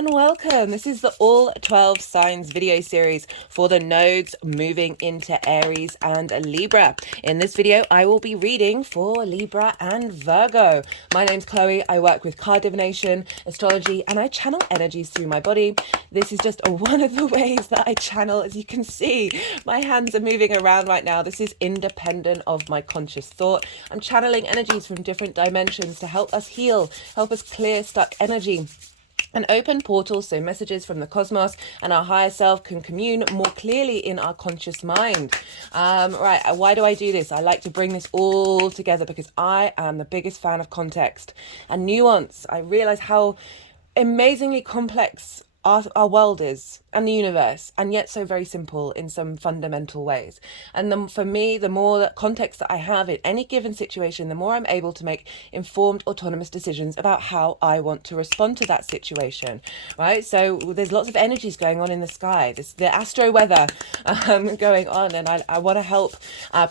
and welcome. This is the all 12 signs video series for the nodes moving into Aries and Libra. In this video, I will be reading for Libra and Virgo. My name's Chloe. I work with card divination, astrology, and I channel energies through my body. This is just one of the ways that I channel. As you can see, my hands are moving around right now. This is independent of my conscious thought. I'm channeling energies from different dimensions to help us heal, help us clear stuck energy, and open portals so messages from the cosmos and our higher self can commune more clearly in our conscious mind. Right, why do I do this? I like to bring this all together because I am the biggest fan of context and nuance. I realize how amazingly complex our world is and the universe, and yet so very simple in some fundamental ways. And for me, the more context that I have in any given situation, the more I'm able to make informed, autonomous decisions about how I want to respond to that situation, right? So there's lots of energies going on in the sky, the astro weather going on, and I want to help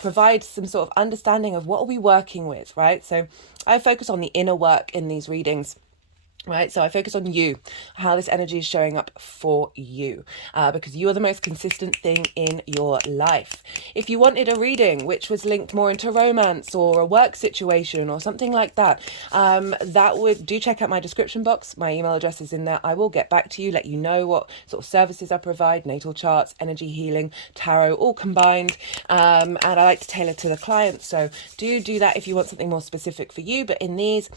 provide some sort of understanding of what are we working with, right? So I focus on the inner work in these readings. Right, so I focus on you, how this energy is showing up for you, because you are the most consistent thing in your life. If you wanted a reading which was linked more into romance or a work situation or something like that, do check out my description box. My email address is in there. I will get back to you, let you know what sort of services I provide: natal charts, energy healing, tarot, all combined. And I like to tailor to the client. So do that if you want something more specific for you. But in these,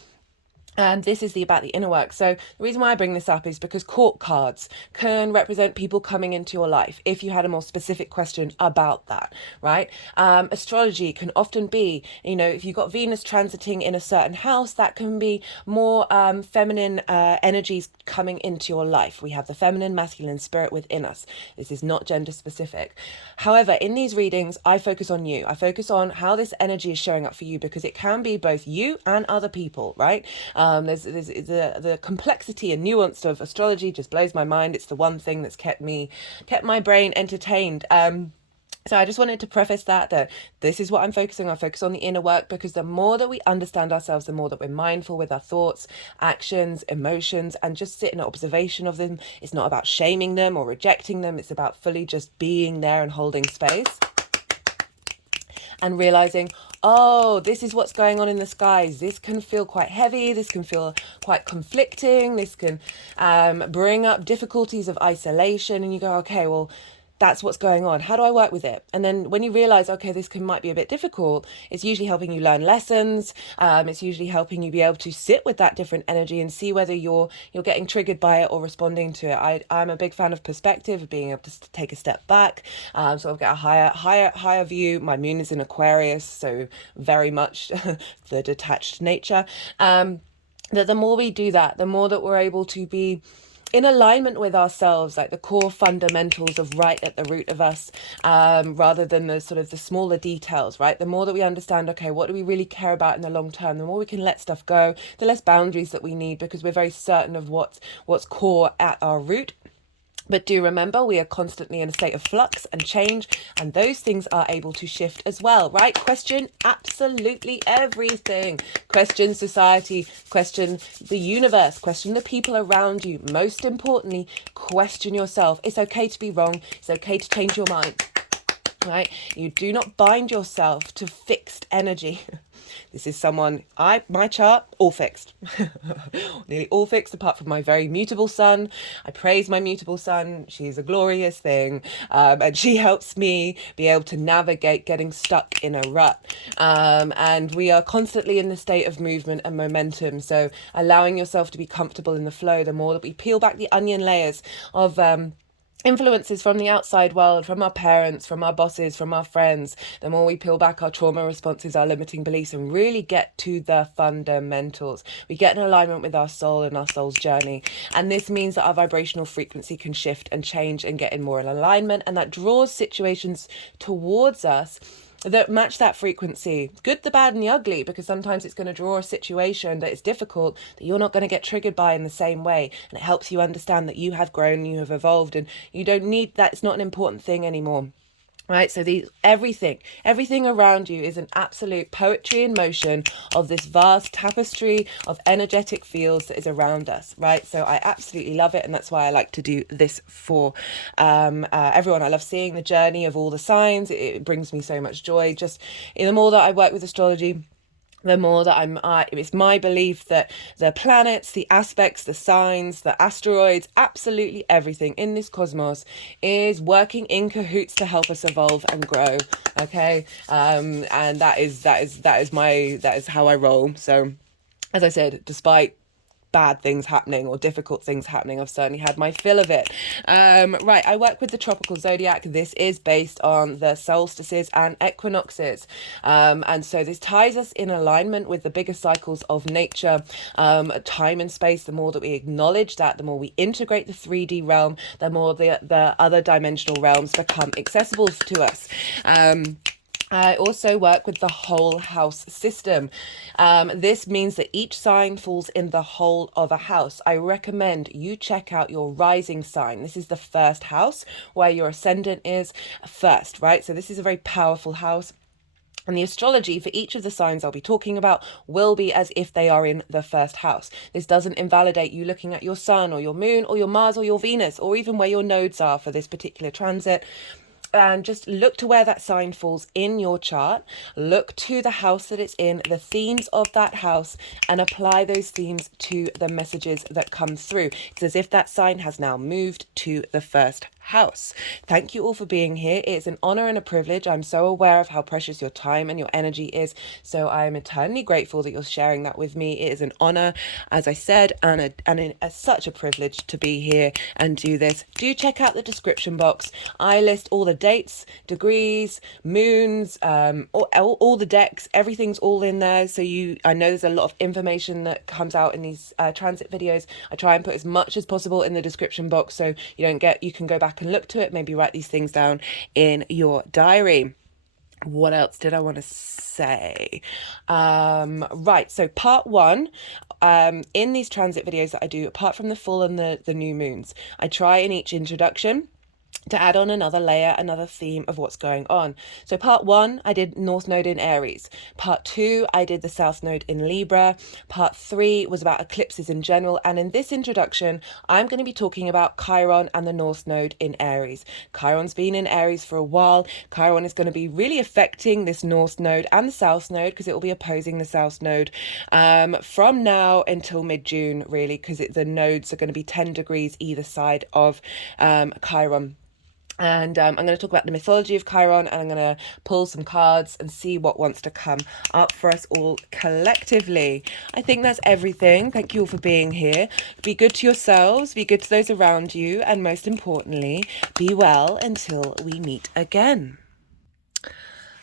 and this is about the inner work. So the reason why I bring this up is because court cards can represent people coming into your life if you had a more specific question about that, right? Astrology can often be, if you've got Venus transiting in a certain house, that can be more feminine energies coming into your life. We have the feminine, masculine spirit within us. This is not gender specific. However, in these readings, I focus on you. I focus on how this energy is showing up for you, because it can be both you and other people, right? There's the complexity and nuance of astrology just blows my mind. It's the one thing that's kept my brain entertained. So I just wanted to preface that this is what I'm focusing on. I focus on the inner work, because the more that we understand ourselves, the more that we're mindful with our thoughts, actions, emotions, and just sit in observation of them. It's not about shaming them or rejecting them. It's about fully just being there and holding space and realizing, oh, this is what's going on in the skies. This can feel quite heavy. This can feel quite conflicting. This can bring up difficulties of isolation. And you go, okay, well, that's what's going on. How do I work with it? And then when you realize, okay, this might be a bit difficult, it's usually helping you learn lessons. It's usually helping you be able to sit with that different energy and see whether you're getting triggered by it or responding to it. I'm a big fan of perspective, of being able to take a step back, sort of get a higher view. My moon is in Aquarius, so very much the detached nature. That the more we do that, the more that we're able to be in alignment with ourselves, like the core fundamentals of right at the root of us, rather than the sort of the smaller details, right? The more that we understand, okay, what do we really care about in the long term, the more we can let stuff go, the less boundaries that we need, because we're very certain of what's core at our root. But do remember, we are constantly in a state of flux and change, and those things are able to shift as well, right? Question absolutely everything. Question society, question the universe, question the people around you. Most importantly, question yourself. It's okay to be wrong. It's okay to change your mind, right? You do not bind yourself to fixed energy. This is my chart, all fixed. Nearly all fixed, apart from my very mutable sun. I praise my mutable sun. She's a glorious thing. And she helps me be able to navigate getting stuck in a rut. And we are constantly in the state of movement and momentum. So allowing yourself to be comfortable in the flow, the more that we peel back the onion layers of influences from the outside world, from our parents, from our bosses, from our friends, the more we peel back our trauma responses, our limiting beliefs, and really get to the fundamentals. We get in alignment with our soul and our soul's journey. And this means that our vibrational frequency can shift and change and get in more in alignment. And that draws situations towards us that match that frequency, good, the bad, and the ugly, because sometimes it's going to draw a situation that is difficult that you're not going to get triggered by in the same way. And it helps you understand that you have grown, you have evolved, and you don't need that. It's not an important thing anymore. Right, so these everything around you is an absolute poetry in motion of this vast tapestry of energetic fields that is around us, right? So I absolutely love it, and that's why I like to do this for everyone. I love seeing the journey of all the signs. It brings me so much joy. Just the more that I work with astrology, the more that it's my belief that the planets, the aspects, the signs, the asteroids, absolutely everything in this cosmos is working in cahoots to help us evolve and grow. Okay. And that is how I roll. So as I said, despite bad things happening or difficult things happening, I've certainly had my fill of it. Right, I work with the tropical zodiac. This is based on the solstices and equinoxes, and so this ties us in alignment with the bigger cycles of nature, time and space. The more that we acknowledge that, the more we integrate the 3D realm, the more the other dimensional realms become accessible to us. I also work with the whole house system. This means that each sign falls in the whole of a house. I recommend you check out your rising sign. This is the first house where your ascendant is first, right? So this is a very powerful house. And the astrology for each of the signs I'll be talking about will be as if they are in the first house. This doesn't invalidate you looking at your sun or your moon or your Mars or your Venus or even where your nodes are for this particular transit. And just look to where that sign falls in your chart. Look to the house that it's in, the themes of that house, and apply those themes to the messages that come through. It's as if that sign has now moved to the first house. Thank you all for being here. It's an honor and a privilege. I'm so aware of how precious your time and your energy is. So I am eternally grateful that you're sharing that with me. It is an honor, as I said, and such a privilege to be here and do this. Do check out the description box. I list all the dates, degrees, moons, all the decks, everything's all in there. So I know there's a lot of information that comes out in these transit videos. I try and put as much as possible in the description box so you can go back and look to it, maybe write these things down in your diary. What else did I want to say? Right, so part one, in these transit videos that I do, apart from the full and the new moons, I try in each introduction to add on another layer, another theme of what's going on. So part one, I did North Node in Aries. Part two, I did the South Node in Libra. Part three was about eclipses in general. And in this introduction, I'm going to be talking about Chiron and the North Node in Aries. Chiron's been in Aries for a while. Chiron is going to be really affecting this North Node and the South Node because it will be opposing the South Node from now until mid-June, really, because the nodes are going to be 10 degrees either side of Chiron. And I'm going to talk about the mythology of Chiron, and I'm going to pull some cards and see what wants to come up for us all collectively. I think that's everything. Thank you all for being here. Be good to yourselves, be good to those around you, and most importantly, be well until we meet again.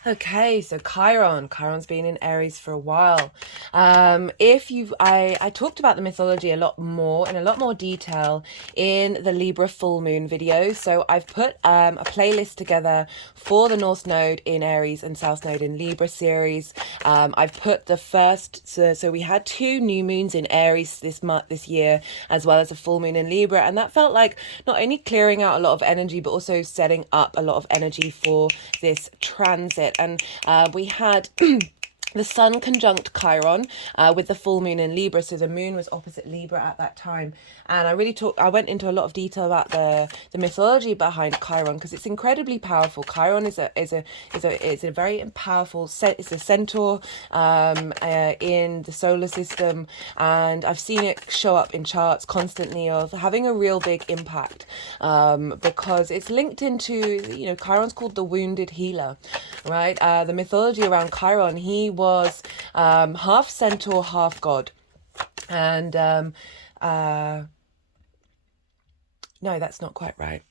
Okay, so Chiron's been in Aries for a while. I talked about the mythology in a lot more detail in the Libra full moon videos. So I've put a playlist together for the North Node in Aries and South Node in Libra series. I've put the first, so we had 2 new moons in Aries this year, as well as a full moon in Libra, and that felt like not only clearing out a lot of energy, but also setting up a lot of energy for this transit. And we had the sun conjunct Chiron with the full moon in Libra, so the moon was opposite Libra at that time. And I went into a lot of detail about the mythology behind Chiron, because it's incredibly powerful. Chiron is a very powerful it's a centaur in the solar system, and I've seen it show up in charts constantly of having a real big impact because it's linked into, Chiron's called the wounded healer, right? The mythology around Chiron, he was half centaur, half god. And no, that's not quite right.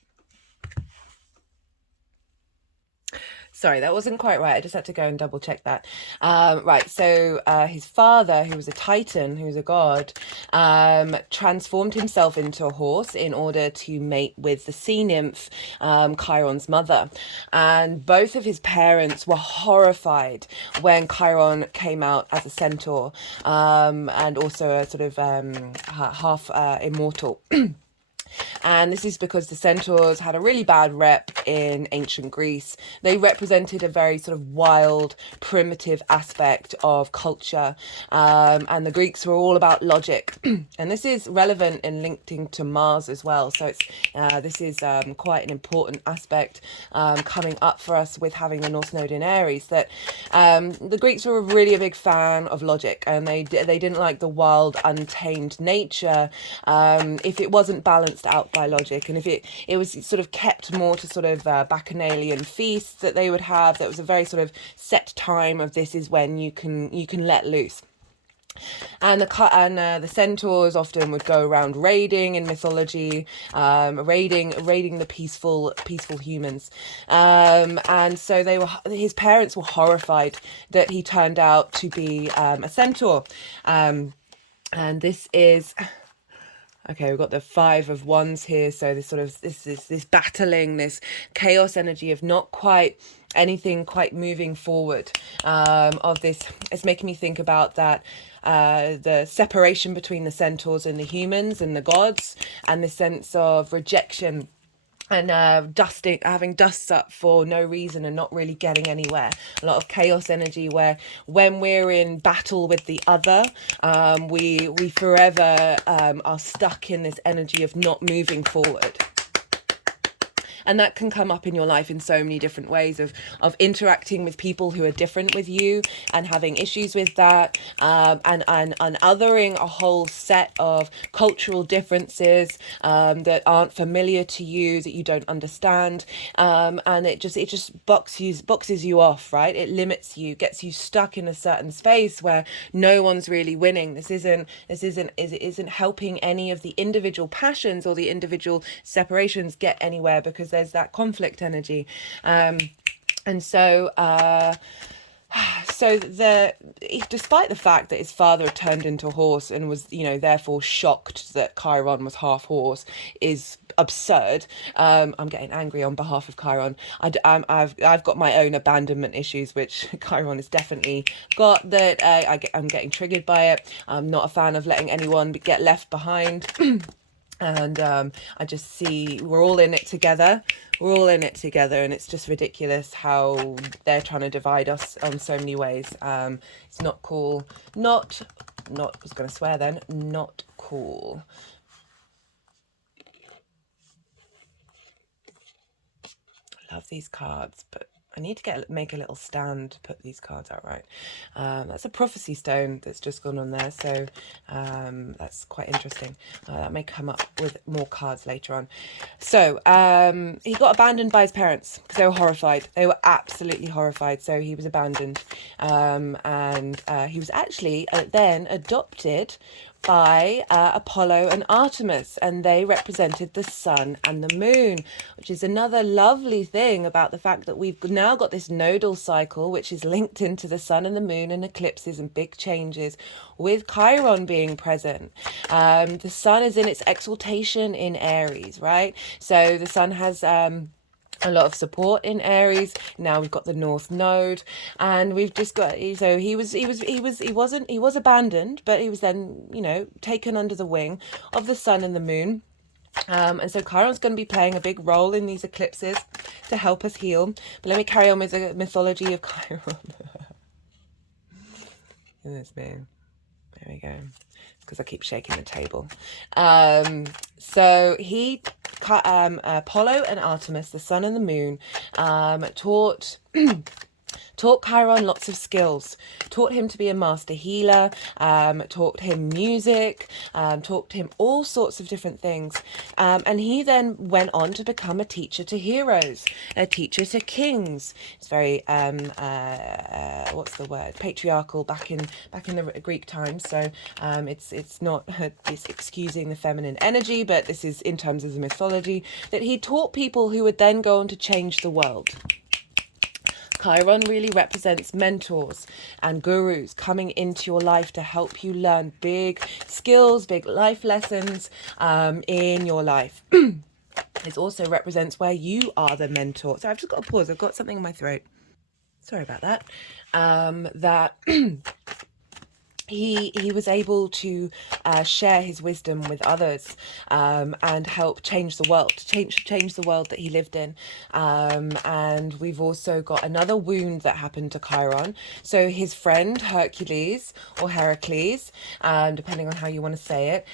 Sorry, that wasn't quite right. I just had to go and double check that. Right, so his father, who was a titan, who was a god, transformed himself into a horse in order to mate with the sea nymph, Chiron's mother. And both of his parents were horrified when Chiron came out as a centaur, and also a sort of half immortal. And this is because the centaurs had a really bad rep in ancient Greece. They represented a very sort of wild, primitive aspect of culture. And the Greeks were all about logic. And this is relevant and linked into Mars as well. So it's this is quite an important aspect coming up for us with having the North Node in Aries, that the Greeks were really a big fan of logic, and they didn't like the wild, untamed nature if it wasn't balanced out by logic, and if it was sort of kept more to sort of bacchanalian feasts that they would have. That was a very sort of set time of, this is when you can let loose. And the centaurs often would go around raiding in mythology, raiding the peaceful humans, and so his parents were horrified that he turned out to be a centaur, and this is. Okay, we've got the Five of Wands here, so this battling, this chaos energy of not quite anything quite moving forward, of this. It's making me think about that, the separation between the centaurs and the humans and the gods, and the sense of rejection and having dusts up for no reason and not really getting anywhere. A lot of chaos energy where when we're in battle with the other, we forever are stuck in this energy of not moving forward. And that can come up in your life in so many different ways, of interacting with people who are different with you and having issues with that, and othering a whole set of cultural differences that aren't familiar to you, that you don't understand, and it just boxes you off, right? It limits you, gets you stuck in a certain space where no one's really winning. This isn't helping any of the individual passions or the individual separations get anywhere, because there's that conflict energy, and so despite the fact that his father had turned into a horse and was, therefore shocked that Chiron was half horse, is absurd. I'm getting angry on behalf of Chiron. I've got my own abandonment issues, which Chiron has definitely got. That I'm getting triggered by it. I'm not a fan of letting anyone get left behind. And I just see we're all in it together. We're all in it together, and it's just ridiculous how they're trying to divide us on so many ways. It's not cool. Not. I was going to swear then. Not cool. I love these cards, but I need to make a little stand to put these cards out right. That's a prophecy stone that's just gone on there, so that's quite interesting. That may come up with more cards later on. So he got abandoned by his parents because they were horrified. They were absolutely horrified. So he was abandoned, and he was actually then adopted by Apollo and Artemis, and they represented the sun and the moon, which is another lovely thing about the fact that we've now got this nodal cycle, which is linked into the sun and the moon and eclipses and big changes, with Chiron being present. The sun is in its exaltation in Aries, right? So the sun has a lot of support in Aries. Now we've got the North Node, and we've just got, so he was abandoned, but he was then, taken under the wing of the sun and the moon. And so Chiron's going to be playing a big role in these eclipses to help us heal. But let me carry on with the mythology of Chiron. Goodness me. There we go. Because I keep shaking the table. So Apollo and Artemis, the sun and the moon, taught Chiron lots of skills, taught him to be a master healer, taught him music, taught him all sorts of different things. And he then went on to become a teacher to heroes, a teacher to kings. It's very, what's the word? Patriarchal back in the Greek times. So it's not it's excusing the feminine energy, but this is in terms of the mythology, that he taught people who would then go on to change the world. Chiron really represents mentors and gurus coming into your life to help you learn big skills, big life lessons in your life. It also represents where you are the mentor. So I've just got to pause. I've got something in my throat. Sorry about that. he was able to share his wisdom with others, and help change the world, change the world that he lived in. And we've also got another wound that happened to Chiron. So his friend Hercules, or Heracles, depending on how you want to say it.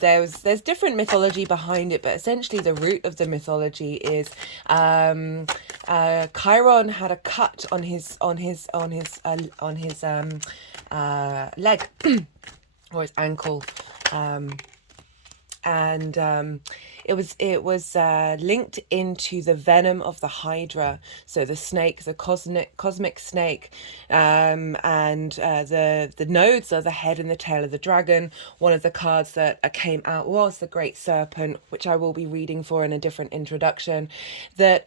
There's different mythology behind it, but essentially the root of the mythology is Chiron had a cut on his leg or his ankle, and it was linked into the venom of the Hydra, so the snake, the cosmic snake, and the nodes are the head and the tail of the dragon. One of the cards that came out was the Great Serpent, which I will be reading for in a different introduction. That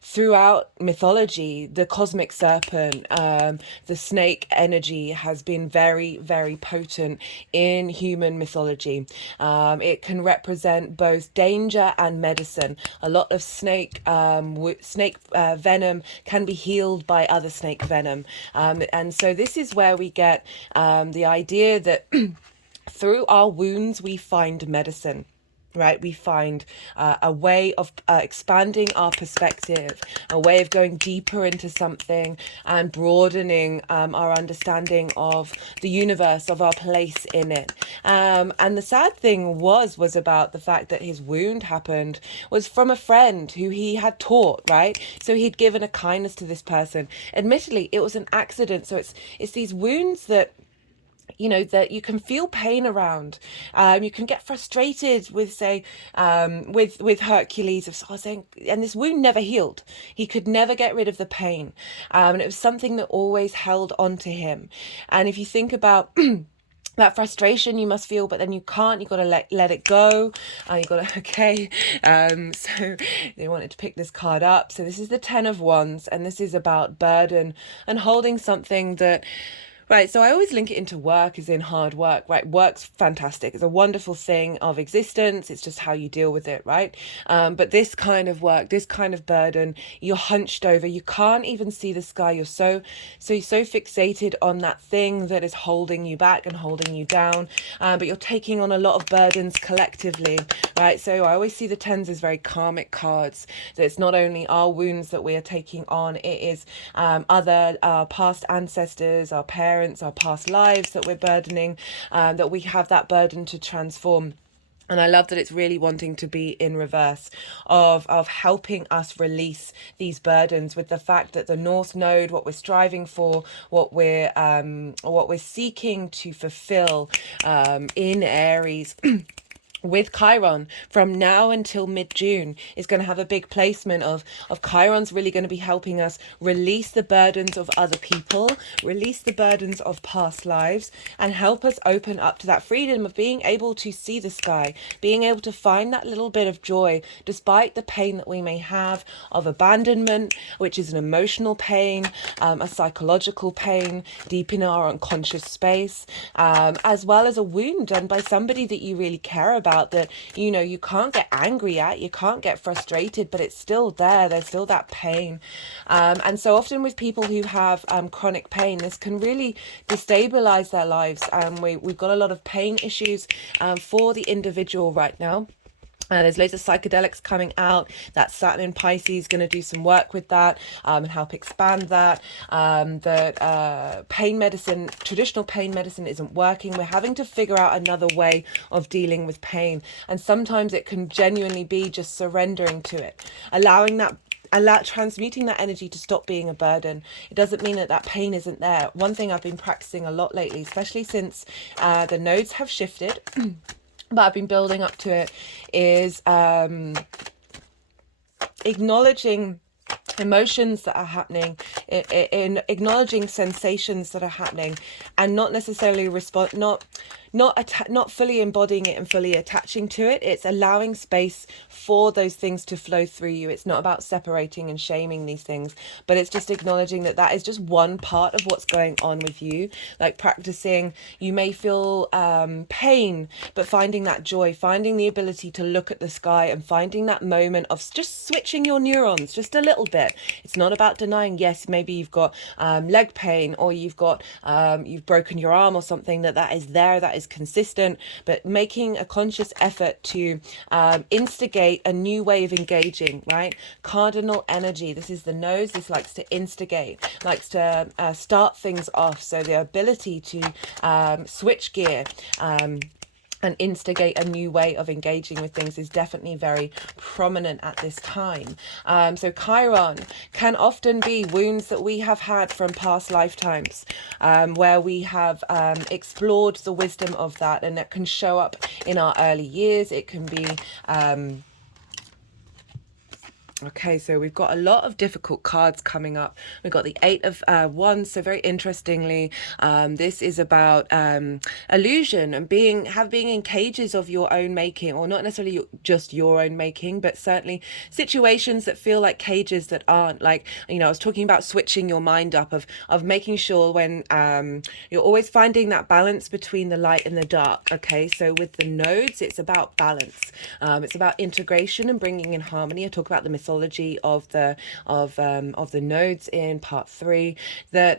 throughout mythology, the cosmic serpent, the snake energy has been very, very potent in human mythology. It can represent both danger and medicine. A lot of snake venom can be healed by other snake venom, and so this is where we get the idea that through our wounds we find medicine. Right, we find a way of expanding our perspective, a way of going deeper into something and broadening our understanding of the universe, of our place in it. And the sad thing was about the fact that his wound happened was from a friend who he had taught, right? So he'd given a kindness to this person. Admittedly, it was an accident. So it's these wounds that, you know, that you can feel pain around. You can get frustrated with, say, with Hercules of saying, and this wound never healed. He could never get rid of the pain, and it was something that always held on to him. And if you think about that frustration you must feel, but then you can't, you got to let it go. You got to, okay. So they wanted to pick this card up. So this is the 10 of Wands, and this is about burden and holding something that, right, so I always link it into work, as in hard work, right? Work's fantastic. It's a wonderful thing of existence. It's just how you deal with it, right? But this kind of work, this kind of burden, you're hunched over. You can't even see the sky. You're so fixated on that thing that is holding you back and holding you down. But you're taking on a lot of burdens collectively, right? So I always see the 10s as very karmic cards. That it's not only our wounds that we are taking on, it is other past ancestors, our parents, our past lives that we're burdening, that we have that burden to transform. And I love that it's really wanting to be in reverse of helping us release these burdens, with the fact that the North Node, what we're striving for, what we're seeking to fulfill in Aries with Chiron from now until mid-June is going to have a big placement of Chiron's really going to be helping us release the burdens of other people, release the burdens of past lives, and help us open up to that freedom of being able to see the sky, being able to find that little bit of joy despite the pain that we may have of abandonment, which is an emotional pain, a psychological pain deep in our unconscious space, as well as a wound done by somebody that you really care about, that, you know, you can't get angry at, you can't get frustrated, but it's still there. There's still that pain. And so often with people who have chronic pain, this can really destabilize their lives. We've got a lot of pain issues for the individual right now. There's loads of psychedelics coming out. That Saturn in Pisces is going to do some work with that and help expand that. Pain medicine, traditional pain medicine isn't working. We're having to figure out another way of dealing with pain. And sometimes it can genuinely be just surrendering to it, transmuting that energy to stop being a burden. It doesn't mean that pain isn't there. One thing I've been practicing a lot lately, especially since the nodes have shifted, but I've been building up to it, is acknowledging emotions that are happening, in acknowledging sensations that are happening, and not necessarily not fully embodying it and fully attaching to it. It's allowing space for those things to flow through you. It's not about separating and shaming these things, but it's just acknowledging that that is just one part of what's going on with you. Like practicing, you may feel pain, but finding that joy, finding the ability to look at the sky and finding that moment of just switching your neurons just a little bit. It's not about denying, yes, maybe you've got leg pain, or you've broken your arm or something, that is there, that is consistent, but making a conscious effort to instigate a new way of engaging, right? Cardinal energy. This is the nose. This likes to instigate, likes to start things off. So the ability to switch gear, and instigate a new way of engaging with things is definitely very prominent at this time. So Chiron can often be wounds that we have had from past lifetimes, where we have explored the wisdom of that, and that can show up in our early years. It can be okay, so we've got a lot of difficult cards coming up. We've got the Eight of Wands. So very interestingly, this is about illusion and being in cages of your own making, or not necessarily just your own making, but certainly situations that feel like cages that aren't. Like, you know, I was talking about switching your mind up, of making sure when you're always finding that balance between the light and the dark. Okay, so with the nodes, it's about balance. It's about integration and bringing in harmony. I talk about the mythology of the nodes in part 3, that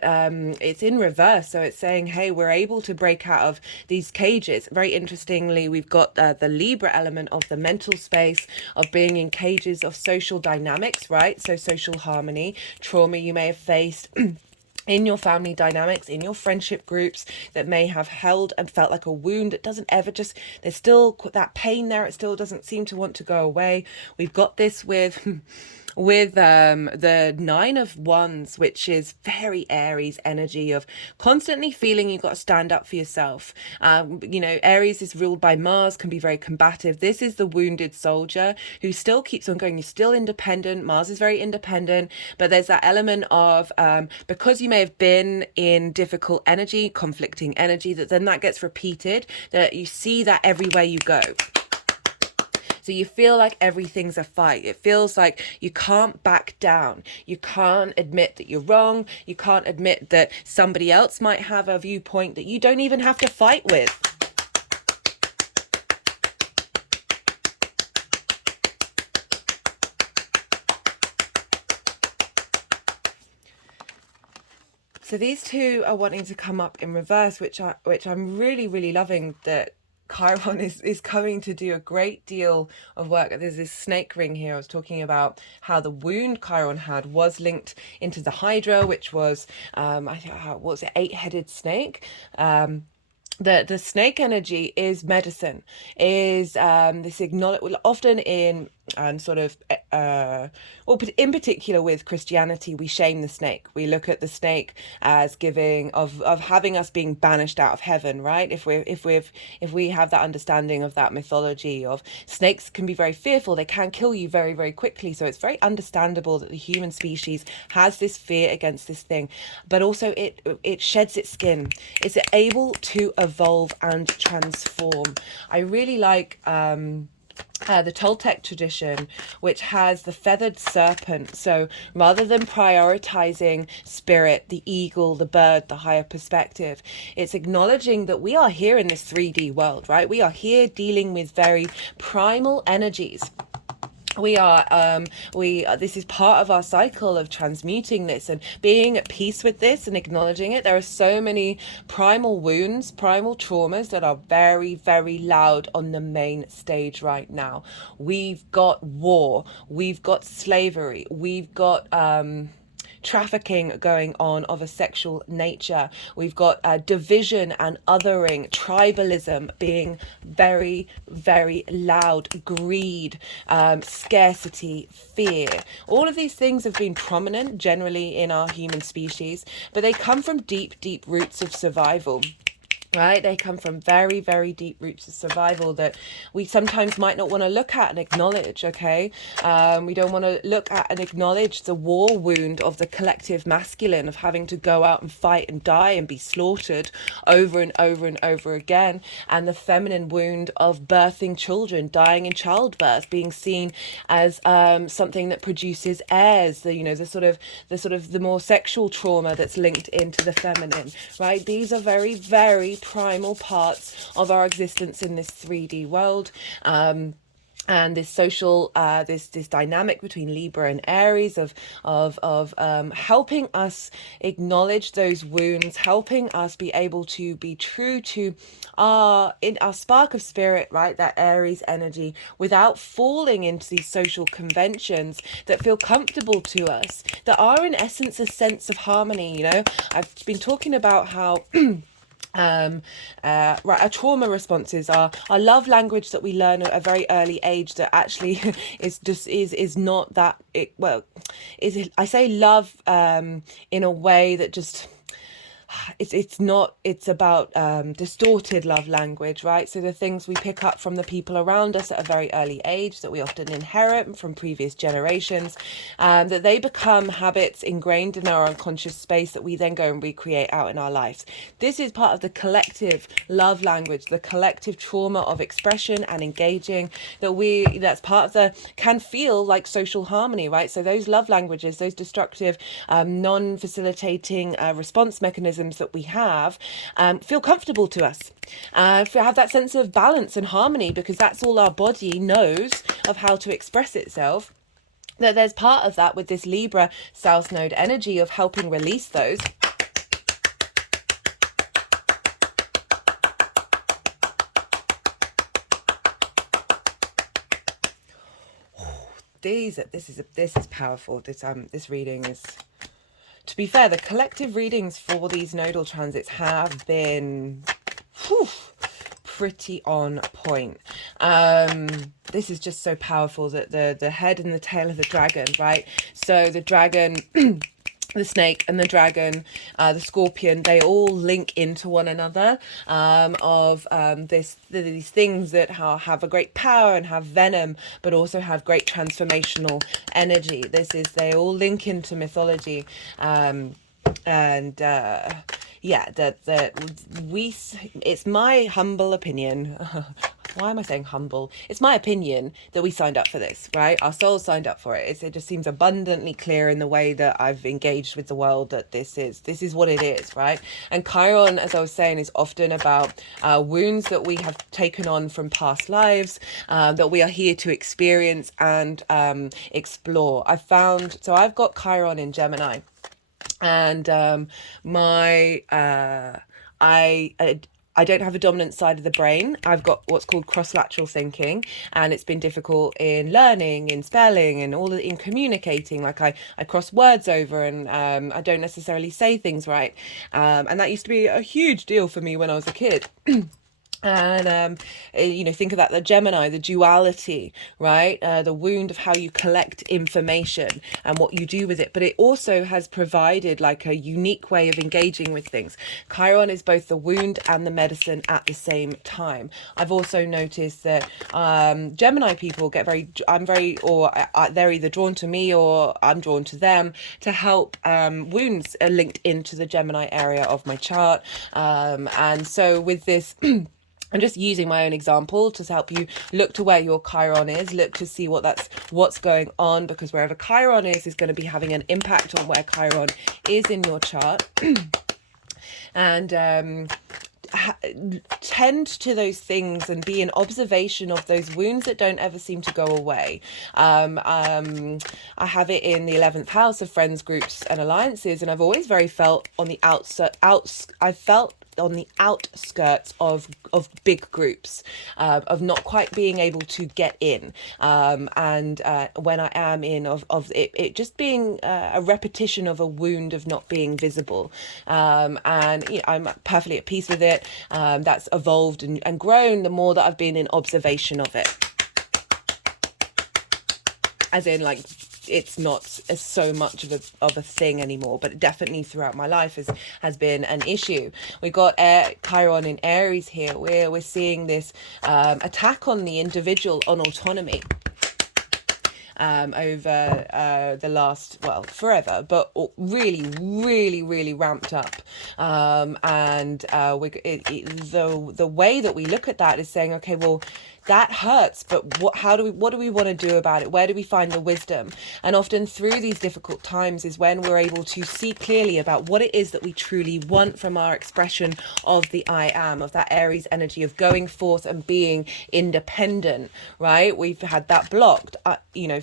it's in reverse. So it's saying, hey, we're able to break out of these cages. Very interestingly, we've got the Libra element of the mental space, of being in cages of social dynamics, right? So social harmony, trauma you may have faced in your family dynamics, in your friendship groups, that may have held and felt like a wound that doesn't ever just, there's still that pain there. It still doesn't seem to want to go away. We've got this with the Nine of Wands, which is very Aries energy of constantly feeling you've got to stand up for yourself. You know, Aries is ruled by Mars, can be very combative. This is the wounded soldier who still keeps on going. You're still independent. Mars is very independent, but there's that element of because you may have been in difficult energy, conflicting energy, that gets repeated, that you see that everywhere you go. So you feel like everything's a fight. It feels like you can't back down. You can't admit that you're wrong. You can't admit that somebody else might have a viewpoint that you don't even have to fight with. So these two are wanting to come up in reverse, which I'm really, really loving, that Chiron is coming to do a great deal of work. There's this snake ring here. I was talking about how the wound Chiron had was linked into the Hydra, which was, I think, what was it, 8-headed snake. The snake energy is medicine, is this often in sort of well, in particular with Christianity, we shame the snake. We look at the snake as giving of having us being banished out of heaven, right? If we have that understanding of that mythology of snakes can be very fearful, they can kill you very, very quickly. So it's very understandable that the human species has this fear against this thing, but also it sheds its skin. It's able to evolve and transform. I really like the Toltec tradition, which has the feathered serpent. So rather than prioritizing spirit, the eagle, the bird, the higher perspective, it's acknowledging that we are here in this 3D world, right? We are here dealing with very primal energies. This is part of our cycle of transmuting this and being at peace with this and acknowledging it. There are so many primal wounds, primal traumas that are very, very loud on the main stage right now. We've got war, we've got slavery, we've got trafficking going on of a sexual nature. We've got division and othering, tribalism being very, very loud, greed, scarcity, fear. All of these things have been prominent generally in our human species, but they come from deep, deep roots of survival. right? They come from very, very deep roots of survival that we sometimes might not want to look at and acknowledge, okay? We don't want to look at and acknowledge the war wound of the collective masculine, of having to go out and fight and die and be slaughtered over and over and over again, and the feminine wound of birthing children, dying in childbirth, being seen as something that produces heirs, the more sexual trauma that's linked into the feminine, right? These are very, very primal parts of our existence in this 3D world. And this social, this dynamic between Libra and Aries of helping us acknowledge those wounds, helping us be able to be true to our spark of spirit, right? That Aries energy, without falling into these social conventions that feel comfortable to us, that are in essence a sense of harmony. You know, I've been talking about how our trauma responses are love language that we learn at a very early age that actually is not that I say love in a way that just it's about distorted love language, right? So the things we pick up from the people around us at a very early age that we often inherit from previous generations, that they become habits ingrained in our unconscious space that we then go and recreate out in our lives. This is part of the collective love language, the collective trauma of expression and engaging that's part of can feel like social harmony, right? So those love languages, those destructive, non-facilitating response mechanisms that we have feel comfortable to us, have that sense of balance and harmony, because that's all our body knows of how to express itself. That there's part of that with this Libra South Node energy of helping release those. This is powerful. This reading is, to be fair, the collective readings for these nodal transits have been pretty on point. This is just so powerful, that the head and the tail of the dragon, right? So the dragon the snake and the dragon, the scorpion, they all link into one another, these things that have a great power and have venom, but also have great transformational energy. They all link into mythology, it's my humble opinion. Why am I saying humble? It's my opinion that we signed up for this, right? Our souls signed up for it. It just seems abundantly clear in the way that I've engaged with the world that this is what it is, right? And Chiron, as I was saying, is often about wounds that we have taken on from past lives, that we are here to experience and explore. I've got Chiron in Gemini, and I don't have a dominant side of the brain. I've got what's called cross-lateral thinking, and it's been difficult in learning, in spelling, and in communicating. Like I cross words over, and I don't necessarily say things right. And that used to be a huge deal for me when I was a kid. And think of that, the Gemini, the duality, right? The wound of how you collect information and what you do with it, but it also has provided like a unique way of engaging with things. Chiron is both the wound and the medicine at the same time. I've also noticed that Gemini people they're either drawn to me or I'm drawn to them to help. Wounds are linked into the Gemini area of my chart, and so with this I'm just using my own example to help you look to where your Chiron is, look to see what's going on, because wherever Chiron is going to be having an impact on where Chiron is in your chart. And tend to those things and be in observation of those wounds that don't ever seem to go away. I have it in the 11th house of friends, groups and alliances, and I've always felt on the outskirts of big groups, of not quite being able to get in, and when I am in, of it just being a repetition of a wound of not being visible, and I'm perfectly at peace with it. That's evolved and grown the more that I've been in observation of it, as in like it's not so much of a thing anymore, but definitely throughout my life has been an issue. We got Chiron in Aries here, where we're seeing this attack on the individual, on autonomy. Over the last, well, forever, but really ramped up. The way that we look at that is saying, okay, well, that hurts, but what do we want to do about it? Where do we find the wisdom? And often through these difficult times is when we're able to see clearly about what it is that we truly want from our expression of the I am, of that Aries energy of going forth and being independent, right? We've had that blocked,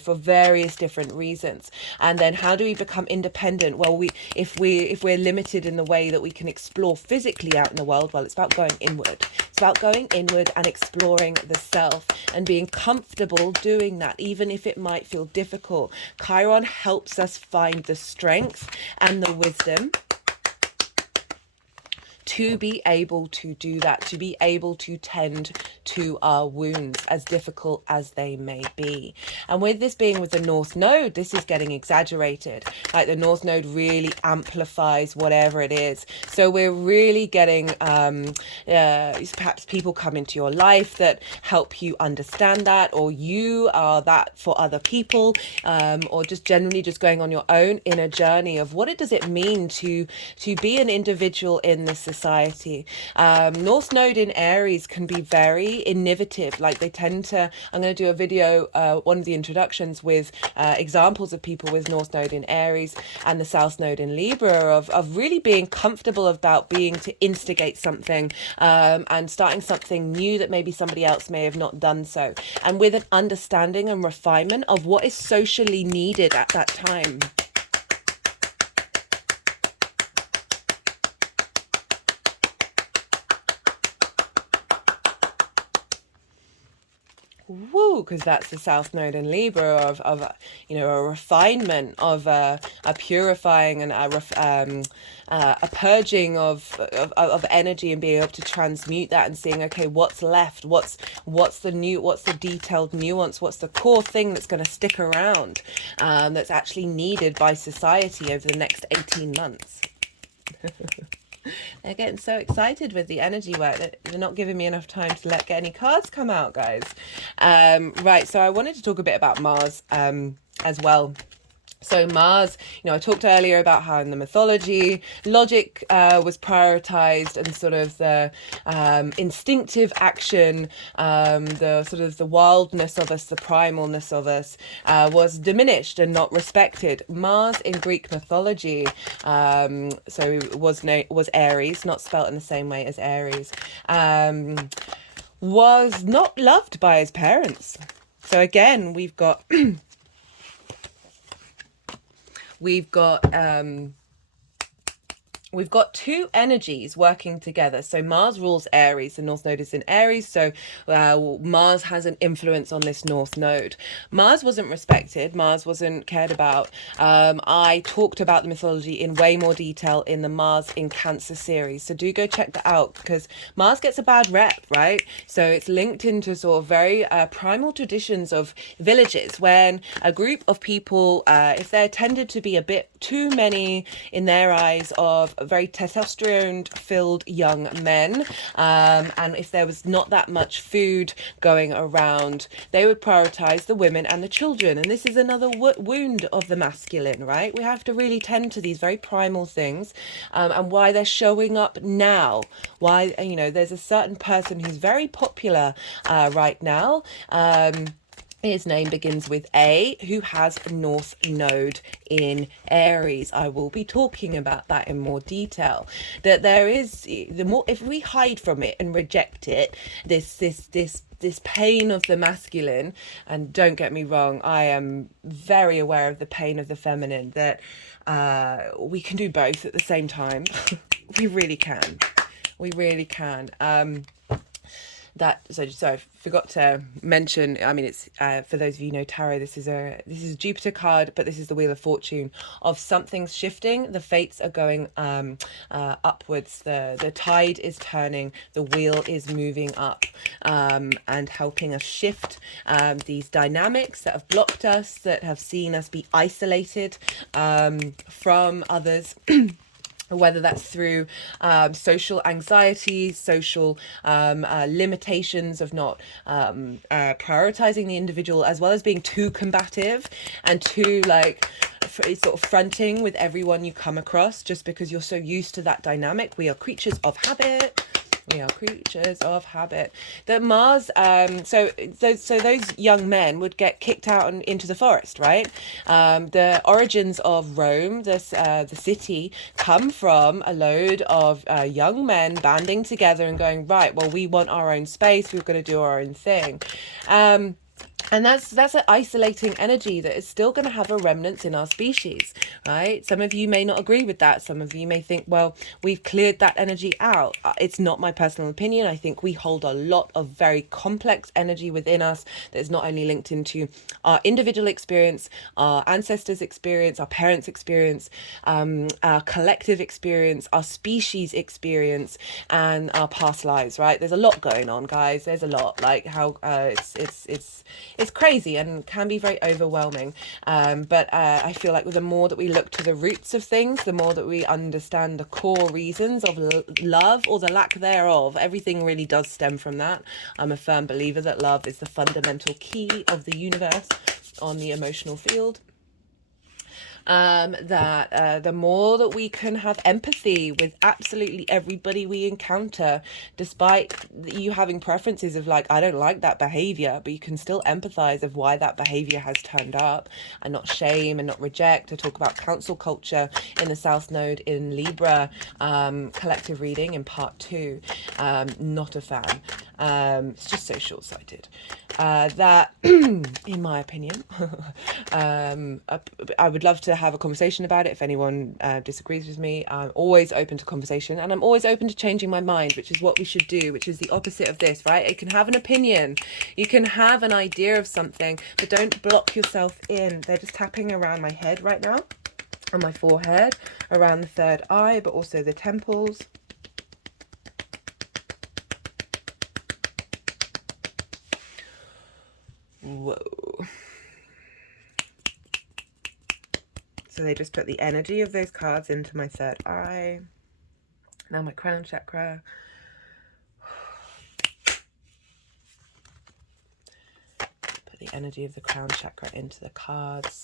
for various different reasons. And then how do we become independent? Well, if we're limited in the way that we can explore physically out in the world, well, it's about going inward. It's about going inward and exploring the self and being comfortable doing that, even if it might feel difficult. Chiron helps us find the strength and the wisdom to be able to do that, to be able to tend to our wounds, as difficult as they may be. And with this being with the North Node, this is getting exaggerated. Like the North Node really amplifies whatever it is. So we're really getting perhaps people come into your life that help you understand that, or you are that for other people, or just generally just going on your own inner journey of what does it mean to be an individual in this society. North Node in Aries can be very innovative. Like they tend to, I'm going to do a video, one of the introductions with examples of people with North Node in Aries and the South Node in Libra of really being comfortable about being to instigate something and starting something new that maybe somebody else may have not done so. And with an understanding and refinement of what is socially needed at that time. Woo, because that's the South Node in Libra of a refinement, of a purifying and a purging of energy, and being able to transmute that and seeing, okay, what's left, what's the detailed nuance, what's the core thing that's going to stick around, that's actually needed by society over the next 18 months. They're getting so excited with the energy work that they're not giving me enough time to get any cards come out, guys. Right, so I wanted to talk a bit about Mars as well. So Mars, I talked earlier about how in the mythology, logic was prioritized, and sort of the instinctive action, the sort of the wildness of us, the primalness of us, was diminished and not respected. Mars in Greek mythology, was Aries, not spelt in the same way as Aries, was not loved by his parents. So again, we've got we've got two energies working together. So Mars rules Aries. The North Node is in Aries. So Mars has an influence on this North Node. Mars wasn't respected. Mars wasn't cared about. I talked about the mythology in way more detail in the Mars in Cancer series. So do go check that out, because Mars gets a bad rep, right? So it's linked into sort of very primal traditions of villages, when a group of people, if they're tended to be a bit too many in their eyes of very testosterone-filled young men, and if there was not that much food going around, they would prioritize the women and the children. And this is another wound of the masculine, right? We have to really tend to these very primal things, and why they're showing up now. Why, there's a certain person who's very popular right now. His name begins with A, who has North Node in Aries. I will be talking about that in more detail. That there is, the more, if we hide from it and reject it, this pain of the masculine, and don't get me wrong, I am very aware of the pain of the feminine, that we can do both at the same time. We really can. We really can. I forgot to mention, I mean, it's for those of you who know tarot, this is a Jupiter card, but this is the Wheel of Fortune of something's shifting. The fates are going upwards. The tide is turning, the wheel is moving up, and helping us shift these dynamics that have blocked us, that have seen us be isolated from others. Whether that's through social anxiety, social limitations of not prioritizing the individual, as well as being too combative and too like sort of fronting with everyone you come across, just because you're so used to that dynamic. We are creatures of habit. We are creatures of habit. That Mars, so those young men would get kicked out and into the forest, right? The origins of Rome, the city, come from a load of young men banding together and going, right, well, we want our own space. We're going to do our own thing. And that's an isolating energy that is still going to have a remnants in our species, right? Some of you may not agree with that. Some of you may think, well, we've cleared that energy out. It's not my personal opinion. I think we hold a lot of very complex energy within us that is not only linked into our individual experience, our ancestors' experience, our parents' experience, our collective experience, our species experience, and our past lives, right? There's a lot going on, guys. There's a lot, like how it's crazy and can be very overwhelming. But I feel like the more that we look to the roots of things, the more that we understand the core reasons of love, or the lack thereof. Everything really does stem from that. I'm a firm believer that love is the fundamental key of the universe on the emotional field. The more that we can have empathy with absolutely everybody we encounter, despite you having preferences of like, I don't like that behavior, but you can still empathize of why that behavior has turned up, and not shame and not reject. I talk about council culture in the South Node in Libra, collective reading in part 2. Not a fan. It's just so short-sighted. That, in my opinion, I would love to have a conversation about it. If anyone disagrees with me, I'm always open to conversation, and I'm always open to changing my mind, which is what we should do, which is the opposite of this, right? You can have an opinion, you can have an idea of something, but don't block yourself in. They're just tapping around my head right now, on my forehead, around the third eye, but also the temples. Whoa. So they just put the energy of those cards into my third eye. Now my crown chakra. Put the energy of the crown chakra into the cards.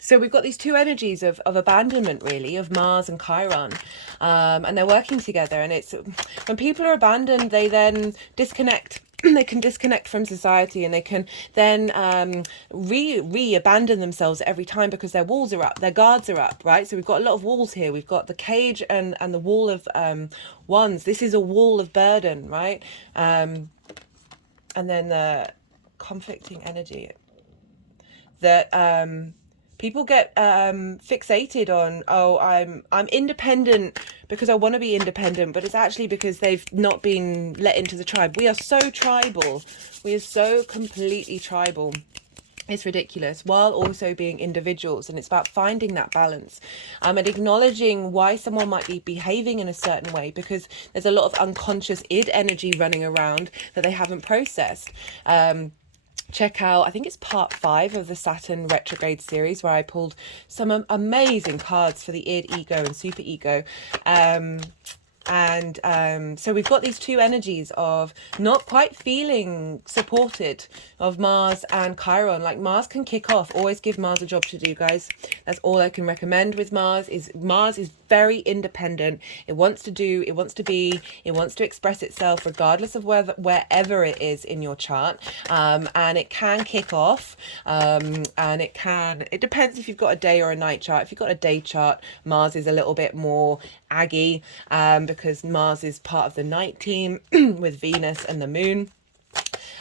So we've got these two energies of abandonment, really, of Mars and Chiron, and they're working together. And it's when people are abandoned, they then disconnect. They can disconnect from society, and they can then re-abandon themselves every time, because their walls are up, their guards are up, right? So we've got a lot of walls here. We've got the cage and the wall of wands. This is a wall of burden, right? And then the conflicting energy that people get fixated on. Oh, I'm independent because I want to be independent, but it's actually because they've not been let into the tribe. We are so tribal. We are so completely tribal. It's ridiculous, while also being individuals. And it's about finding that balance, and acknowledging why someone might be behaving in a certain way, because there's a lot of unconscious id energy running around that they haven't processed. Check out, I think it's part 5 of the Saturn retrograde series, where I pulled some amazing cards for the id, ego and super ego. So we've got these two energies of not quite feeling supported, of Mars and Chiron. Like, Mars can kick off. Always give Mars a job to do, guys. That's all I can recommend with Mars is very independent. It wants to do, it wants to be, it wants to express itself regardless of wherever it is in your chart. And it can kick off, and it depends if you've got a day or a night chart. If you've got a day chart, Mars is a little bit more aggy, because Mars is part of the night team with Venus and the moon.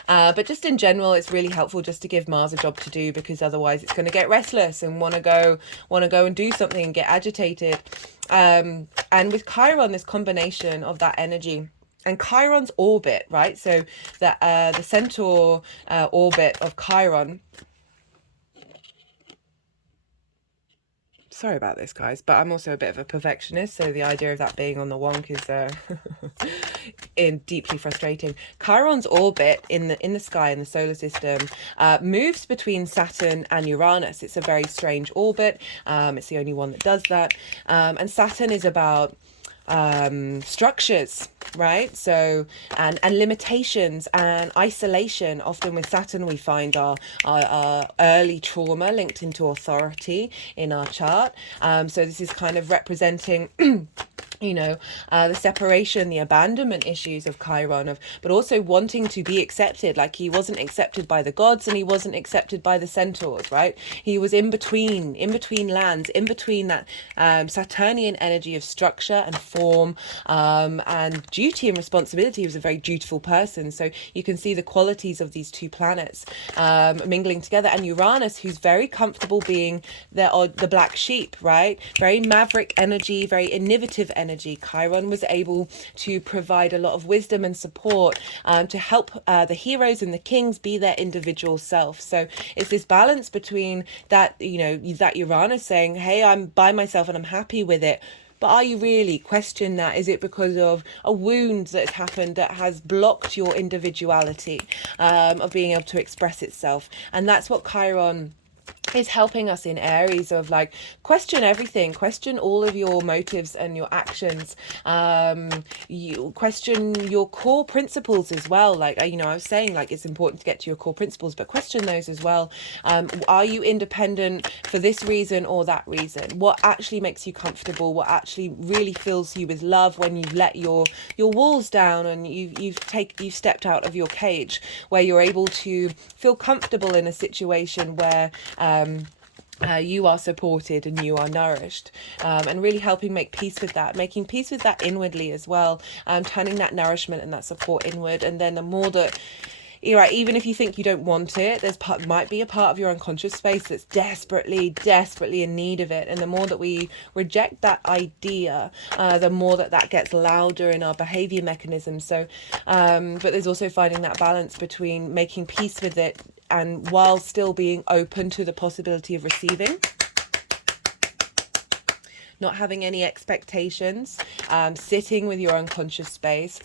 But just in general, it's really helpful just to give Mars a job to do, because otherwise it's going to get restless and want to go and do something and get agitated. And with Chiron, this combination of that energy and Chiron's orbit, right? So the centaur orbit of Chiron. Sorry about this, guys, but I'm also a bit of a perfectionist, so the idea of that being on the wonk is deeply frustrating. Chiron's orbit in the sky in the solar system moves between Saturn and Uranus. It's a very strange orbit. It's the only one that does that, and Saturn is about structures, right? So and limitations and isolation. Often with Saturn we find our early trauma linked into authority in our chart. So this is kind of representing you know, the separation, the abandonment issues of Chiron, but also wanting to be accepted. Like, he wasn't accepted by the gods and he wasn't accepted by the centaurs, right? He was in between lands, in between that Saturnian energy of structure and form, and duty and responsibility. He was a very dutiful person. So you can see the qualities of these two planets mingling together. And Uranus, who's very comfortable being the black sheep, right? Very maverick energy, very innovative energy. Chiron was able to provide a lot of wisdom and support to help the heroes and the kings be their individual self. So it's this balance between that, you know, that Uranus saying, hey, I'm by myself and I'm happy with it. But are you really? Question that. Is it because of a wound that has happened that has blocked your individuality of being able to express itself? And that's what Chiron is helping us in Aries, of like, question everything, question all of your motives and your actions, you question your core principles as well. Like, you know, I was saying, like, it's important to get to your core principles, but question those as well. Are you independent for this reason or that reason? What actually makes you comfortable? What actually really fills you with love when you've let your walls down and you've stepped out of your cage, where you're able to feel comfortable in a situation where you are supported and you are nourished, and really helping make peace with that, making peace with that inwardly as well, turning that nourishment and that support inward. And then the more that you're right, even if you think you don't want it, might be a part of your unconscious space that's desperately in need of it. And the more that we reject that idea, the more that gets louder in our behavior mechanisms. So but there's also finding that balance between making peace with it and while still being open to the possibility of receiving. Not having any expectations, sitting with your unconscious space,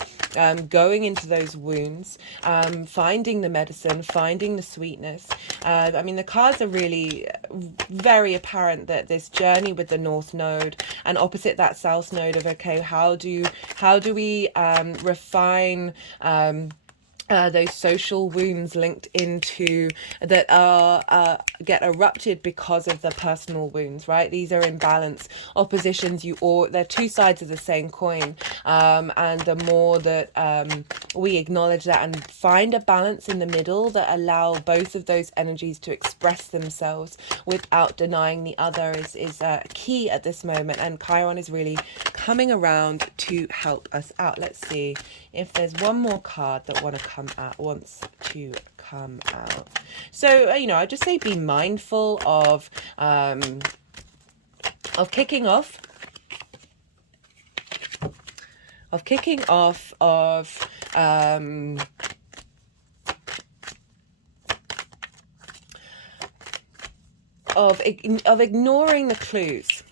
going into those wounds, finding the medicine, finding the sweetness. I mean, the cards are really very apparent that this journey with the North Node and opposite that South Node of, okay, how do we refine those social wounds linked into that get erupted because of the personal wounds, right? These are in balance oppositions. They're two sides of the same coin, and the more that we acknowledge that and find a balance in the middle that allow both of those energies to express themselves without denying the other is key at this moment. And Chiron is really coming around to help us out. Let's see if there's one more card that wants to come out. So, you know, I just say be mindful of kicking off, of ignoring the clues.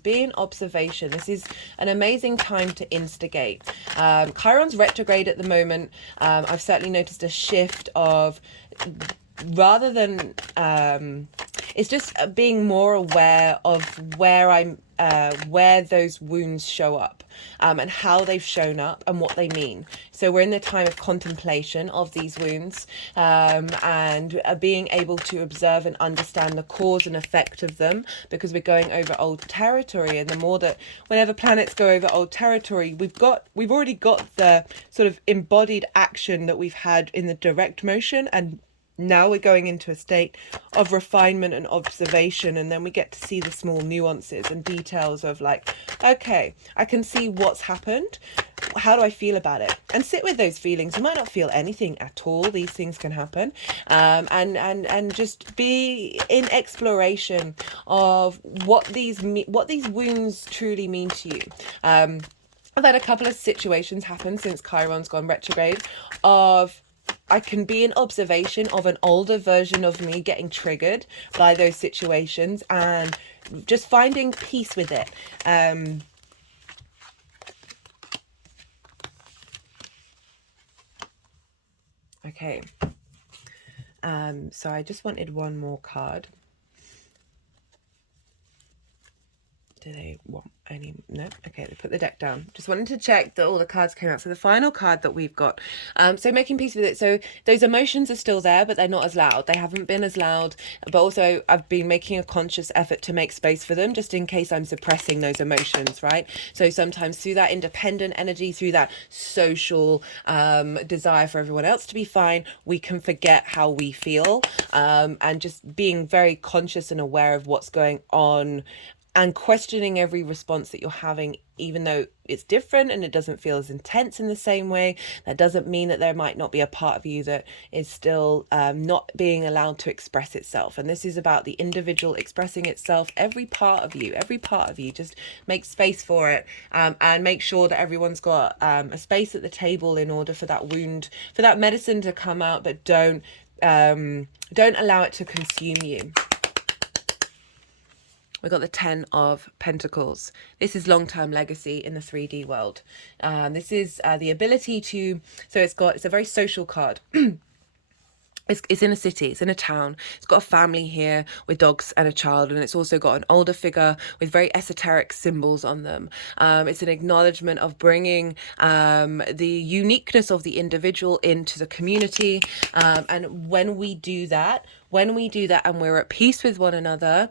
Be in observation. This is an amazing time to instigate. Chiron's retrograde at the moment. I've certainly noticed a shift of, rather than it's just being more aware of where those wounds show up, and how they've shown up and what they mean. So we're in the time of contemplation of these wounds, and being able to observe and understand the cause and effect of them, because we're going over old territory. And the more that whenever planets go over old territory, we've already got the sort of embodied action that we've had in the direct motion, and Now we're going into a state of refinement and observation, and then we get to see the small nuances and details of like, okay, I can see what's happened. How do I feel about it? And sit with those feelings. You might not feel anything at all. These things can happen, and just be in exploration of what these wounds truly mean to you. I've had a couple of situations happen since Chiron's gone retrograde of I can be in observation of an older version of me getting triggered by those situations and just finding peace with it. Okay. So I just wanted one more card. Do they want any? No. Okay, they put the deck down. Just wanted to check that all the cards came out. So the final card that we've got, so making peace with it. So those emotions are still there, but they're not as loud. They haven't been as loud, but also I've been making a conscious effort to make space for them, just in case I'm suppressing those emotions, right? So sometimes through that independent energy, through that social desire for everyone else to be fine, we can forget how we feel, and just being very conscious and aware of what's going on and questioning every response that you're having, even though it's different and it doesn't feel as intense in the same way. That doesn't mean that there might not be a part of you that is still not being allowed to express itself. And this is about the individual expressing itself. Every part of you, just make space for it, and make sure that everyone's got a space at the table in order for that wound, for that medicine to come out, but don't allow it to consume you. We've got the 10 of Pentacles. This is long-term legacy in the 3D world. This is the ability to, so it's a very social card. It's in a city, it's in a town, it's got a family here with dogs and a child, and it's also got an older figure with very esoteric symbols on them. It's an acknowledgement of bringing the uniqueness of the individual into the community, and when we do that and we're at peace with one another,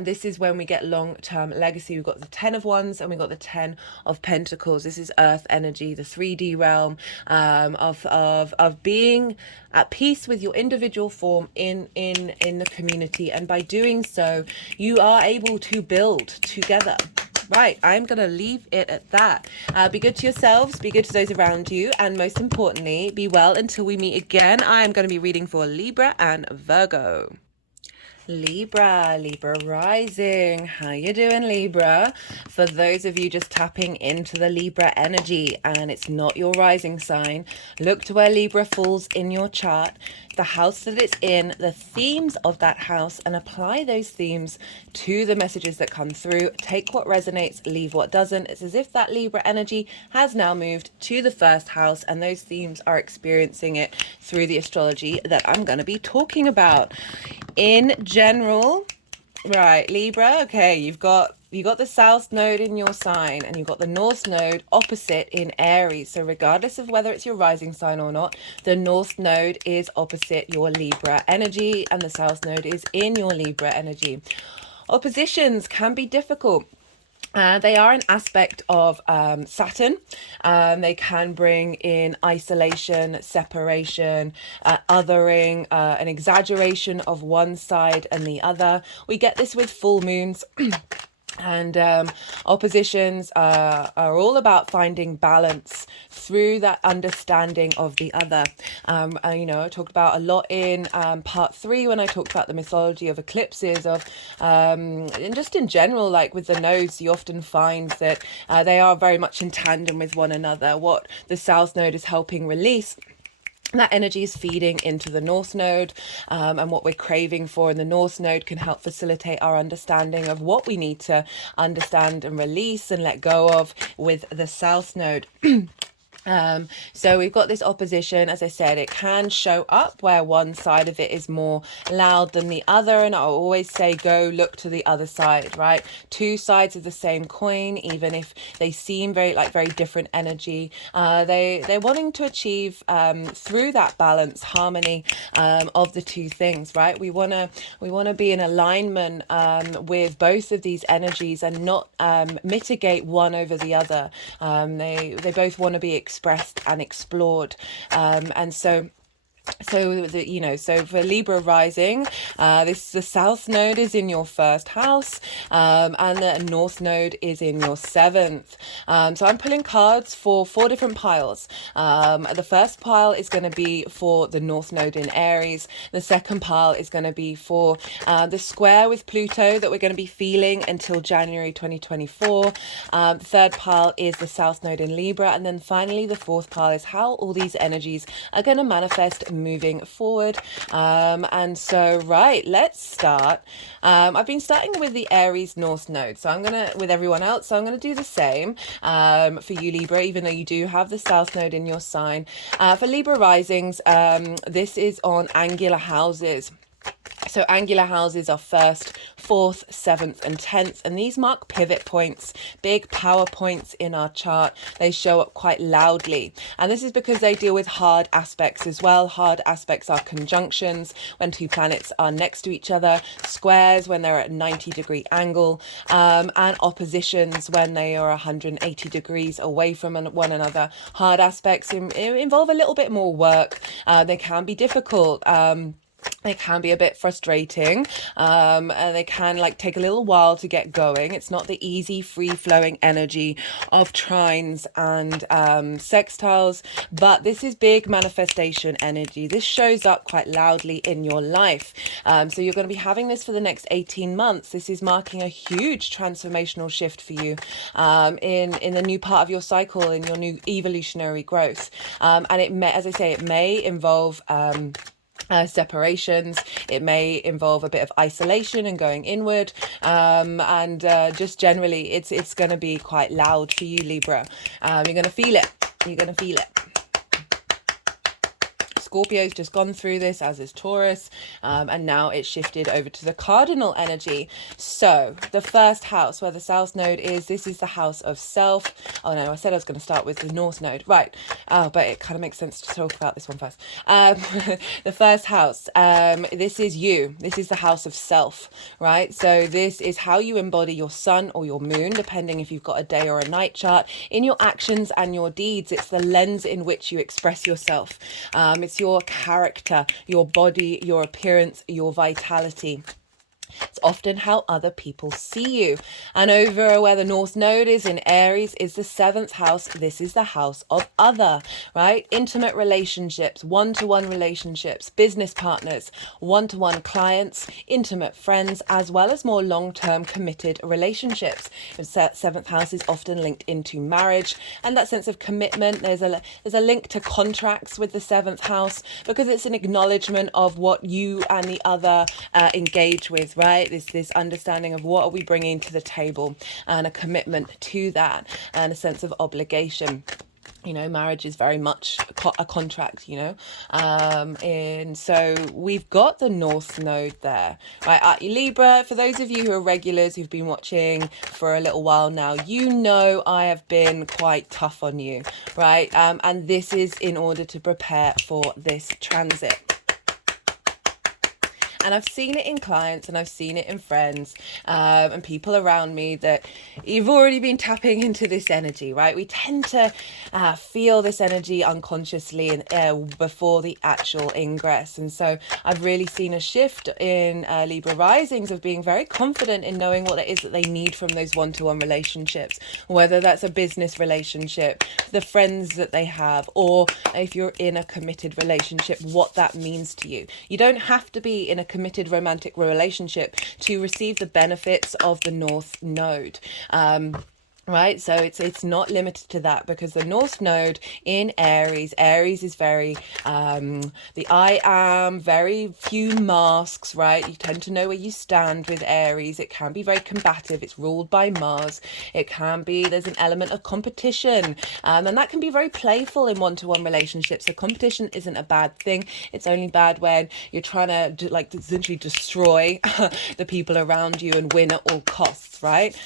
this is when we get long-term legacy. We've got the 10 of Wands and we've got the 10 of Pentacles. This is earth energy, the 3D realm, of being at peace with your individual form in the community, and by doing so you are able to build together. Right, I'm going to leave it at that. Be good to yourselves, be good to those around you, and most importantly, be well until we meet again. I am going to be reading for Libra and Virgo. Libra rising. How you doing, Libra? For those of you just tapping into the Libra energy and it's not your rising sign, look to where Libra falls in your chart, the house that it's in, the themes of that house, and apply those themes to the messages that come through. Take what resonates, leave what doesn't. It's as if that Libra energy has now moved to the first house and those themes are experiencing it through the astrology that I'm going to be talking about. In general, right, Libra, okay, you've got the South Node in your sign and you've got the North Node opposite in Aries. So regardless of whether it's your rising sign or not, the North Node is opposite your Libra energy and the South Node is in your Libra energy. Oppositions can be difficult. They are an aspect of Saturn. They can bring in isolation, separation, othering, an exaggeration of one side and the other. We get this with full moons. And oppositions are all about finding balance through that understanding of the other. You know, I talked about a lot in part 3 when I talked about the mythology of eclipses, and just in general, like with the nodes, you often find that they are very much in tandem with one another. What the South Node is helping release, that energy is feeding into the North Node, and what we're craving for in the North Node can help facilitate our understanding of what we need to understand and release and let go of with the South Node. So we've got this opposition. As I said, it can show up where one side of it is more loud than the other, and I'll always say go look to the other side, right? Two sides of the same coin, even if they seem very different energy, they're wanting to achieve through that balance, harmony of the two things, right? We want to be in alignment with both of these energies and not mitigate one over the other. They both want to be expressed and explored, and so So so for Libra rising, the South Node is in your first house, and the North Node is in your seventh. So I'm pulling cards for 4 different piles. The first pile is going to be for the North Node in Aries. The second pile is going to be for the square with Pluto that we're going to be feeling until January 2024. The third pile is the South Node in Libra, and then finally the fourth pile is how all these energies are going to manifest moving forward. And so right, let's start. I've been starting with the Aries North Node, so I'm gonna, with everyone else, so I'm gonna do the same for you Libra, even though you do have the South Node in your sign. For Libra risings, this is on angular houses. So angular houses are 1st, 4th, 7th and 10th, and these mark pivot points, big power points in our chart. They show up quite loudly, and this is because they deal with hard aspects as well. Hard aspects are conjunctions, when 2 planets are next to each other, squares when they're at a 90-degree angle, and oppositions when they are 180 degrees away from one another. Hard aspects involve a little bit more work. They can be difficult. They can be a bit frustrating, and they can take a little while to get going. It's not the easy, free-flowing energy of trines and sextiles, but this is big manifestation energy. This shows up quite loudly in your life. So you're going to be having this for the next 18 months. This is marking a huge transformational shift for you in the new part of your cycle, in your new evolutionary growth. And it may, as I say, it may involve separations. It may involve a bit of isolation and going inward, and just generally it's going to be quite loud for you Libra. You're going to feel it. You're going to feel it. Scorpio's just gone through this, as is Taurus, and now it's shifted over to the cardinal energy. So the first house where the South Node is, this is the house of self. Oh no, I said I was going to start with the North Node, right? Oh, but it kind of makes sense to talk about this one first. The first house, this is you. This is the house of self, right? So this is how you embody your sun or your moon, depending if you've got a day or a night chart, in your actions and your deeds. It's the lens in which you express yourself. It's your character, your body, your appearance, your vitality. It's often how other people see you. And over where the North Node is in Aries is the 7th house. This is the house of other, right? Intimate relationships, one-to-one relationships, business partners, one-to-one clients, intimate friends, as well as more long-term committed relationships. The 7th house is often linked into marriage, and that sense of commitment. There's a link to contracts with the 7th house, because it's an acknowledgement of what you and the other engage with, right? This understanding of what are we bringing to the table, and a commitment to that, and a sense of obligation. You know, marriage is very much a contract, you know. And so we've got the North Node there, right? Libra, for those of you who are regulars who've been watching for a little while now, you know I have been quite tough on you, right? And this is in order to prepare for this transit. And I've seen it in clients, and I've seen it in friends, and people around me, that you've already been tapping into this energy, right? We tend to feel this energy unconsciously and before the actual ingress. And so I've really seen a shift in Libra risings of being very confident in knowing what it is that they need from those one-to-one relationships, whether that's a business relationship, the friends that they have, or if you're in a committed relationship, what that means to you. You don't have to be in a committed romantic relationship to receive the benefits of the North Node. Right, so it's not limited to that, because the North Node in Aries is very the I am, very few masks, right? You tend to know where you stand with Aries. It can be very combative. It's ruled by Mars. It can be, there's an element of competition, and that can be very playful in one-to-one relationships. So competition isn't a bad thing. It's only bad when you're trying to essentially destroy the people around you and win at all costs, right?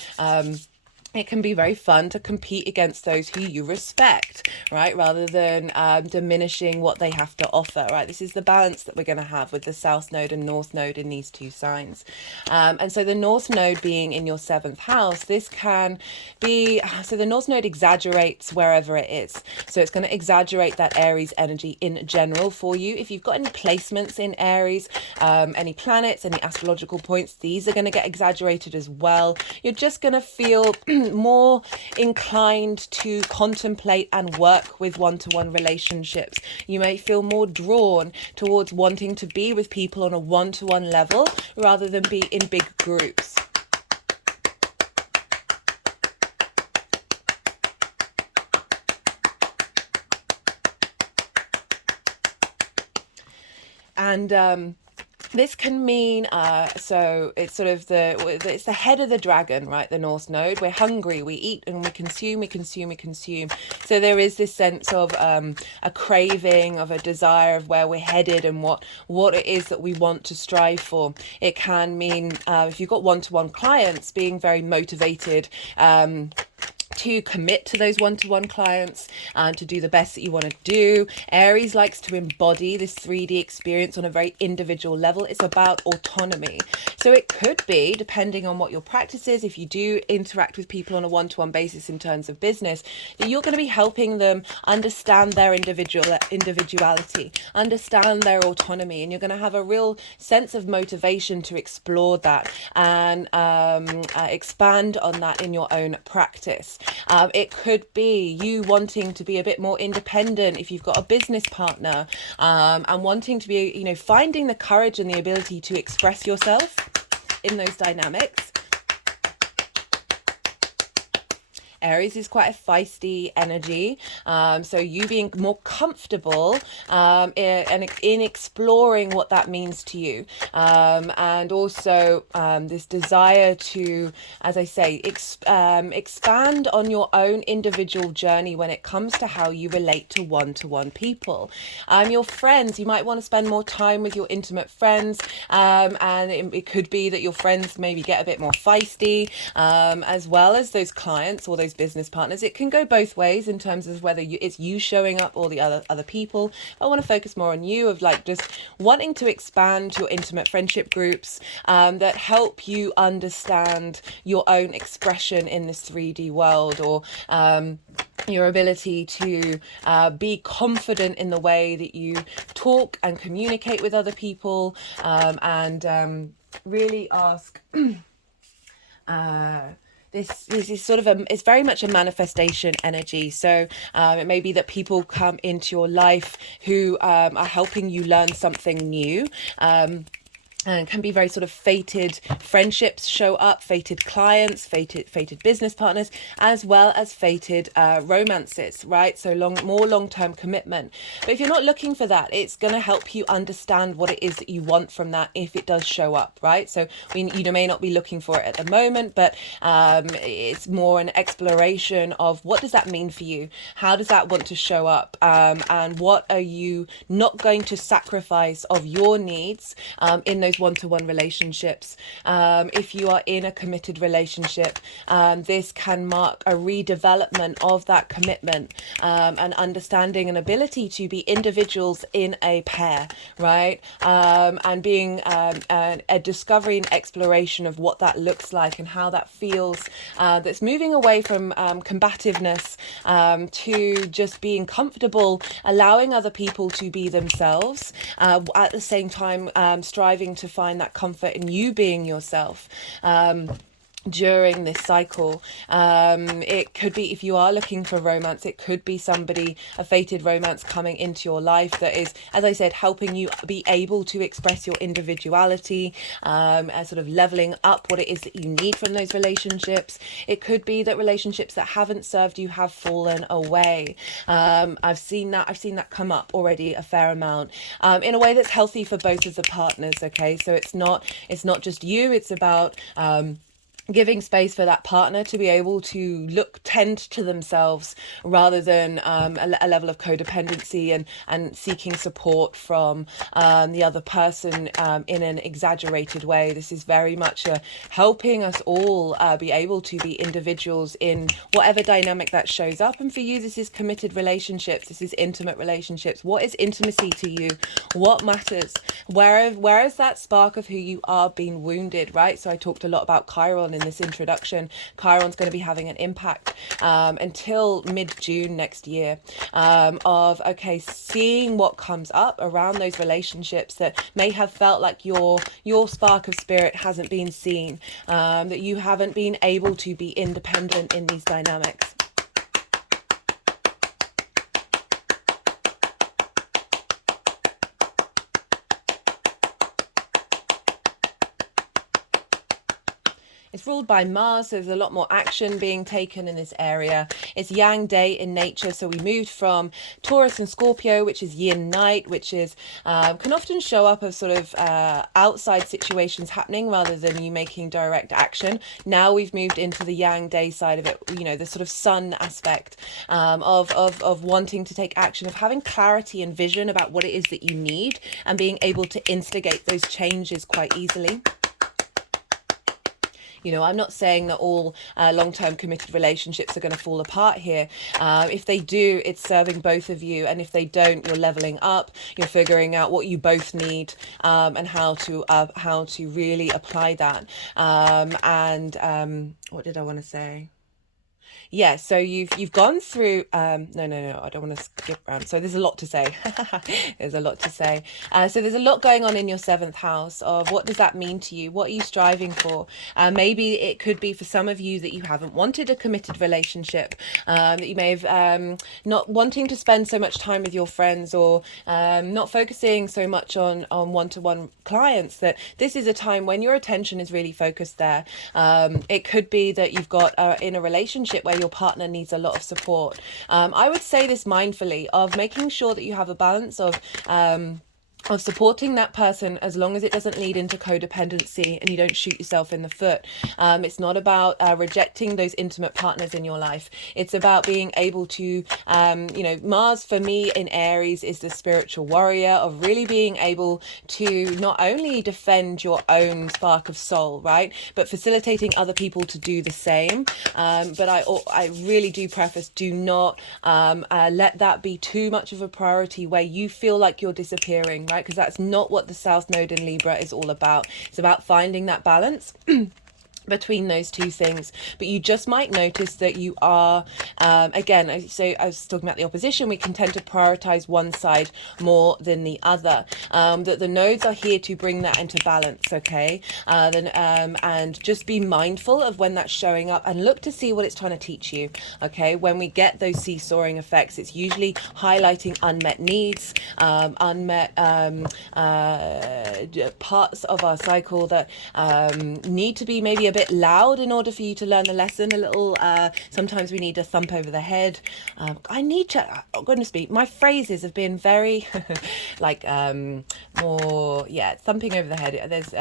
it can be very fun to compete against those who you respect, right? Rather than diminishing what they have to offer, right? This is the balance that we're going to have with the South Node and North Node in these two signs. And so the North Node being in your 7th house, this can be, so the North Node exaggerates wherever it is. So it's going to exaggerate that Aries energy in general for you. If you've got any placements in Aries, any planets, any astrological points, these are going to get exaggerated as well. You're just going to feel more inclined to contemplate and work with one-to-one relationships. You may feel more drawn towards wanting to be with people on a one-to-one level rather than be in big groups. And this can mean, so it's sort of it's the head of the dragon, right? The North Node. We're hungry, we eat and we consume, we consume, we consume. So there is this sense of a craving, of a desire of where we're headed and what it is that we want to strive for. It can mean, if you've got one-to-one clients, being very motivated, to commit to those one-to-one clients and to do the best that you want to do. Aries likes to embody this 3D experience on a very individual level. It's about autonomy. So it could be, depending on what your practice is, if you do interact with people on a one-to-one basis in terms of business, that you're going to be helping them understand their individuality, understand their autonomy, and you're going to have a real sense of motivation to explore that and expand on that in your own practice. It could be you wanting to be a bit more independent if you've got a business partner, and wanting to be, finding the courage and the ability to express yourself in those dynamics. Aries is quite a feisty energy, so you being more comfortable in exploring what that means to you, and also this desire to, as I say, expand on your own individual journey when it comes to how you relate to one-to-one people. Your friends, you might want to spend more time with your intimate friends, and it could be that your friends maybe get a bit more feisty, as well as those clients or those business partners. It can go both ways in terms of whether it's you showing up or the other people. I want to focus more on you, of like just wanting to expand your intimate friendship groups that help you understand your own expression in this 3D world, or your ability to be confident in the way that you talk and communicate with other people, and really ask this is sort of it's very much a manifestation energy. So it may be that people come into your life who are helping you learn something new, and can be very sort of fated friendships show up, fated clients, fated business partners, as well as fated romances, right? So more long-term commitment. But if you're not looking for that, it's going to help you understand what it is that you want from that if it does show up, right? So you may not be looking for it at the moment, but it's more an exploration of what does that mean for you? How does that want to show up? And what are you not going to sacrifice of your needs in those one-to-one relationships? If you are in a committed relationship, this can mark a redevelopment of that commitment, and understanding and ability to be individuals in a pair, right? And being a discovery and exploration of what that looks like and how that feels, that's moving away from combativeness to just being comfortable, allowing other people to be themselves, at the same time striving to find that comfort in you being yourself. During this cycle, it could be, if you are looking for romance, it could be somebody, a fated romance coming into your life that is, as I said, helping you be able to express your individuality, and sort of leveling up what it is that you need from those relationships. It could be that relationships that haven't served you have fallen away. I've seen that come up already a fair amount, in a way that's healthy for both of the partners. Okay, so it's not just you, it's about giving space for that partner to be able to tend to themselves rather than a level of codependency and seeking support from the other person in an exaggerated way. This is very much helping us all be able to be individuals in whatever dynamic that shows up. And for you, this is committed relationships. This is intimate relationships. What is intimacy to you? What matters? Where is that spark of who you are being wounded, right? So I talked a lot about Chiron in this introduction. Chiron's going to be having an impact until mid-June next year of, okay, seeing what comes up around those relationships that may have felt like your spark of spirit hasn't been seen, that you haven't been able to be independent in these dynamics. It's ruled by Mars, so there's a lot more action being taken in this area. It's yang day in nature, so we moved from Taurus and Scorpio, which is yin night, which is can often show up as sort of outside situations happening rather than you making direct action. Now we've moved into the yang day side of it, you know, the sort of sun aspect of wanting to take action, of having clarity and vision about what it is that you need and being able to instigate those changes quite easily. You know, I'm not saying that all long-term committed relationships are going to fall apart here. If they do, it's serving both of you. And if they don't, you're leveling up. You're figuring out what you both need and how to really apply that. What did I want to say? Yeah, so you've gone through no, I don't want to skip around. So there's a lot to say. There's a lot to say. So there's a lot going on in your 7th house of what does that mean to you? What are you striving for? Maybe it could be for some of you that you haven't wanted a committed relationship, that you may have not wanting to spend so much time with your friends, or not focusing so much on one-to-one clients, that this is a time when your attention is really focused there. It could be that you've got in a relationship where your partner needs a lot of support. I would say this mindfully, of making sure that you have a balance of supporting that person as long as it doesn't lead into codependency and you don't shoot yourself in the foot. It's not about rejecting those intimate partners in your life. It's about being able to, you know, Mars for me in Aries is the spiritual warrior, of really being able to not only defend your own spark of soul, right, but facilitating other people to do the same. But I really do preface, do not let that be too much of a priority where you feel like you're disappearing, right? Because that's not what the South Node in Libra is all about. It's about finding that balance between those two things. But you just might notice that you are again, so I was talking about the opposition, we can tend to prioritize one side more than the other, that the nodes are here to bring that into balance, okay? And just be mindful of when that's showing up and look to see what it's trying to teach you, okay? When we get those seesawing effects, it's usually highlighting unmet needs, unmet parts of our cycle that need to be maybe a bit loud in order for you to learn the lesson a little. Sometimes we need a thump over the head. I need to, oh goodness me, my phrases have been very like more, yeah, thumping over the head. There's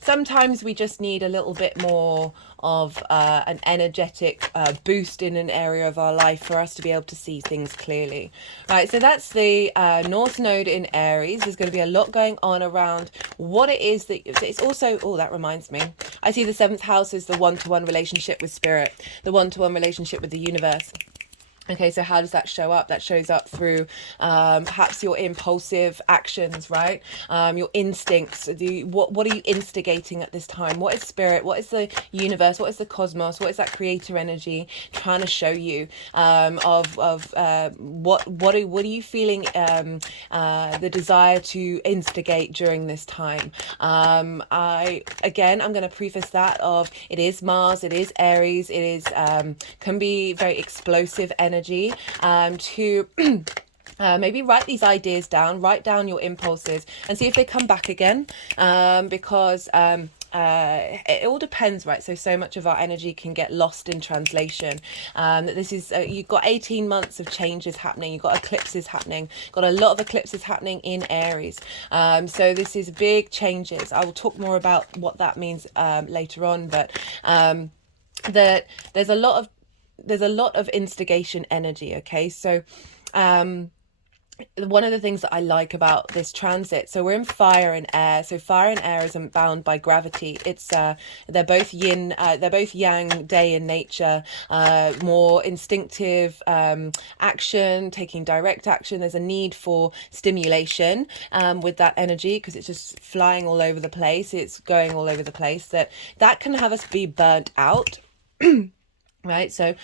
sometimes we just need a little bit more of an energetic boost in an area of our life for us to be able to see things clearly. Right, so that's the North Node in Aries. There's going to be a lot going on around what it is that it's also, oh, that reminds me, I see the 7th house is the one-to-one relationship with spirit, the one-to-one relationship with the universe. Okay, so how does that show up? That shows up through perhaps your impulsive actions, right? Your instincts. What are you instigating at this time? What is spirit? What is the universe? What is the cosmos? What is that creator energy trying to show you what are you feeling the desire to instigate during this time? I'm going to preface that of it is Mars, it is Aries, it is can be very explosive energy. To maybe write these ideas down, write down your impulses and see if they come back again, because it all depends, right? So much of our energy can get lost in translation. This is you've got 18 months of changes happening. You've got eclipses happening. Got a lot of eclipses happening in Aries. So this is big changes. I will talk more about what that means later on, but that there's a lot of instigation energy. Okay, so one of the things that I like about this transit, so we're in fire and air. So fire and air isn't bound by gravity. It's they're both yin, they're both yang, day in nature, more instinctive action, taking direct action. There's a need for stimulation with that energy, because it's just flying all over the place. It's going all over the place. That can have us be burnt out. Right, so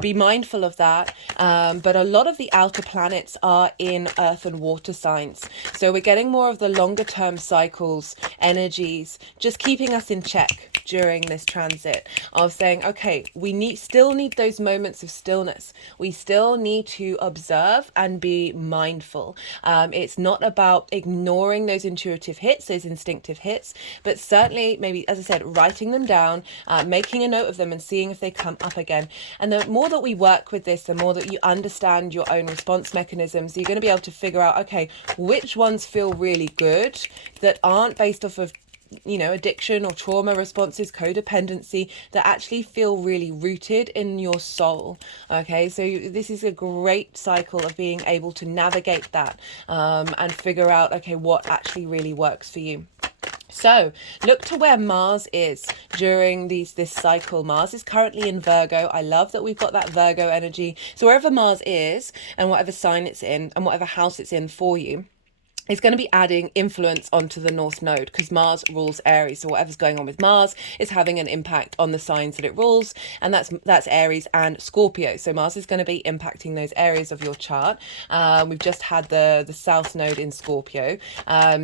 be mindful of that. But a lot of the outer planets are in earth and water signs. So we're getting more of the longer term cycles, energies, just keeping us in check during this transit, of saying, okay, we still need those moments of stillness. We still need to observe and be mindful. It's not about ignoring those intuitive hits, those instinctive hits, but certainly maybe, as I said, writing them down, making a note of them and seeing if they come up again. And the more that we work with this, the more that you understand your own response mechanisms, you're going to be able to figure out, okay, which ones feel really good, that aren't based off of addiction or trauma responses, codependency, that actually feel really rooted in your soul. Okay, so this is a great cycle of being able to navigate that and figure out, okay, what actually really works for you. So look to where Mars is during this cycle. Mars is currently in Virgo. I love that we've got that Virgo energy. So wherever Mars is and whatever sign it's in and whatever house it's in for you, it's going to be adding influence onto the North Node, because Mars rules Aries. So whatever's going on with Mars is having an impact on the signs that it rules, and that's Aries and Scorpio. So Mars is going to be impacting those areas of your chart. We've just had the South Node in Scorpio,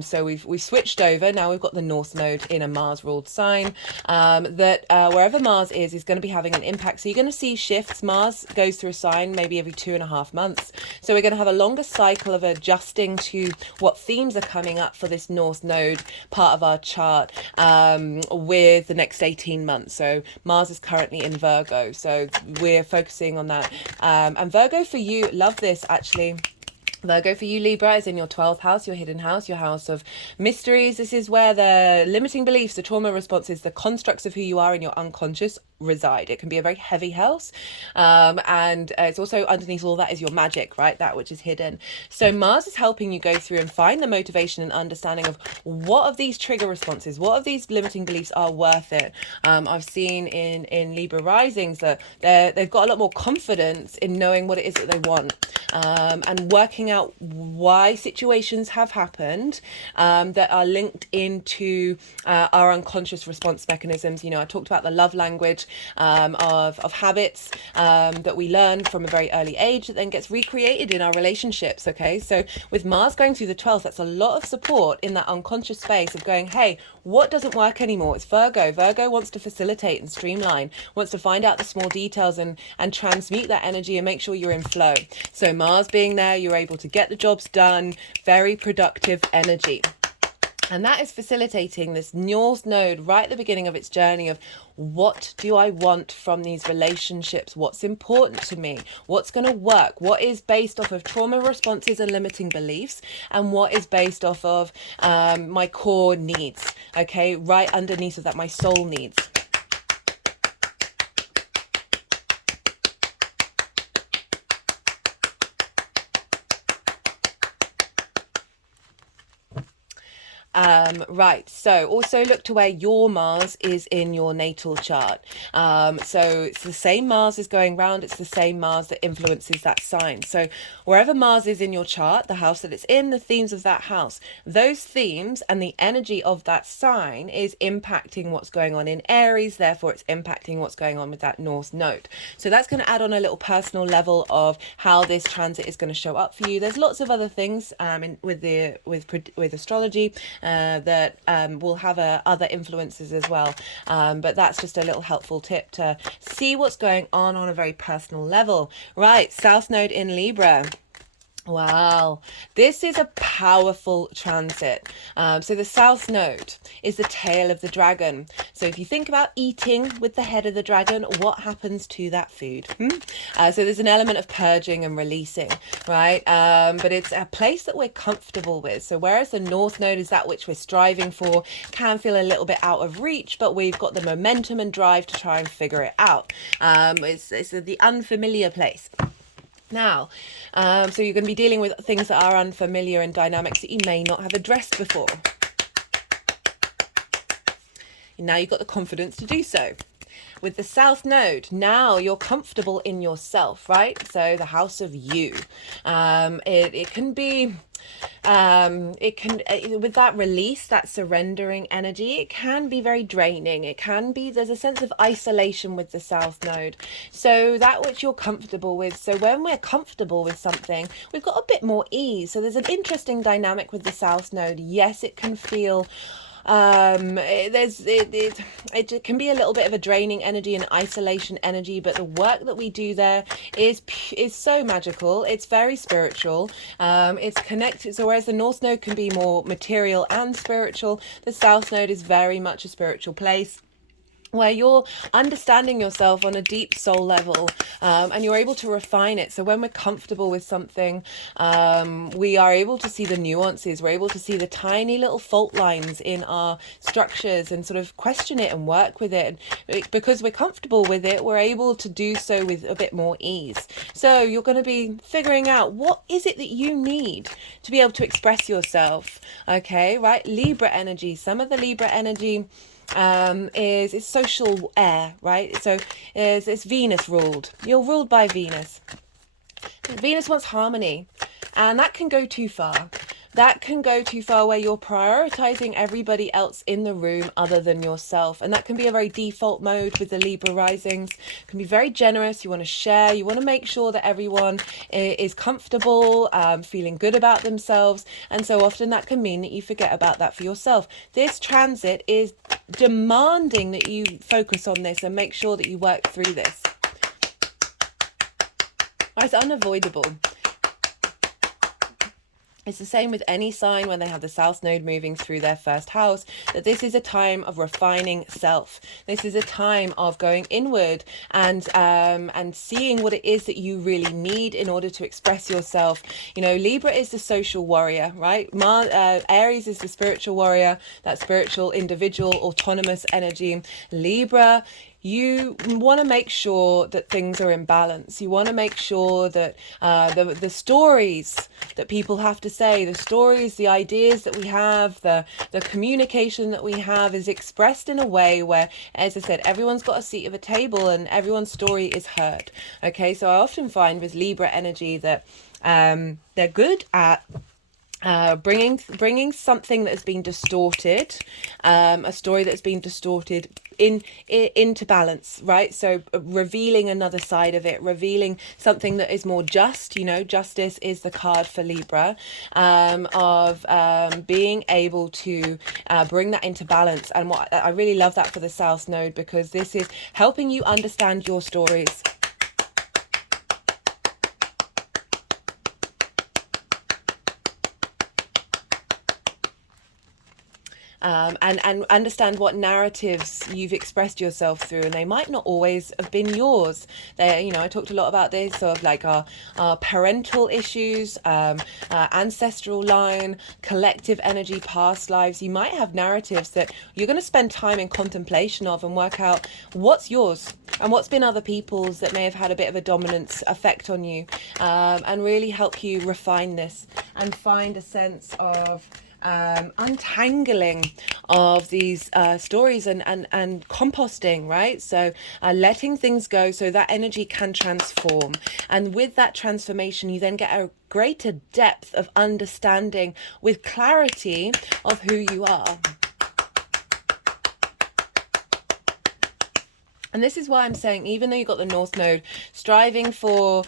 so we've switched over. Now we've got the North Node in a Mars ruled sign. Wherever Mars is going to be having an impact. So you're going to see shifts. Mars goes through a sign maybe every 2.5 months. So we're going to have a longer cycle of adjusting to what themes are coming up for this North Node part of our chart with the next 18 months. So Mars is currently in Virgo, so we're focusing on that. And Virgo for you, love this actually. Virgo for you, Libra, is in your 12th house, your hidden house, your house of mysteries. This is where the limiting beliefs, the trauma responses, the constructs of who you are in your unconscious reside. It can be a very heavy house. And it's also underneath all that is your magic, right? That which is hidden. So Mars is helping you go through and find the motivation and understanding of what of these trigger responses, what of these limiting beliefs are worth it. I've seen in Libra risings that they've got a lot more confidence in knowing what it is that they want, and working out why situations have happened that are linked into our unconscious response mechanisms. I talked about the love language of habits that we learn from a very early age that then gets recreated in our relationships. Okay, so with Mars going through the 12th, that's a lot of support in that unconscious space of going, hey, what doesn't work anymore? It's Virgo. Virgo wants to facilitate and streamline, wants to find out the small details and transmute that energy and make sure you're in flow. So Mars being there, you're able to get the jobs done, very productive energy. And that is facilitating this North Node right at the beginning of its journey of what do I want from these relationships? What's important to me? What's going to work? What is based off of trauma responses and limiting beliefs? And what is based off of my core needs? Okay, right underneath of that, my soul needs. Right, so also look to where your Mars is in your natal chart. So it's the same Mars is going round, it's the same Mars that influences that sign. So wherever Mars is in your chart, the house that it's in, the themes of that house, those themes and the energy of that sign is impacting what's going on in Aries, therefore it's impacting what's going on with that North Node. So that's going to add on a little personal level of how this transit is going to show up for you. There's lots of other things with astrology that will have other influences as well, but that's just a little helpful tip to see what's going on a very personal level. Right, South Node in Libra. Wow, this is a powerful transit. So the South Node is the tail of the dragon. So if you think about eating with the head of the dragon, what happens to that food? So there's an element of purging and releasing, right? But it's a place that we're comfortable with. So whereas the North Node is that which we're striving for, can feel a little bit out of reach, but we've got the momentum and drive to try and figure it out. It's the unfamiliar place. Now, so you're going to be dealing with things that are unfamiliar and dynamics that you may not have addressed before. And now you've got the confidence to do so. With the South Node, now you're comfortable in yourself, right? So the house of you. It can be... with that release, that surrendering energy, it can be very draining. It can be, there's a sense of isolation with the South Node. So that which you're comfortable with. So when we're comfortable with something, we've got a bit more ease. So there's an interesting dynamic with the South Node. Yes, it can feel it can be a little bit of a draining energy and isolation energy, but the work that we do there is so magical. It's very spiritual. It's connected. So whereas the North Node can be more material and spiritual, the South Node is very much a spiritual place, where you're understanding yourself on a deep soul level, and you're able to refine it. So when we're comfortable with something, we are able to see the nuances. We're able to see the tiny little fault lines in our structures and sort of question it and work with it. And because we're comfortable with it, we're able to do so with a bit more ease. So you're going to be figuring out what is it that you need to be able to express yourself. Okay, right? Libra energy. Some of the Libra energy is social air, right? So it's Venus ruled. You're ruled by Venus. Venus wants harmony, and that can go too far. That can go too far where you're prioritizing everybody else in the room other than yourself. And that can be a very default mode with the Libra risings. It can be very generous. You want to share. You want to make sure that everyone is comfortable, feeling good about themselves. And so often that can mean that you forget about that for yourself. This transit is demanding that you focus on this and make sure that you work through this. It's unavoidable. It's the same with any sign when they have the South Node moving through their first house, that this is a time of refining self. This is a time of going inward and seeing what it is that you really need in order to express yourself. You know, Libra is the social warrior, right? Aries is the spiritual warrior, that spiritual, individual, autonomous energy. Libra, you want to make sure that things are in balance. You want to make sure that the stories that people have to say, the stories, the ideas that we have, the communication that we have is expressed in a way where, as I said, everyone's got a seat at the table and everyone's story is heard. Okay, so I often find with Libra energy that they're good at bringing something that has been distorted, a story that's been distorted into balance, right? So revealing another side of it, revealing something that is more just. You know, justice is the card for Libra, of being able to bring that into balance. And what I really love that for the South Node, because this is helping you understand your stories. And understand what narratives you've expressed yourself through, and they might not always have been yours. They, you know, I talked a lot about this, sort of like our parental issues, ancestral line, collective energy, past lives. You might have narratives that you're going to spend time in contemplation of and work out what's yours and what's been other people's that may have had a bit of a dominance effect on you, and really help you refine this and find a sense of untangling of these stories and composting, right? So letting things go so that energy can transform. And with that transformation, you then get a greater depth of understanding with clarity of who you are. And this is why I'm saying, even though you've got the North Node striving for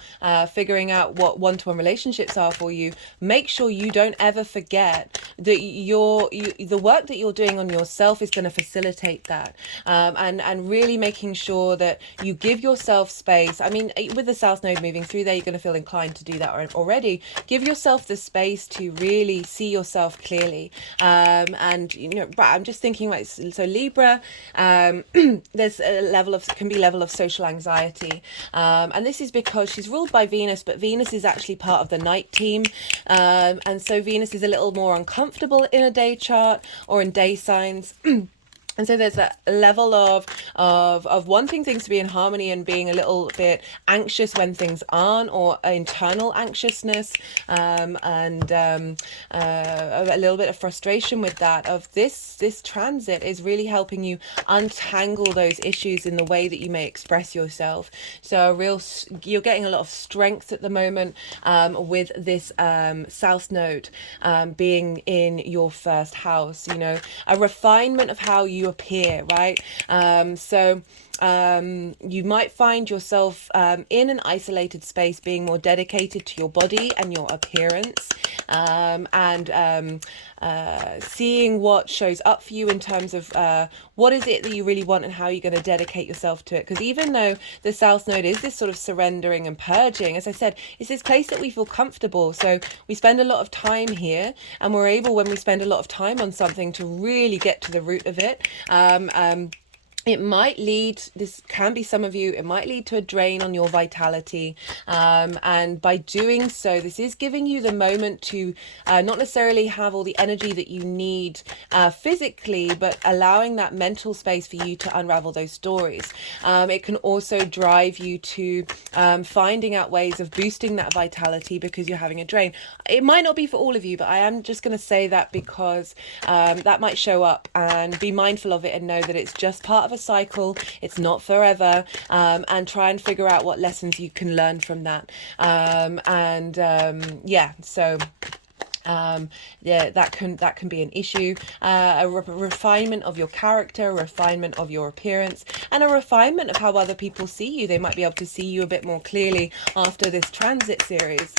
figuring out what one-to-one relationships are for you, make sure you don't ever forget the work that you're doing on yourself is going to facilitate that, and really making sure that you give yourself space. I mean, with the South Node moving through there, you're going to feel inclined to do that already. Give yourself the space to really see yourself clearly, and I'm just thinking, like, so Libra, there's a level of social anxiety, and this is because she's ruled by Venus, but Venus is actually part of the night team, and so Venus is a little more uncomfortable in a day chart or in day signs. And so there's a level of wanting things to be in harmony and being a little bit anxious when things aren't, or internal anxiousness, and a little bit of frustration with that. Of this transit is really helping you untangle those issues in the way that you may express yourself. So you're getting a lot of strength at the moment, with this South Node being in your first house. A refinement of how you appear, right? So you might find yourself in an isolated space, being more dedicated to your body and your appearance, and seeing what shows up for you in terms of what is it that you really want and how you're going to dedicate yourself to it. Because even though the South Node is this sort of surrendering and purging, as I said, it's this place that we feel comfortable. So we spend a lot of time here, and we're able, when we spend a lot of time on something, to really get to the root of it. It might lead, this can be some of you, it might lead to a drain on your vitality. And by doing so, this is giving you the moment to not necessarily have all the energy that you need physically, but allowing that mental space for you to unravel those stories. It can also drive you to finding out ways of boosting that vitality because you're having a drain. It might not be for all of you, but I am just going to say that because that might show up, and be mindful of it and know that it's just part of a cycle. It's not forever, and try and figure out what lessons you can learn from that. That can be an issue. A refinement of your character, a refinement of your appearance, and a refinement of how other people see you. They might be able to see you a bit more clearly after this transit series.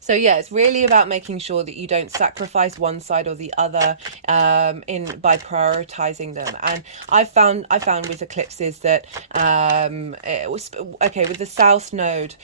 So yeah, it's really about making sure that you don't sacrifice one side or the other by prioritizing them. And I found with eclipses that it was okay with the South Node.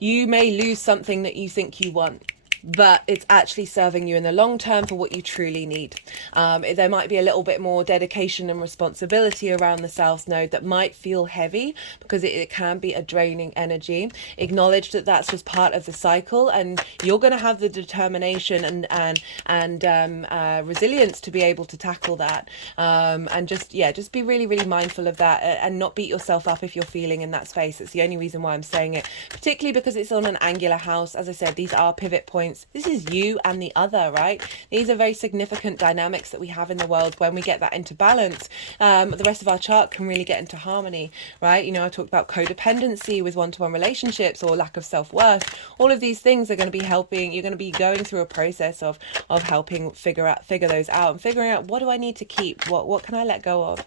You may lose something that you think you want, but it's actually serving you in the long term for what you truly need. There might be a little bit more dedication and responsibility around the South Node that might feel heavy because it can be a draining energy. Acknowledge that that's just part of the cycle, and you're going to have the determination and resilience to be able to tackle that. And just be really, really mindful of that, and not beat yourself up if you're feeling in that space. It's the only reason why I'm saying it, particularly because it's on an angular house. As I said, these are pivot points. This is you and the other, right? These are very significant dynamics that we have in the world. When we get that into balance, the rest of our chart can really get into harmony, right? I talked about codependency with one-to-one relationships, or lack of self-worth. All of these things are going to be helping. You're going to be going through a process of helping figure those out, and figuring out, what do I need to keep? What can I let go of?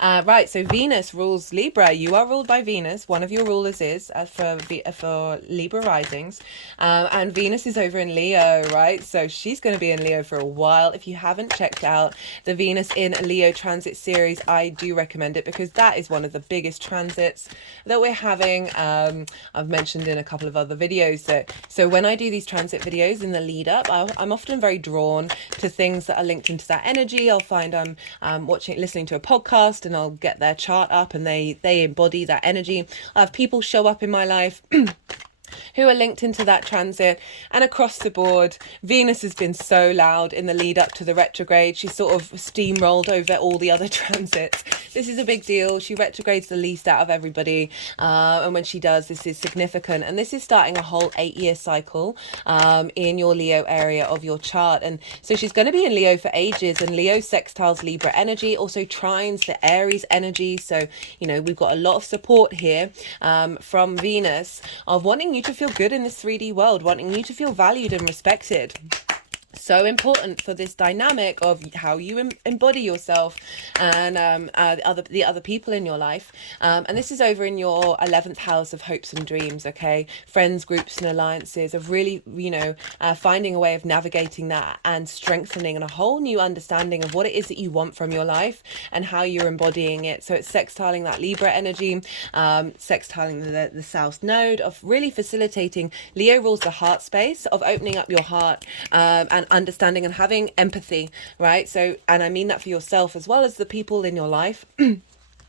Right, so Venus rules Libra. You are ruled by Venus. One of your rulers is for Libra risings, and Venus is over in Leo, right? So she's going to be in Leo for a while. If you haven't checked out the Venus in Leo transit series, I do recommend it, because that is one of the biggest transits that we're having. I've mentioned in a couple of other videos that, so when I do these transit videos in the lead up, I'm often very drawn to things that are linked into that energy. I'll find I'm listening to a podcast, and I'll get their chart up, and they embody that energy. I have people show up in my life who are linked into that transit, and across the board, Venus has been so loud in the lead up to the retrograde. She sort of steamrolled over all the other transits. This is a big deal. She retrogrades the least out of everybody, and when she does, this is significant. And this is starting a whole 8-year cycle in your Leo area of your chart. And so she's going to be in Leo for ages, and Leo sextiles Libra energy, also trines the Aries energy. So, we've got a lot of support here from Venus, of wanting you to feel good in this 3D world, wanting you to feel valued and respected. So important for this dynamic of how you embody yourself and the other people in your life, and this is over in your 11th house of hopes and dreams. Okay, friends, groups and alliances, of really, you know, finding a way of navigating that and strengthening and a whole new understanding of what it is that you want from your life and how you're embodying it. So it's sextiling that Libra energy, sextiling the South Node, of really facilitating. Leo rules the heart space, of opening up your heart, and understanding and having empathy, right? So, and I mean that for yourself as well as the people in your life.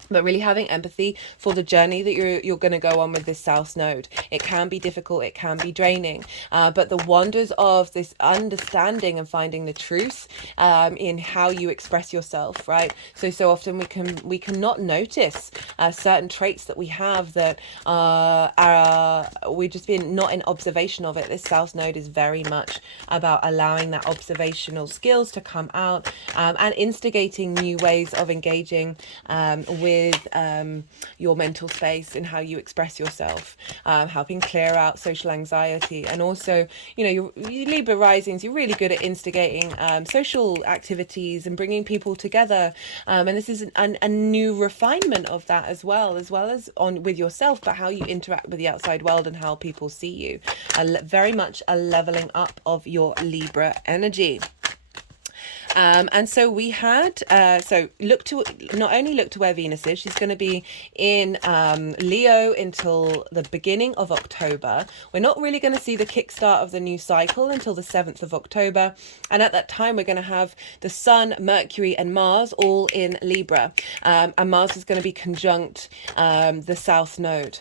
But really having empathy for the journey that you're going to go on with this South Node. It can be difficult, it can be draining, but the wonders of this understanding and finding the truth in how you express yourself, right? So often we cannot notice certain traits that we have that we've just been not in observation of it. This South Node is very much about allowing that observational skills to come out, and instigating new ways of engaging with your mental space and how you express yourself, helping clear out social anxiety. And also, you know, your Libra risings, you're really good at instigating social activities and bringing people together, and this is a new refinement of that as well as on with yourself, but how you interact with the outside world and how people see you. Very much a leveling up of your Libra energy. And so we had, so not only look to where Venus is, she's going to be in Leo until the beginning of October. We're not really going to see the kickstart of the new cycle until the 7th of October. And at that time, we're going to have the Sun, Mercury and Mars all in Libra. And Mars is going to be conjunct the South Node.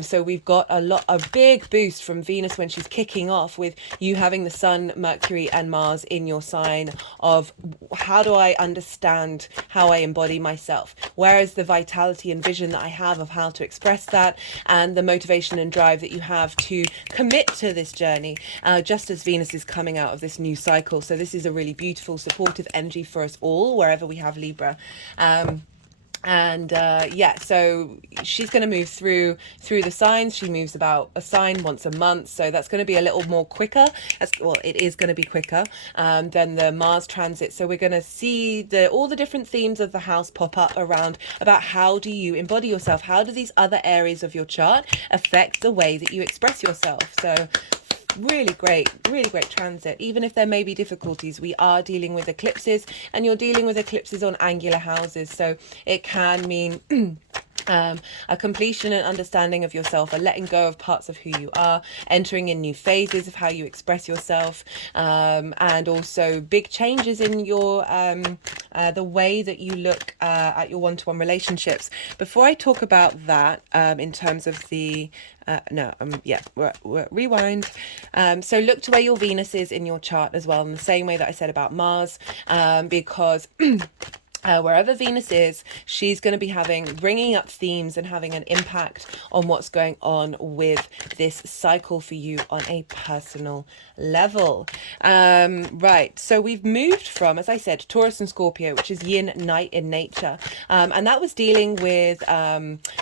So we've got a big boost from Venus when she's kicking off, with you having the Sun, Mercury and Mars in your sign of how do I understand how I embody myself? Where is the vitality and vision that I have of how to express that, and the motivation and drive that you have to commit to this journey, just as Venus is coming out of this new cycle. So this is a really beautiful, supportive energy for us all, wherever we have Libra. Yeah, so she's going to move through the signs. She moves about a sign once a month, so that's going to be a little more quicker. Well, it is going to be quicker than the Mars transit. So we're going to see all the different themes of the house pop up around about how do you embody yourself? How do these other areas of your chart affect the way that you express yourself? So really great transit. Even if there may be difficulties, we are dealing with eclipses, and you're dealing with eclipses on angular houses, so it can mean a completion and understanding of yourself, a letting go of parts of who you are, entering in new phases of how you express yourself, and also big changes in your the way that you look at your one-to-one relationships. Before I talk about that, in terms of the rewind. So look to where your Venus is in your chart as well, in the same way that I said about Mars, because wherever Venus is, she's going to be bringing up themes and having an impact on what's going on with this cycle for you on a personal level. Right, so we've moved from, as I said, Taurus and Scorpio, which is yin, night in nature, and that was dealing with,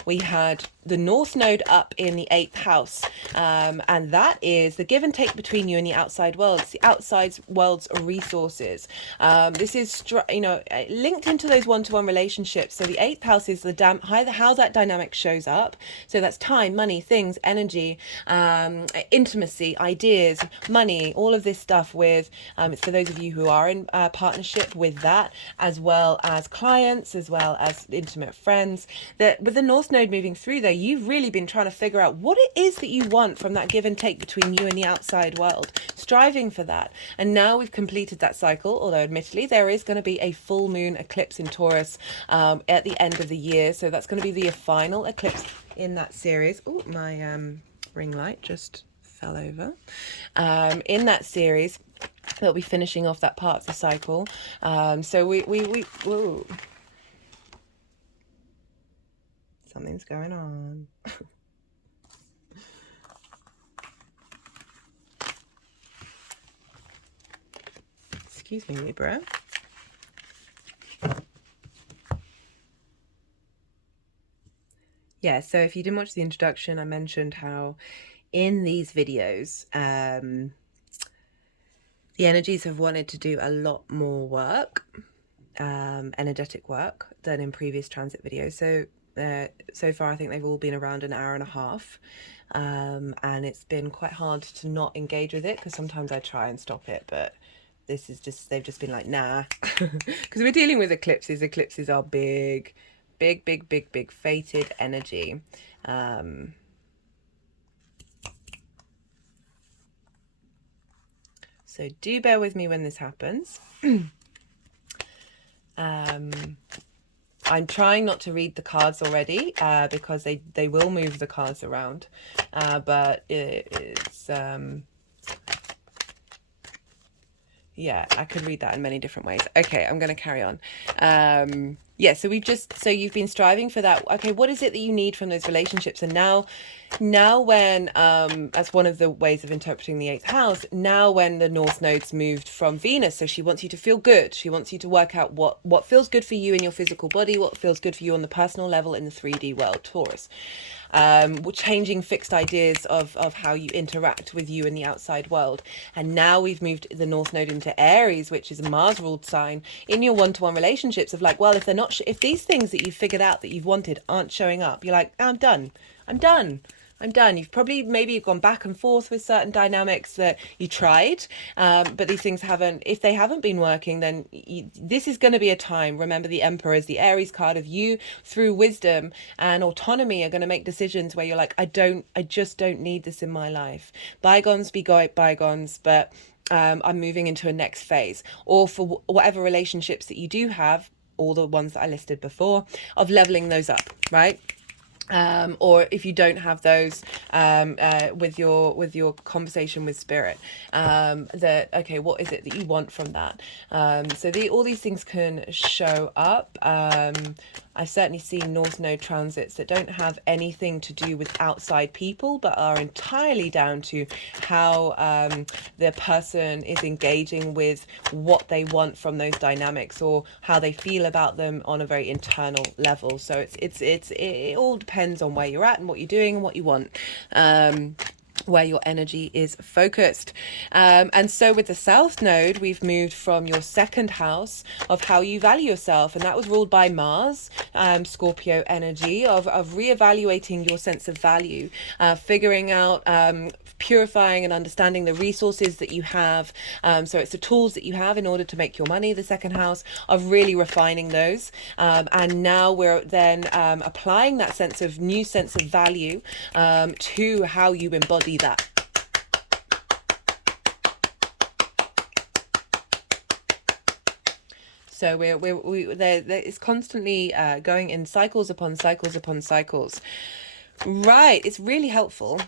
we had the North Node up in the 8th house, and that is the give and take between you and the outside world. It's the outside world's resources. This is linked into those one-to-one relationships. So the 8th house is how that dynamic shows up. So that's time, money, things, energy, intimacy, ideas, money, all of this stuff with, it's for those of you who are in partnership with that, as well as clients, as well as intimate friends. That with the North Node moving through there, you've really been trying to figure out what it is that you want from that give and take between you and the outside world, striving for that. And now we've completed that cycle, although admittedly there is going to be a full moon eclipse in Taurus at the end of the year. So that's going to be the final eclipse in that series. Oh, my ring light just fell over. In that series, they'll be finishing off that part of the cycle. So we whoa. Something's going on. Excuse me, Libra. Yeah, so if you didn't watch the introduction, I mentioned how in these videos, The energies have wanted to do a lot more work, energetic work, than in previous transit videos. So far I think they've all been around an hour and a half, and it's been quite hard to not engage with it, because sometimes I try and stop it, but this is just, they've just been like, nah. Because we're dealing with eclipses. Eclipses are big fated energy. So do bear with me when this happens. I'm trying not to read the cards already, because they will move the cards around, but it's yeah, I could read that in many different ways. Okay, I'm going to carry on. Yeah, so you've been striving for that. Okay, what is it that you need from those relationships? And now when, as one of the ways of interpreting the 8th house, now when the North Node's moved from Venus, so she wants you to feel good. She wants you to work out what feels good for you in your physical body, what feels good for you on the personal level in the 3D world, Taurus. Changing fixed ideas of how you interact with you in the outside world. And now we've moved the North Node into Aries, which is a Mars-ruled sign, in your one-to-one relationships of like, well, if they're not, if these things that you've figured out that you've wanted aren't showing up, you're like, I'm done. You've probably maybe gone back and forth with certain dynamics that you tried, but these things haven't, if they haven't been working, then this is going to be a time. Remember, the Emperor is the Aries card of you, through wisdom and autonomy, are going to make decisions where you're like, I just don't need this in my life. Bygones be bygones, but I'm moving into a next phase. Or for whatever relationships that you do have, all the ones that I listed before, of leveling those up, right? Or if you don't have those, with your conversation with spirit, that, okay, what is it that you want from that? So all these things can show up. I've certainly seen North Node transits that don't have anything to do with outside people, but are entirely down to how the person is engaging with what they want from those dynamics, or how they feel about them on a very internal level. So it all depends on where you're at and what you're doing and what you want. Where your energy is focused. And so with the South Node, we've moved from your 2nd house of how you value yourself, and that was ruled by Mars, Scorpio energy, of reevaluating your sense of value, figuring out, purifying and understanding the resources that you have. So it's the tools that you have in order to make your money, the 2nd house, of really refining those. And now we're then applying that new sense of value to how you embody that. So it's constantly going in cycles upon cycles upon cycles. Right, it's really helpful,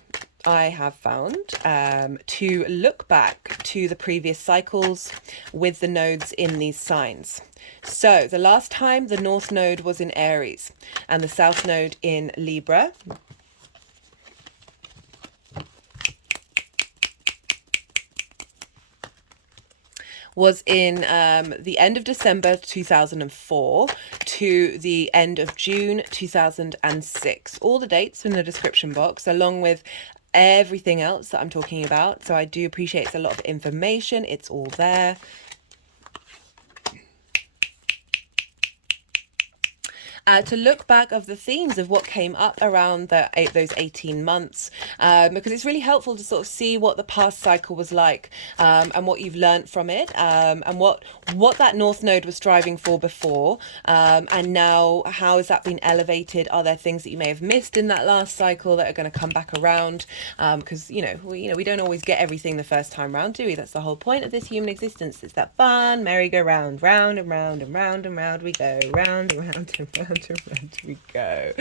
I have found, to look back to the previous cycles with the nodes in these signs. So the last time the North Node was in Aries and the South Node in Libra, was in the end of December 2004 to the end of June 2006. All the dates in the description box, along with everything else that I'm talking about. So I do appreciate it's a lot of information. It's all there. To look back of the themes of what came up around those 18 months, because it's really helpful to sort of see what the past cycle was like, and what you've learned from it, and what that North Node was striving for before, and now how has that been elevated? Are there things that you may have missed in that last cycle that are going to come back around? Because we don't always get everything the first time round, do we? That's the whole point of this human existence. It's that fun merry-go-round, round and round and round and round we go, round and round and round. We go.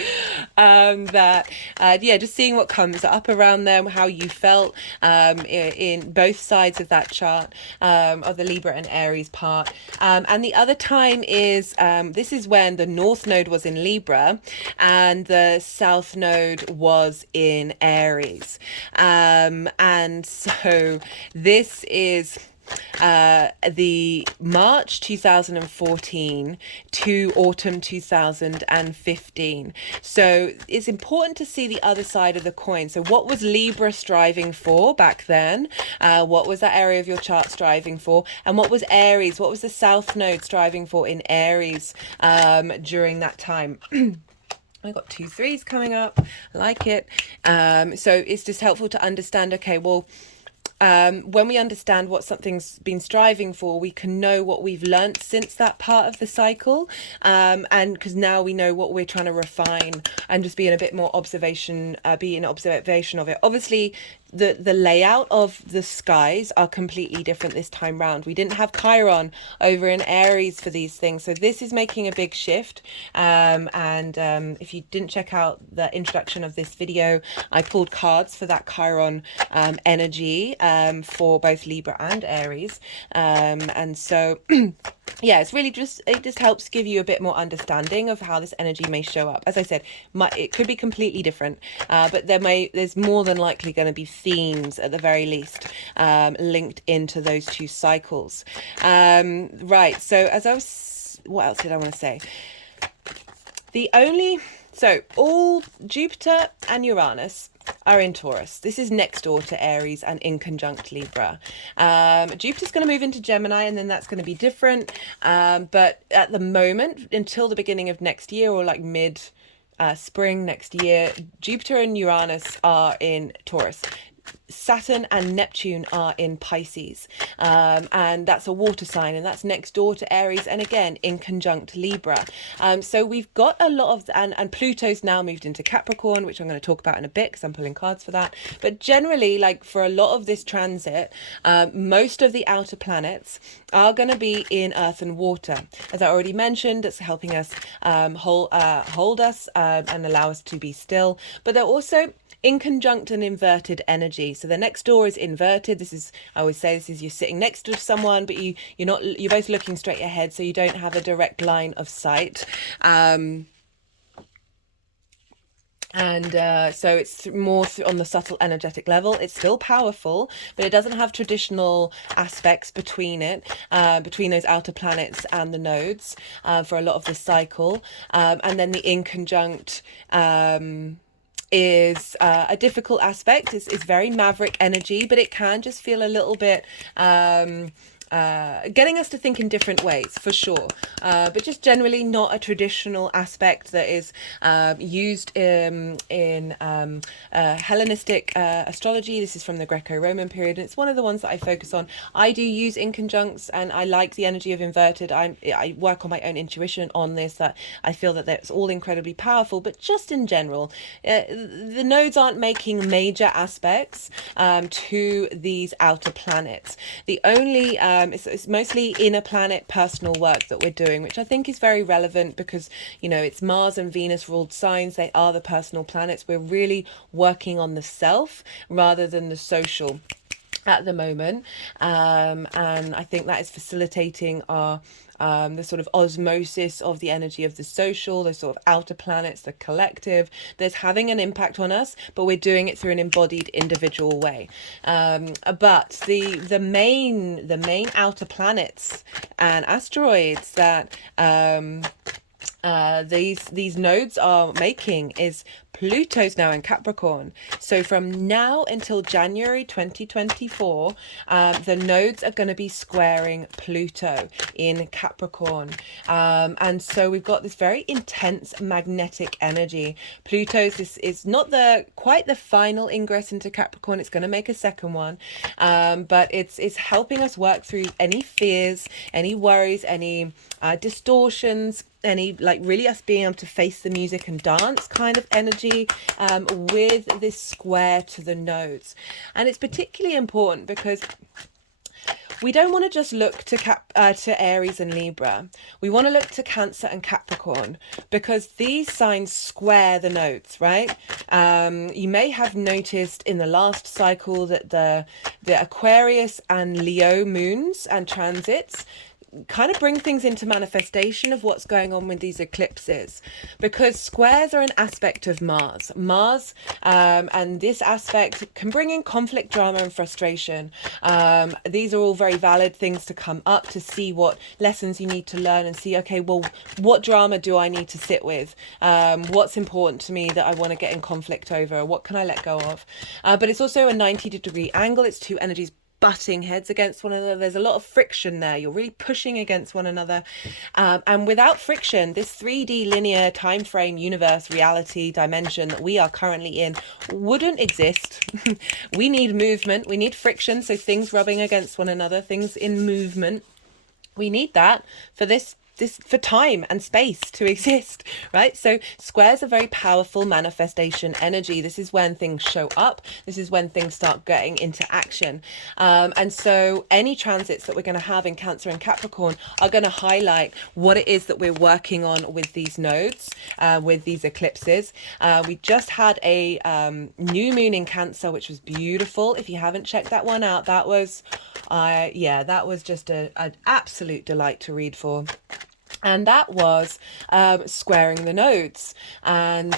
Just seeing what comes up around them, how you felt in both sides of that chart, of the Libra and Aries part. And the other time is, this is when the North Node was in Libra and the South Node was in Aries. And so this is the March 2014 to autumn 2015. So it's important to see the other side of the coin. So what was Libra striving for back then? What was that area of your chart striving for? And what was Aries? What was the South Node striving for in Aries during that time? I got 2 3s coming up. I like it. So it's just helpful to understand, okay, well, when we understand what something's been striving for, we can know what we've learnt since that part of the cycle. And because now we know what we're trying to refine and just be in a bit more observation, be in observation of it. Obviously, the layout of the skies are completely different this time round. We didn't have Chiron over in Aries for these things, so this is making a big shift. If you didn't check out the introduction of this video, I pulled cards for that Chiron energy for both Libra and Aries, and so yeah, it's really just, it just helps give you a bit more understanding of how this energy may show up. As I said, it could be completely different, but there's more than likely going to be themes at the very least linked into those 2 cycles. Right, so what else did I want to say? All Jupiter and Uranus are in Taurus. This is next door to Aries and in conjunct Libra. Jupiter's going to move into Gemini, and then that's going to be different. But at the moment, until the beginning of next year, or like mid spring next year, Jupiter and Uranus are in Taurus. Saturn and Neptune are in Pisces, and that's a water sign, and that's next door to Aries, and again in conjunct Libra. So we've got a lot of, and Pluto's now moved into Capricorn, which I'm going to talk about in a bit because I'm pulling cards for that. But generally, like for a lot of this transit, most of the outer planets are going to be in Earth and Water. As I already mentioned, it's helping us hold us and allow us to be still, but they're also in conjunct and inverted energy. So the next door is inverted. This is, I always say, this is you're sitting next to someone, but you're both looking straight ahead, so you don't have a direct line of sight. So it's more on the subtle energetic level. It's still powerful, but it doesn't have traditional aspects between it, between those outer planets and the nodes for a lot of this cycle. And then the in conjunct is a difficult aspect. It's very maverick energy, but it can just feel a little bit getting us to think in different ways, for sure, but just generally not a traditional aspect that is used in Hellenistic astrology. This is from the Greco-Roman period, and it's one of the ones that I focus on. I do use inconjuncts, and I like the energy of inverted. I work on my own intuition on this, that I feel that that's all incredibly powerful, but just in general, the nodes aren't making major aspects to these outer planets. The only it's mostly inner planet personal work that we're doing, which I think is very relevant because, you know, it's Mars and Venus ruled signs. They are the personal planets. We're really working on the self rather than the social at the moment. And I think that is facilitating our the sort of osmosis of the energy of the social, the sort of outer planets, the collective, that's having an impact on us, but we're doing it through an embodied individual way. But the main outer planets and asteroids that these nodes are making is Pluto's now in Capricorn. So from now until January 2024, the nodes are going to be squaring Pluto in Capricorn. And so we've got this very intense magnetic energy. Pluto's is not quite the final ingress into Capricorn. It's going to make a second one. But it's helping us work through any fears, any worries, any distortions, any really us being able to face the music and dance kind of energy with this square to the nodes. And it's particularly important because we don't want to just look to Aries and Libra. We want to look to Cancer and Capricorn because these signs square the nodes, right? You may have noticed in the last cycle that the Aquarius and Leo moons and transits kind of bring things into manifestation of what's going on with these eclipses, because squares are an aspect of Mars, and this aspect can bring in conflict, drama, and frustration. These are all very valid things to come up, to see what lessons you need to learn and see, okay, well, what drama do I need to sit with? What's important to me that I want to get in conflict over? What can I let go of? But it's also a 90-degree angle. It's two energies butting heads against one another. There's a lot of friction there. You're really pushing against one another. And without friction, this 3D linear time frame, universe, reality, dimension that we are currently in wouldn't exist. We need movement. We need friction. So things rubbing against one another, things in movement. We need that for this for time and space to exist, right? So squares are very powerful manifestation energy. This is when things show up. This is when things start getting into action. And so any transits that we're going to have in Cancer and Capricorn are going to highlight what it is that we're working on with these nodes, with these eclipses. We just had a new moon in Cancer, which was beautiful. If you haven't checked that one out, that was, that was just an absolute delight to read for. And that was squaring the nodes and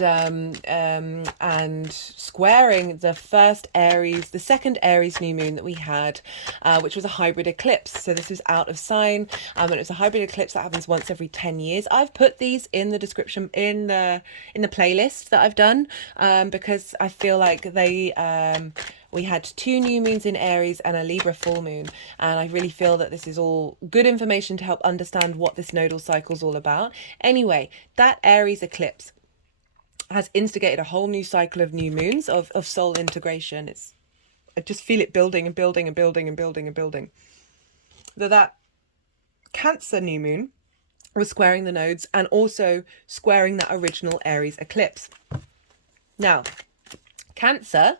squaring the second Aries new moon that we had, which was a hybrid eclipse. So this is out of sign, and it was a hybrid eclipse that happens once every 10 years. I've put these in the description in the playlist that I've done, because I feel like we had 2 new moons in Aries and a Libra full moon. And I really feel that this is all good information to help understand what this nodal cycle is all about. Anyway, that Aries eclipse has instigated a whole new cycle of new moons, of soul integration. I just feel it building and building and building and building and building. That Cancer new moon was squaring the nodes and also squaring that original Aries eclipse. Now, Cancer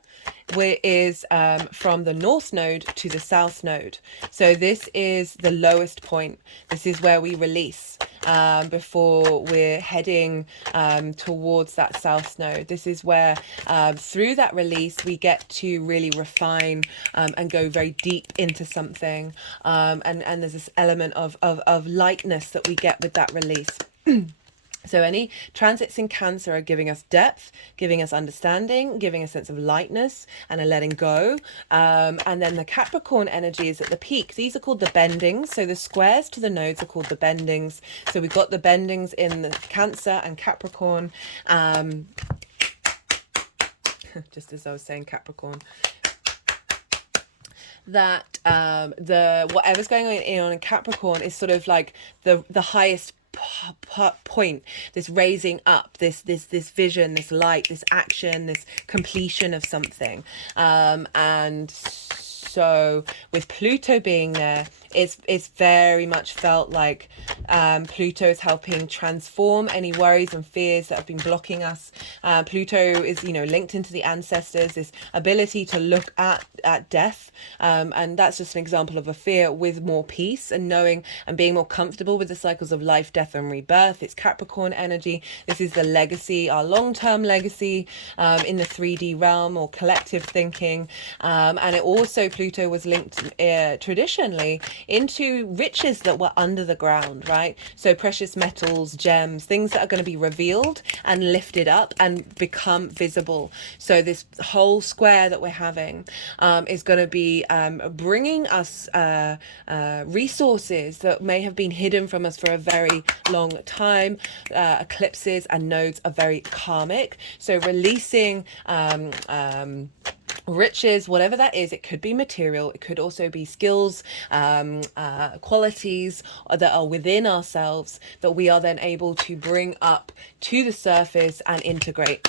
is from the North Node to the South Node. So this is the lowest point. This is where we release before we're heading towards that South Node. This is where through that release we get to really refine and go very deep into something. And there's this element of lightness that we get with that release. So any transits in Cancer are giving us depth, giving us understanding, giving a sense of lightness and a letting go. And then the Capricorn energy is at the peak. These are called the bendings. So the squares to the nodes are called the bendings. So we've got the bendings in the Cancer and Capricorn. Just as I was saying Capricorn. That whatever's going on in Capricorn is sort of like the highest point, this raising up, this vision, this light, this action, this completion of something. And so with Pluto being there, it's very much felt like Pluto is helping transform any worries and fears that have been blocking us. Pluto is, linked into the ancestors, this ability to look at death. And that's just an example of a fear with more peace and knowing and being more comfortable with the cycles of life, death, and rebirth. It's Capricorn energy. This is the legacy, our long-term legacy in the 3D realm or collective thinking. And it also, Pluto was linked traditionally into riches that were under the ground, right? So precious metals, gems, things that are going to be revealed and lifted up and become visible. So this whole square that we're having is going to be bringing us resources that may have been hidden from us for a very long time. Eclipses and nodes are very karmic. So releasing riches, whatever that is, it could be material, it could also be skills, qualities that are within ourselves that we are then able to bring up to the surface and integrate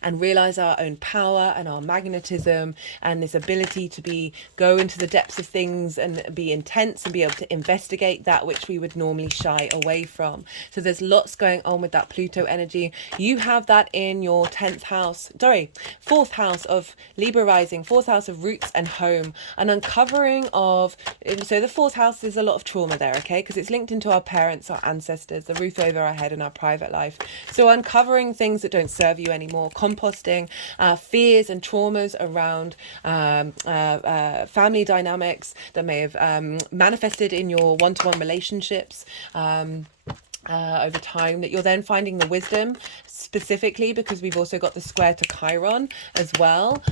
and realize our own power and our magnetism and this ability to go into the depths of things and be intense and be able to investigate that which we would normally shy away from. So there's lots going on with that Pluto energy. You have that in your 4th house of Libra rising, 4th house of roots and home, an uncovering of, so the 4th house is a lot of trauma there, okay, because it's linked into our parents, our ancestors, the roof over our head and our private life. So uncovering things that don't serve you anymore, composting fears and traumas around family dynamics that may have manifested in your one-to-one relationships over time, that you're then finding the wisdom, specifically because we've also got the square to Chiron as well,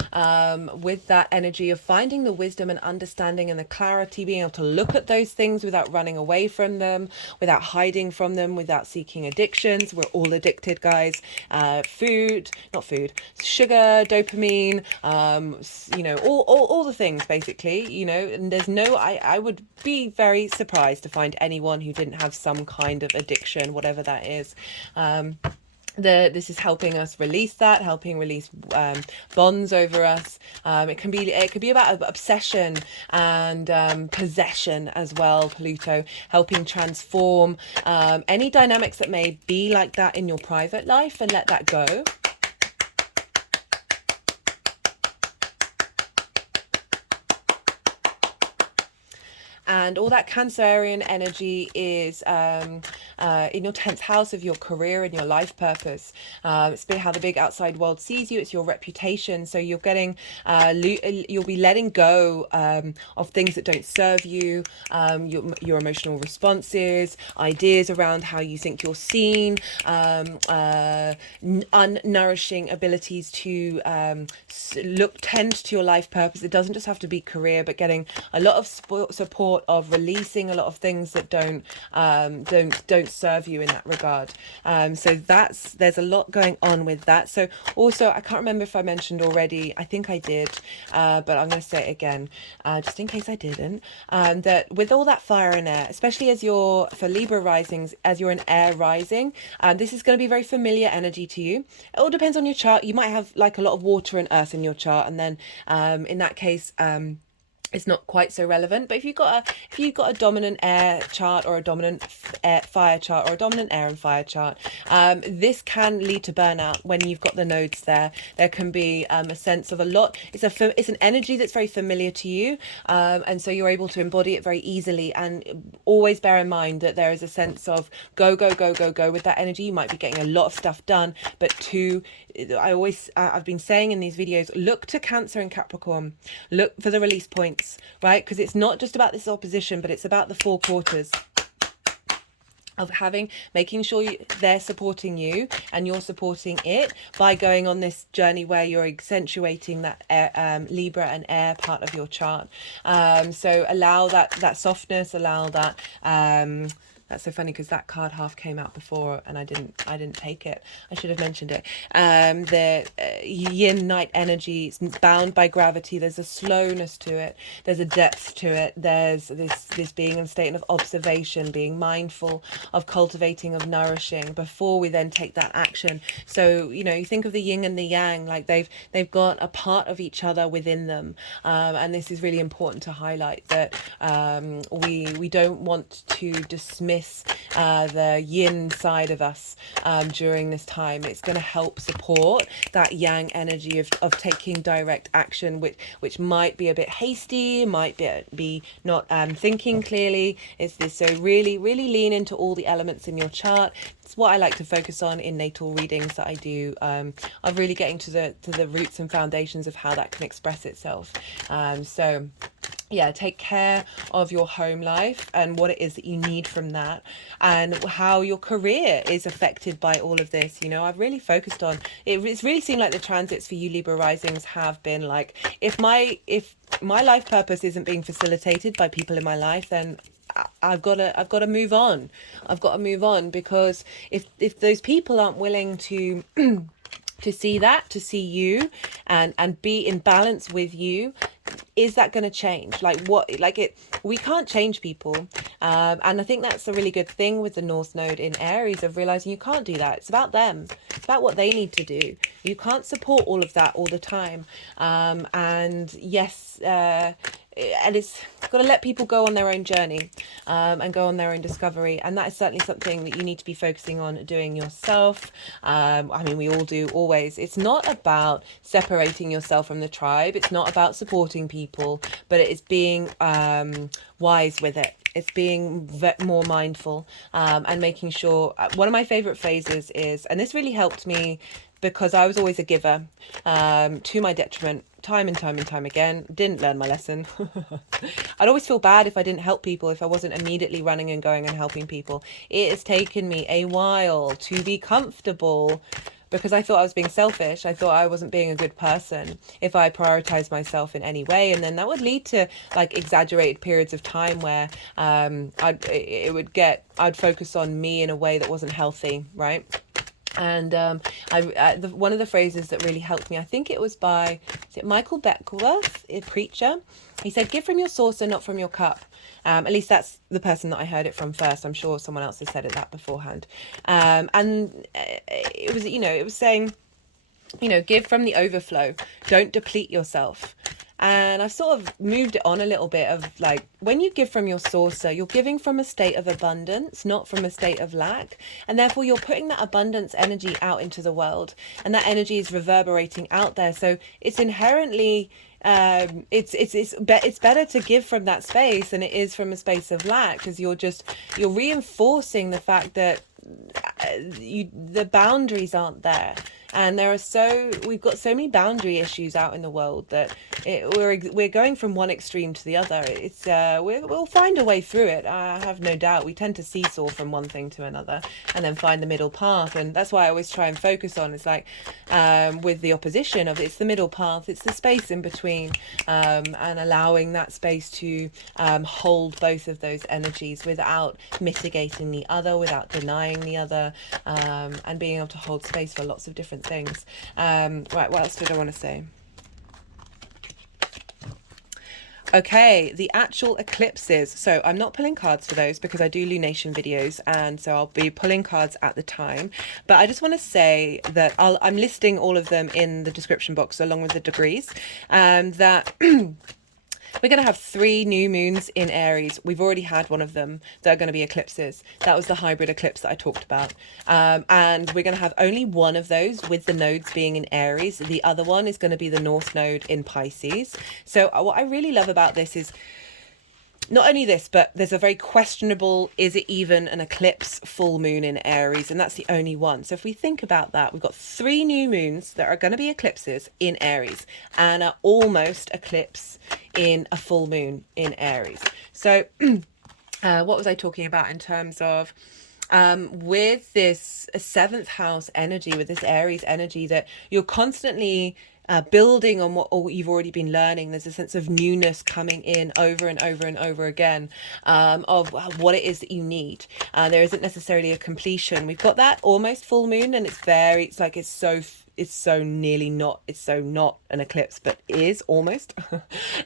with that energy of finding the wisdom and understanding and the clarity, being able to look at those things without running away from them, without hiding from them, without seeking addictions. We're all addicted, guys. Food, not food, sugar, dopamine, you know, all the things basically, you know, and there's no, I would be very surprised to find anyone who didn't have some kind of addiction, whatever that is. This is helping us release that, helping release bonds over us. It can be about obsession and possession as well. Pluto helping transform any dynamics that may be like that in your private life and let that go. And all that Cancerian energy is in your 10th house of your career and your life purpose. It's how the big outside world sees you. It's your reputation. So you're getting, you'll be letting go of things that don't serve you, your emotional responses, ideas around how you think you're seen, unnourishing abilities to tend to your life purpose. It doesn't just have to be career, but getting a lot of support of releasing a lot of things that don't serve you in that regard. So there's a lot going on with that. So also, I can't remember if I mentioned already, I think I did, but I'm going to say it again, just in case I didn't, that with all that fire and air, especially for Libra risings, as you're an air rising, this is going to be very familiar energy to you. It all depends on your chart. You might have like a lot of water and earth in your chart, and then in that case, it's not quite so relevant. But if you've got a dominant air chart or a dominant fire chart or a dominant air and fire chart, this can lead to burnout when you've got the nodes there. There can be a sense of a lot. It's an energy that's very familiar to you, and so you're able to embody it very easily. And always bear in mind that there is a sense of go with that energy. You might be getting a lot of stuff done, but I've been saying in these videos, look to Cancer and Capricorn, look for the release points, right? Because it's not just about this opposition, but it's about the 4 quarters of making sure they're supporting you and you're supporting it by going on this journey where you're accentuating that Libra and air part of your chart. So allow that softness, allow that that's so funny because that card half came out before and I didn't take it. I should have mentioned it. The yin night energy is bound by gravity. There's a slowness to it. There's a depth to it. There's this being in a state of observation, being mindful of cultivating, of nourishing before we then take that action. So, you know, you think of the yin and the yang, like they've got a part of each other within them. And this is really important to highlight, that we don't want to dismiss the yin side of us during this time. It's going to help support that yang energy of taking direct action, which might be a bit hasty, might be not thinking clearly. It's this, so really lean into all the elements in your chart. It's what I like to focus on in natal readings that I do, of really getting to the roots and foundations of how that can express itself. So yeah, take care of your home life and what it is that you need from that, and how your career is affected by all of this. You know, I've really focused on it. It's really seemed like the transits for you Libra risings have been like, if my life purpose isn't being facilitated by people in my life, then I've got to move on. I've got to move on, because if those people aren't willing to to see you and be in balance with you, is that going to change? We can't change people. And I think that's a really good thing with the North Node in Aries, of realizing you can't do that. It's about them. It's about what they need to do. You can't support all of that all the time. And yes, and it's got to let people go on their own journey, and go on their own discovery. And that is certainly something that you need to be focusing on doing yourself. I mean, we all do, always. It's not about separating yourself from the tribe. It's not about supporting people, but it is being wise with it. It's being more mindful, and making sure. One of my favorite phrases is, and this really helped me because I was always a giver, to my detriment, time and time and time again. Didn't learn my lesson. I'd always feel bad if I didn't help people, if I wasn't immediately running and going and helping people. It has taken me a while to be comfortable, because I thought I was being selfish. I thought I wasn't being a good person if I prioritized myself in any way. And then that would lead to like exaggerated periods of time where I'd focus on me in a way that wasn't healthy, right? And one of the phrases that really helped me, I think it was by, is it Michael Beckworth, a preacher? He said, "Give from your saucer, not from your cup." At least that's the person that I heard it from first. I'm sure someone else has said it that beforehand. And it was, it was saying, give from the overflow. Don't deplete yourself. And I've sort of moved it on a little bit of like, when you give from your saucer, you're giving from a state of abundance, not from a state of lack. And therefore you're putting that abundance energy out into the world, and that energy is reverberating out there. So it's inherently, it's better to give from that space than it is from a space of lack, because you're reinforcing the fact that the boundaries aren't there. And we've got so many boundary issues out in the world that we're going from one extreme to the other. It's we'll find a way through it. I have no doubt. We tend to seesaw from one thing to another and then find the middle path. And that's why I always try and focus on, it's like with the opposition of, it's the middle path, it's the space in between, and allowing that space to hold both of those energies without mitigating the other, without denying the other, and being able to hold space for lots of different things. Right, what else did I want to say? Okay, the actual eclipses. So I'm not pulling cards for those because I do lunation videos, and so I'll be pulling cards at the time. But I just want to say that I'm listing all of them in the description box along with the degrees, that we're going to have 3 new moons in Aries. We've already had one of them that are going to be eclipses. That was the hybrid eclipse that I talked about. And we're going to have only one of those with the nodes being in Aries. The other one is going to be the North Node in Pisces. So what I really love about this is, not only this, but there's a very questionable, is it even an eclipse full moon in Aries? And that's the only one. So if we think about that, we've got 3 new moons that are going to be eclipses in Aries and are almost eclipse in a full moon in Aries. So what was I talking about in terms of with this 7th house energy, with this Aries energy, that you're constantly building on what you've already been learning. There's a sense of newness coming in over and over and over again, of what it is that you need. There isn't necessarily a completion. We've got that almost full moon, and it's so not an eclipse, but is almost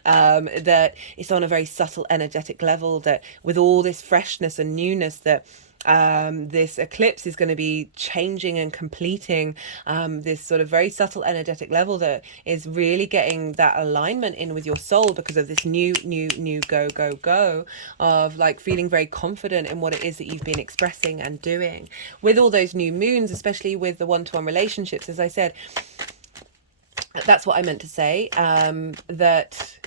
that it's on a very subtle energetic level, that with all this freshness and newness, that this eclipse is going to be changing and completing this sort of very subtle energetic level that is really getting that alignment in with your soul, because of this new go of like feeling very confident in what it is that you've been expressing and doing. With all those new moons, especially with the one-to-one relationships, as I said, that's what I meant to say, that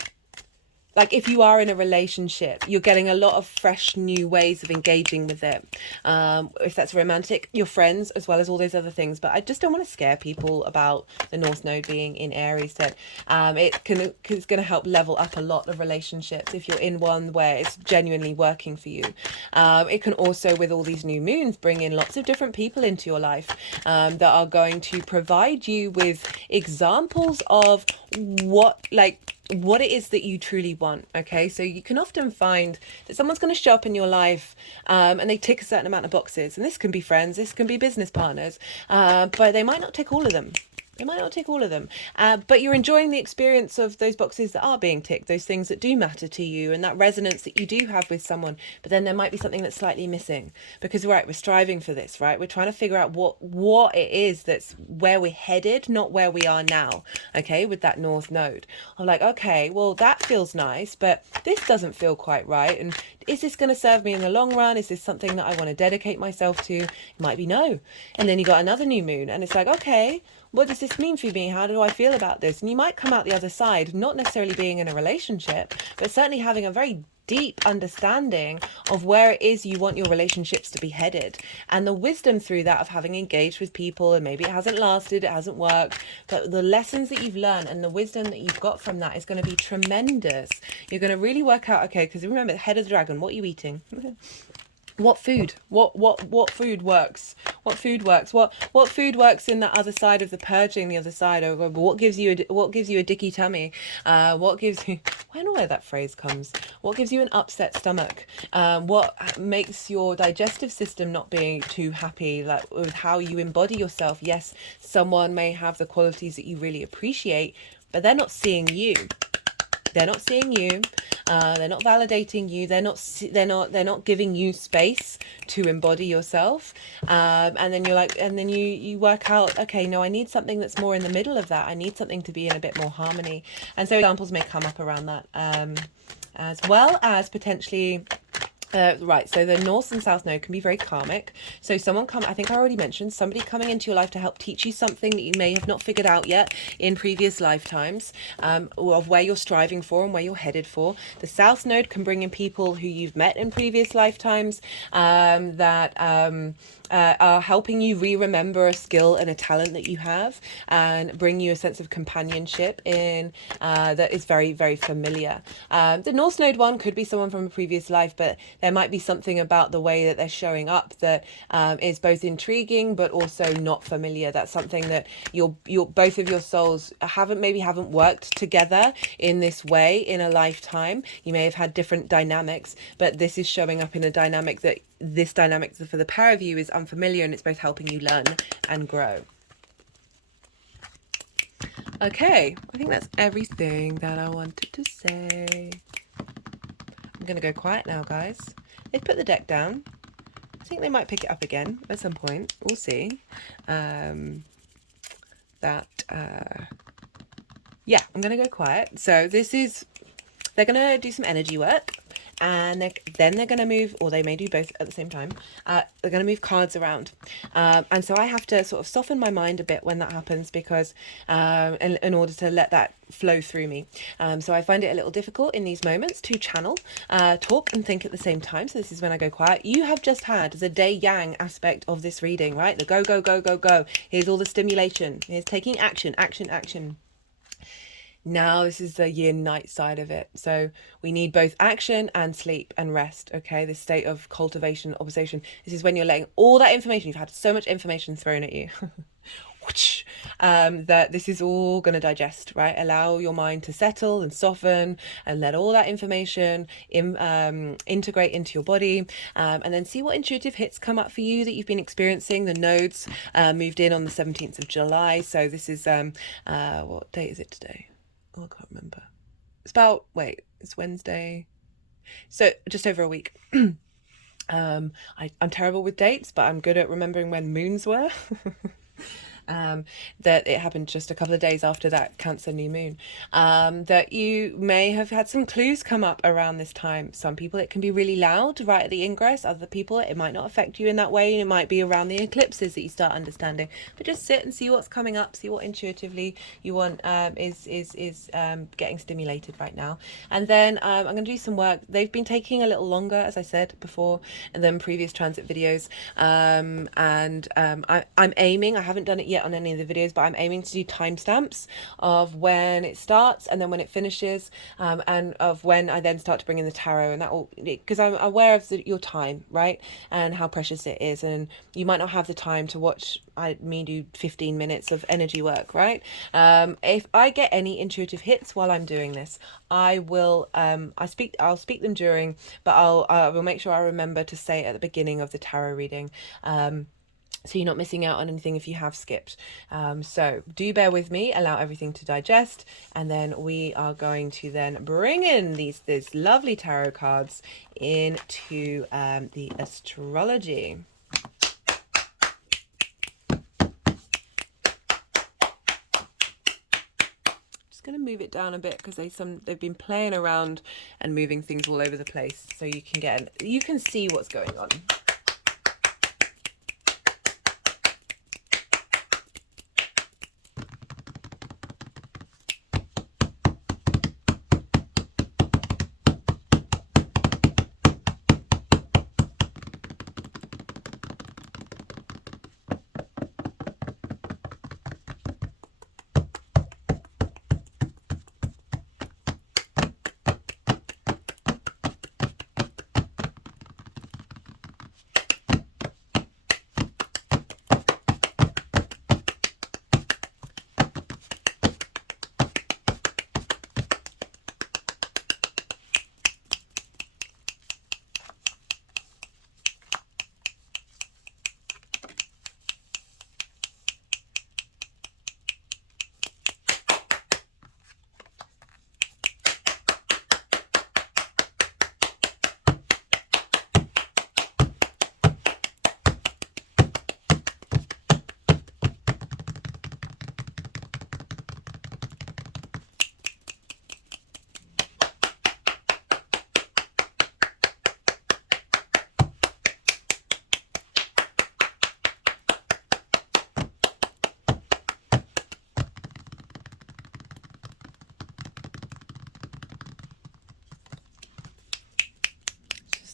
like if you are in a relationship, you're getting a lot of fresh new ways of engaging with it. If that's romantic, your friends, as well as all those other things. But I just don't want to scare people about the North Node being in Aries, that it's going to help level up a lot of relationships if you're in one where it's genuinely working for you. It can also, with all these new moons, bring in lots of different people into your life that are going to provide you with examples of what it is that you truly want. Okay, so you can often find that someone's going to show up in your life and they tick a certain amount of boxes, and this can be friends, this can be business partners, but they might not tick all of them. But you're enjoying the experience of those boxes that are being ticked, those things that do matter to you, and that resonance that you do have with someone. But then there might be something that's slightly missing, because we're striving for this, right? We're trying to figure out what it is that's where we're headed, not where we are now. Okay, with that North Node, I'm like, okay, well, that feels nice, but this doesn't feel quite right. And is this going to serve me in the long run? Is this something that I want to dedicate myself to? It might be no. And then you got another new moon, and it's like, okay, what does this mean for me? How do I feel about this? And you might come out the other side, not necessarily being in a relationship, but certainly having a very deep understanding of where it is you want your relationships to be headed, and the wisdom through that of having engaged with people, and maybe it hasn't lasted, it hasn't worked, but the lessons that you've learned and the wisdom that you've got from that is going to be tremendous. You're going to really work out, okay, because remember, the head of the dragon, what are you eating? What food? What food works? What food works? What food works in the other side of the purging, the other side? Or what gives you a dicky tummy? What gives you? I don't know where that phrase comes. What gives you an upset stomach? What makes your digestive system not being too happy? Like with how you embody yourself. Yes, someone may have the qualities that you really appreciate, but they're not seeing you. They're not seeing you. They're not validating you. They're not giving you space to embody yourself. And then you're like, and then you work out, okay, no, I need something that's more in the middle of that. I need something to be in a bit more harmony. And so examples may come up around that, as well as potentially. Right, so the North and South Node can be very karmic. So I think I already mentioned, somebody coming into your life to help teach you something that you may have not figured out yet in previous lifetimes, of where you're striving for and where you're headed for. The South Node can bring in people who you've met in previous lifetimes, that are helping you re-remember a skill and a talent that you have, and bring you a sense of companionship in that is very, very familiar. The North Node one could be someone from a previous life, but there might be something about the way that they're showing up that is both intriguing but also not familiar. That's something that your both of your souls haven't worked together in this way in a lifetime. You may have had different dynamics, but this is showing up in a dynamic that this dynamic for the pair of you is unfamiliar, and it's both helping you learn and grow. Okay, I think that's everything that I wanted to say. I'm going to go quiet now, guys. They've put the deck down. I think they might pick it up again at some point. We'll see. Yeah, I'm going to go quiet. So they're going to do some energy work. And then they're going to move, or they may do both at the same time. They're going to move cards around. And so I have to sort of soften my mind a bit when that happens, because in order to let that flow through me. So I find it a little difficult in these moments to channel, talk and think at the same time. So this is when I go quiet. You have just had the day yang aspect of this reading, right? The go, go, go, go, go. Here's all the stimulation. Here's taking action, action, action. Now this is the yin night side of it. So we need both action and sleep and rest. Okay, this state of cultivation, observation. This is when you're letting all that information, you've had so much information thrown at you, that this is all going to digest, right? Allow your mind to settle and soften and let all that information integrate into your body, and then see what intuitive hits come up for you that you've been experiencing. The nodes moved in on the 17th of July. So this is, what date is it today? Oh, I can't remember. It's Wednesday. So just over a week. I'm terrible with dates, but I'm good at remembering when moons were. That it happened just a couple of days after that Cancer new moon, that you may have had some clues come up around this time. Some people it can be really loud right at the ingress, other people it might not affect you in that way, and it might be around the eclipses that you start understanding. But just sit and see what's coming up, see what intuitively you want is getting stimulated right now. And then I'm going to do some work. They've been taking a little longer, as I said before, than previous transit videos, I'm aiming, I haven't done it yet on any of the videos, but I'm aiming to do timestamps of when it starts and then when it finishes, and of when I then start to bring in the tarot, and that will, because I'm aware of your time, right, and how precious it is, and you might not have the time to watch me do 15 minutes of energy work, right? If I get any intuitive hits while I'm doing this, I will I'll speak them during, but I will make sure I remember to say it at the beginning of the tarot reading, so you're not missing out on anything if you have skipped. So do bear with me, allow everything to digest, and then we are going to then bring in these lovely tarot cards into the astrology. Going to move it down a bit because they've been playing around and moving things all over the place, so you can see what's going on.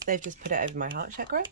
they've just put it over my heart chakra.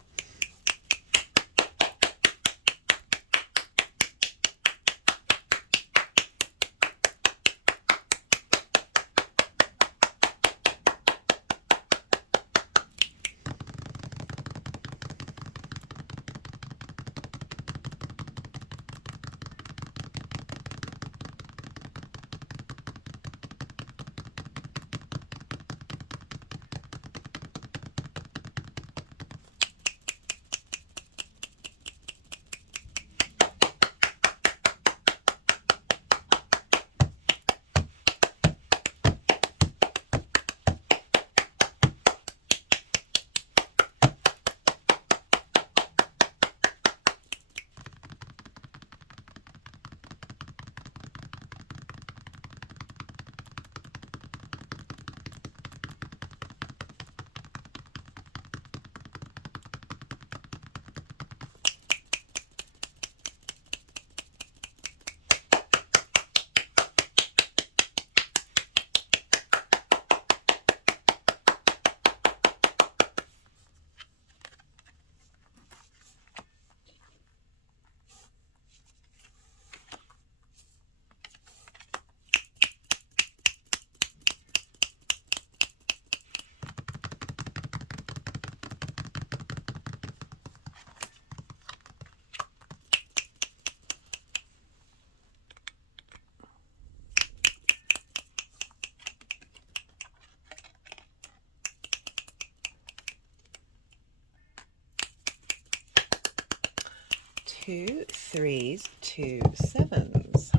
Two threes, two sevens.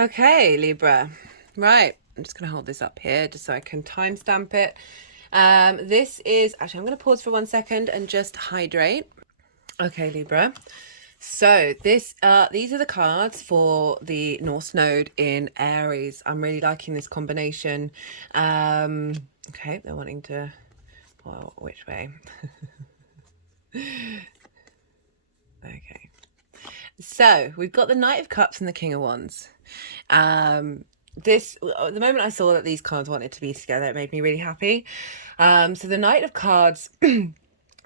Okay, Libra. Right. I'm just going to hold this up here just so I can timestamp it. This is, actually, I'm going to pause for 1 second and just hydrate. Okay, Libra. So these are the cards for the North Node in Aries. I'm really liking this combination. Okay, they're wanting to, well, which way? Okay. So we've got the Knight of Cups and the King of Wands. The moment I saw that these cards wanted to be together, it made me really happy. So the Knight of Cards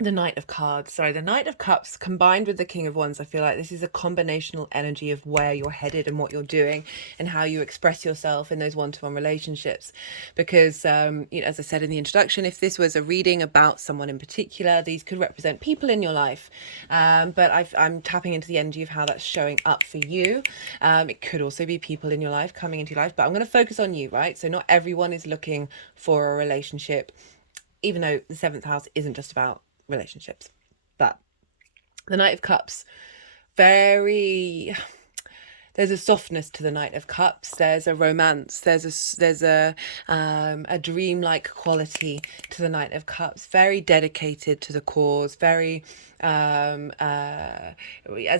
the Knight of Cups combined with the King of Wands, I feel like this is a combinational energy of where you're headed and what you're doing and how you express yourself in those one-to-one relationships. Because, you know, as I said in the introduction, if this was a reading about someone in particular, these could represent people in your life. But I'm tapping into the energy of how that's showing up for you. It could also be people in your life coming into your life, but I'm going to focus on you, right? So not everyone is looking for a relationship, even though the 7th house isn't just about relationships. But the Knight of Cups, there's a softness to the Knight of Cups. There's a romance. There's a dreamlike quality to the Knight of Cups. Very dedicated to the cause. Very, as I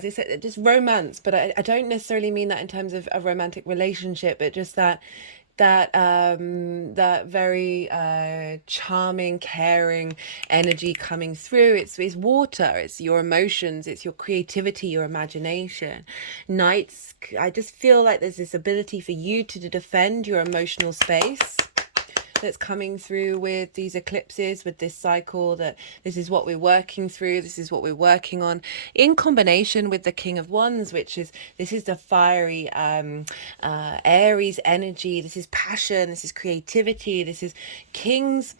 said, just romance. But I don't necessarily mean that in terms of a romantic relationship, but just that very charming, caring energy coming through. It's water, it's your emotions, it's your creativity, your imagination. Knights, I just feel like there's this ability for you to defend your emotional space that's coming through with these eclipses, with this cycle, that this is what we're working through, this is what we're working on, in combination with the King of Wands, which is, this is the fiery Aries energy, this is passion, this is creativity, this is kings.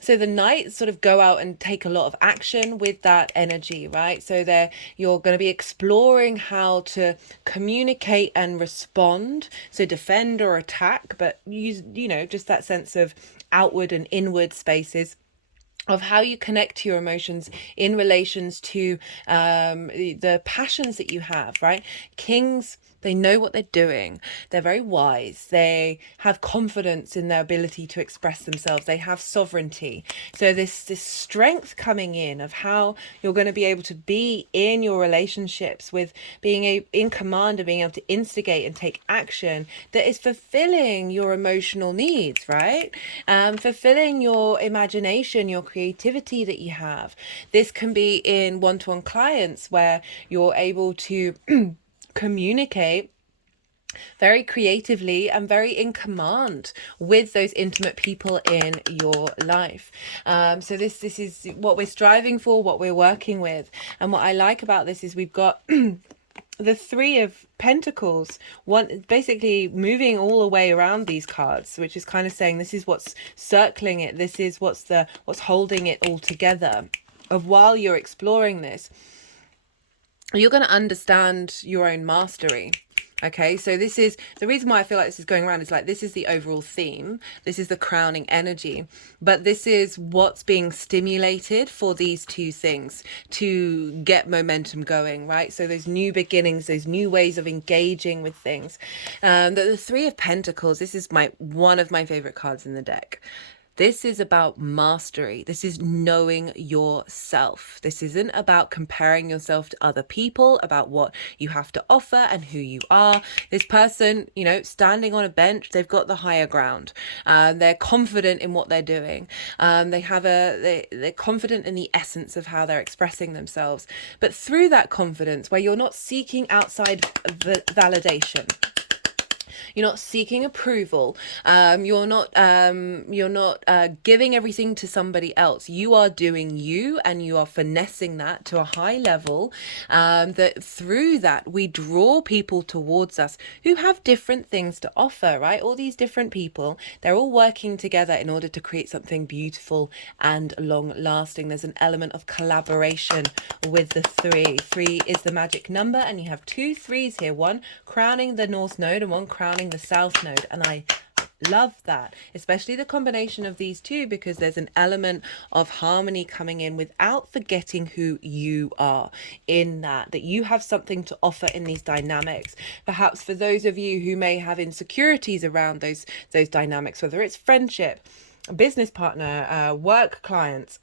So the knights sort of go out and take a lot of action with that energy, right? So you're going to be exploring how to communicate and respond. So defend or attack, but use, you know, just that sense of outward and inward spaces of how you connect to your emotions in relations to the passions that you have, right? Kings, they know what they're doing. They're very wise. They have confidence in their ability to express themselves. They have sovereignty. So this strength coming in of how you're going to be able to be in your relationships, with being in command and being able to instigate and take action that is fulfilling your emotional needs, right? Fulfilling your imagination, your creativity that you have. This can be in one-to-one clients where you're able to communicate very creatively and very in command with those intimate people in your life. So this is what we're striving for, what we're working with. And what I like about this is we've got the Three of Pentacles, one basically moving all the way around these cards, which is kind of saying this is what's circling it, this is what's holding it all together. Of while you're exploring this, you're going to understand your own mastery. Okay, so this is the reason why I feel like this is going around, is like, this is the overall theme, this is the crowning energy, but this is what's being stimulated for these two things to get momentum going, right? So those new beginnings, those new ways of engaging with things. The Three of Pentacles, this is one of my favorite cards in the deck. This is about mastery. This is knowing yourself. This isn't about comparing yourself to other people, about what you have to offer and who you are. This person, you know, standing on a bench, they've got the higher ground. They're confident in what they're doing. They're confident in the essence of how they're expressing themselves. But through that confidence, where you're not seeking outside validation, you're not seeking approval. You're not giving everything to somebody else. You are doing you, and you are finessing that to a high level. That through that we draw people towards us who have different things to offer, right? All these different people, they're all working together in order to create something beautiful and long lasting. There's an element of collaboration with the three. 3 is the magic number, and you have 2 3s here, one crowning the North Node and one crowning the South Node, and I Love that, especially the combination of these two, because there's an element of harmony coming in without forgetting who you are in that you have something to offer in these dynamics. Perhaps for those of you who may have insecurities around those dynamics, whether it's friendship, business partner, work clients,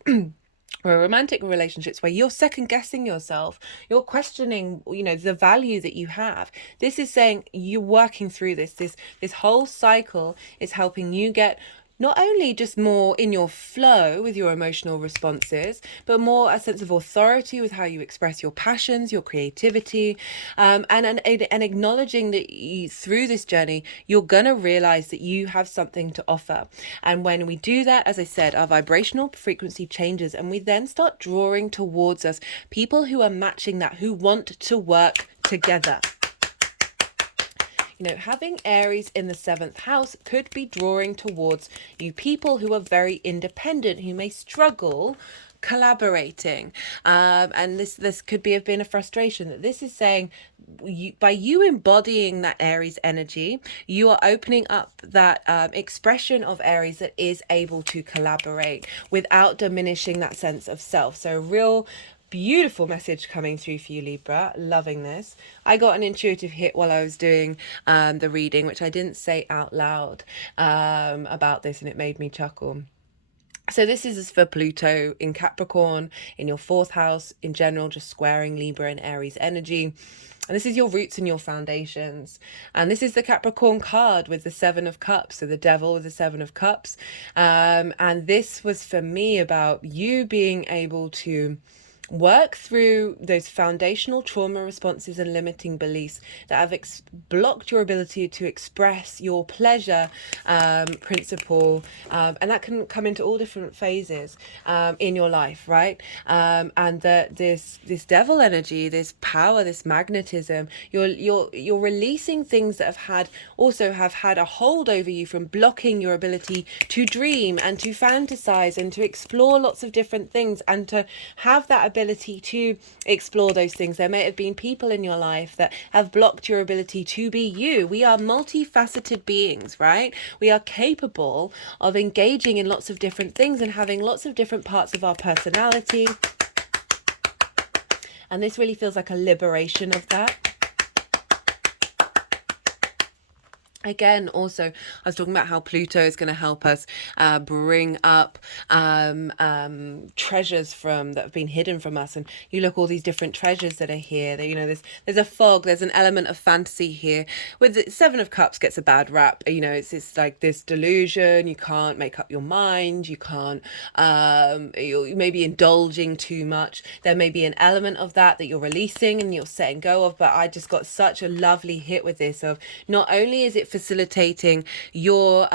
or romantic relationships where you're second guessing yourself, you're questioning, the value that you have. This is saying you're working through this whole cycle is helping you get not only just more in your flow with your emotional responses, but more a sense of authority with how you express your passions, your creativity, and acknowledging that through this journey, you're going to realize that you have something to offer. And when we do that, as I said, our vibrational frequency changes, and we then start drawing towards us people who are matching that, who want to work together. Having Aries in the 7th house could be drawing towards you people who are very independent, who may struggle collaborating, and this could have been a frustration. That this is saying, by you embodying that Aries energy, you are opening up that expression of Aries that is able to collaborate without diminishing that sense of self. So real beautiful message coming through for you, Libra. Loving this. I got an intuitive hit while I was doing the reading, which I didn't say out loud about this, and it made me chuckle. So this is for Pluto in Capricorn, in your 4th house, in general, just squaring Libra and Aries energy. And this is your roots and your foundations. And this is the Capricorn card with the 7 of Cups, so the devil with the 7 of Cups. And this was for me about you being able to work through those foundational trauma responses and limiting beliefs that have blocked your ability to express your pleasure principle, and that can come into all different phases in your life, right? And that this devil energy, this power, this magnetism, you're releasing things that have had a hold over you, from blocking your ability to dream and to fantasize and to explore lots of different things, and to have that ability to explore those things. There may have been people in your life that have blocked your ability to be you. We are multifaceted beings, right? We are capable of engaging in lots of different things and having lots of different parts of our personality. And this really feels like a liberation of that. Again, also, I was talking about how Pluto is going to help us bring up treasures that have been hidden from us. And you look, all these different treasures that are here. There's a fog. There's an element of fantasy here. With the 7 of Cups gets a bad rap. It's like this delusion. You can't make up your mind. You can't. You may be indulging too much. There may be an element of that you're releasing and you're setting go of. But I just got such a lovely hit with this. Of not only is it facilitating your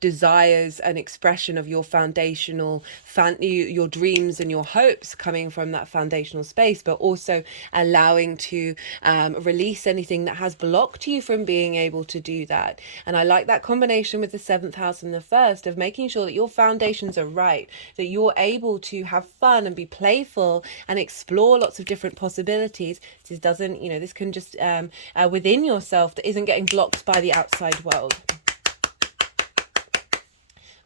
desires and expression of your foundational your dreams and your hopes coming from that foundational space, but also allowing to release anything that has blocked you from being able to do that. And I like that combination with the 7th house and the 1st, of making sure that your foundations are right, that you're able to have fun and be playful and explore lots of different possibilities. This can just within yourself, that isn't getting blocked by the outside world.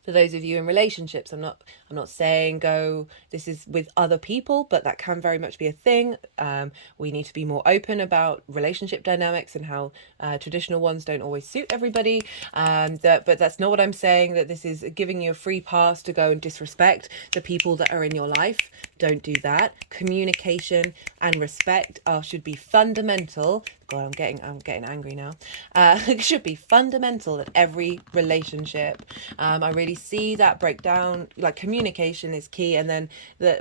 For those of you in relationships, I'm not saying this is with other people, but that can very much be a thing. We need to be more open about relationship dynamics and how traditional ones don't always suit everybody. But that's not what I'm saying, that this is giving you a free pass to go and disrespect the people that are in your life. Don't do that. Communication and respect should be fundamental. God, I'm getting angry now. It should be fundamental in every relationship. I really see that breakdown. Like, communication is key, and then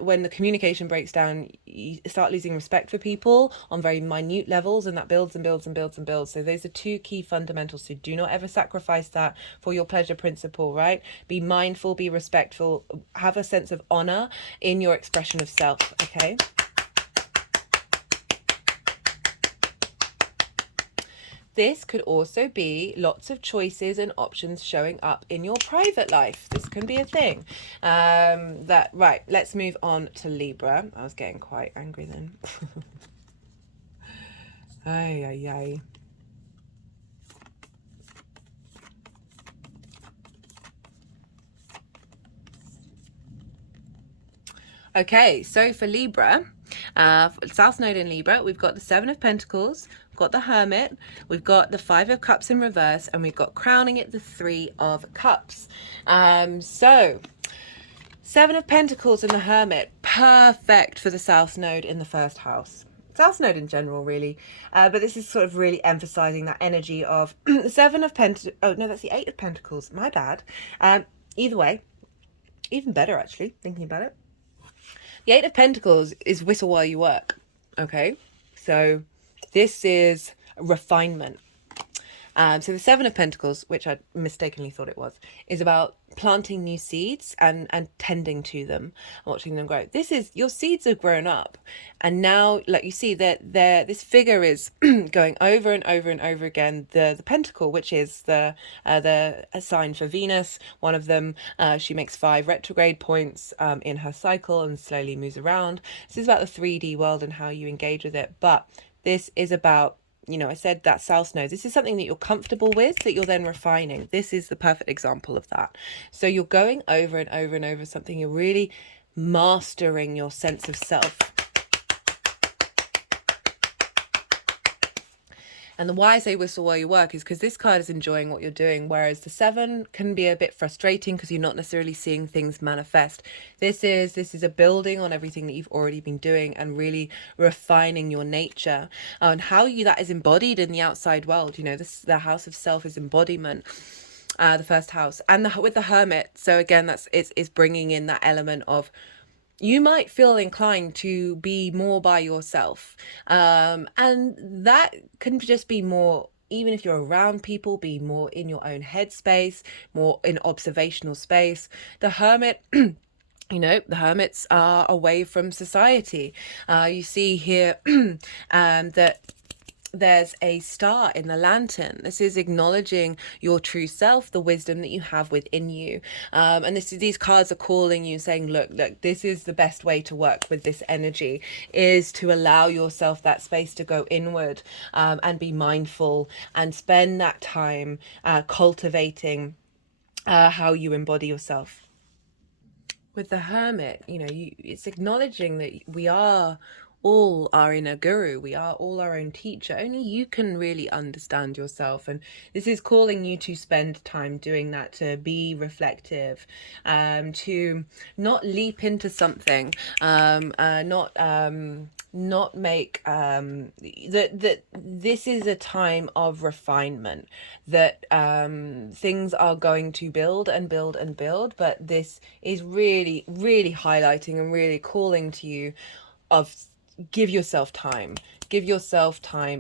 when the communication breaks down, you start losing respect for people on very minute levels, and that builds and builds and builds and builds. So those are 2 key fundamentals. So do not ever sacrifice that for your pleasure principle, right? Be mindful, be respectful, have a sense of honor in your expression of self, okay? This could also be lots of choices and options showing up in your private life. This can be a thing. Right, let's move on to Libra. I was getting quite angry then. Ay, ay, ay. Okay, so for Libra, South Node in Libra, we've got the Seven of Pentacles, we've got the Hermit, we've got the Five of Cups in reverse, and we've got crowning it the Three of Cups. So Seven of Pentacles and the Hermit, perfect for the South Node in the first house. South Node in general, really. But this is sort of really emphasizing that energy of the Seven of Pentacles. Oh, no, that's the Eight of Pentacles. My bad. Either way, even better, actually, thinking about it. The Eight of Pentacles is whistle while you work. Okay, so this is refinement. So the Seven of Pentacles, which I mistakenly thought it was, is about planting new seeds and tending to them, watching them grow. This is, your seeds have grown up, and now, like you see, that this figure is going over and over and over again. The Pentacle, which is the sign for Venus, one of them. She makes 5 retrograde points in her cycle and slowly moves around. This is about the 3D world and how you engage with it, but this is about, you know, I said that South Node. This is something that you're comfortable with, that you're then refining. This is the perfect example of that. So you're going over and over and over something. You're really mastering your sense of self. And the why I say whistle while you work is because this card is enjoying what you're doing, whereas the Seven can be a bit frustrating because you're not necessarily seeing things manifest. This is a building on everything that you've already been doing and really refining your nature and how that is embodied in the outside world. You know, the house of self is embodiment. The first house, and with the Hermit. So again, it's bringing in that element of, you might feel inclined to be more by yourself. And that can just be more, even if you're around people, be more in your own headspace, more in observational space. The Hermit, you know, the hermits are away from society. You see here that there's a star in the lantern. This is acknowledging your true self, the wisdom that you have within you. And these cards are calling you, saying, look, this is the best way to work with this energy, is to allow yourself that space to go inward and be mindful and spend that time cultivating how you embody yourself. With the Hermit, you know, it's acknowledging that we are all our inner guru. We are all our own teacher. Only you can really understand yourself. And this is calling you to spend time doing that, to be reflective, to not leap into something, not make that this is a time of refinement, that things are going to build and build and build, but this is really highlighting and really calling to you of, give yourself time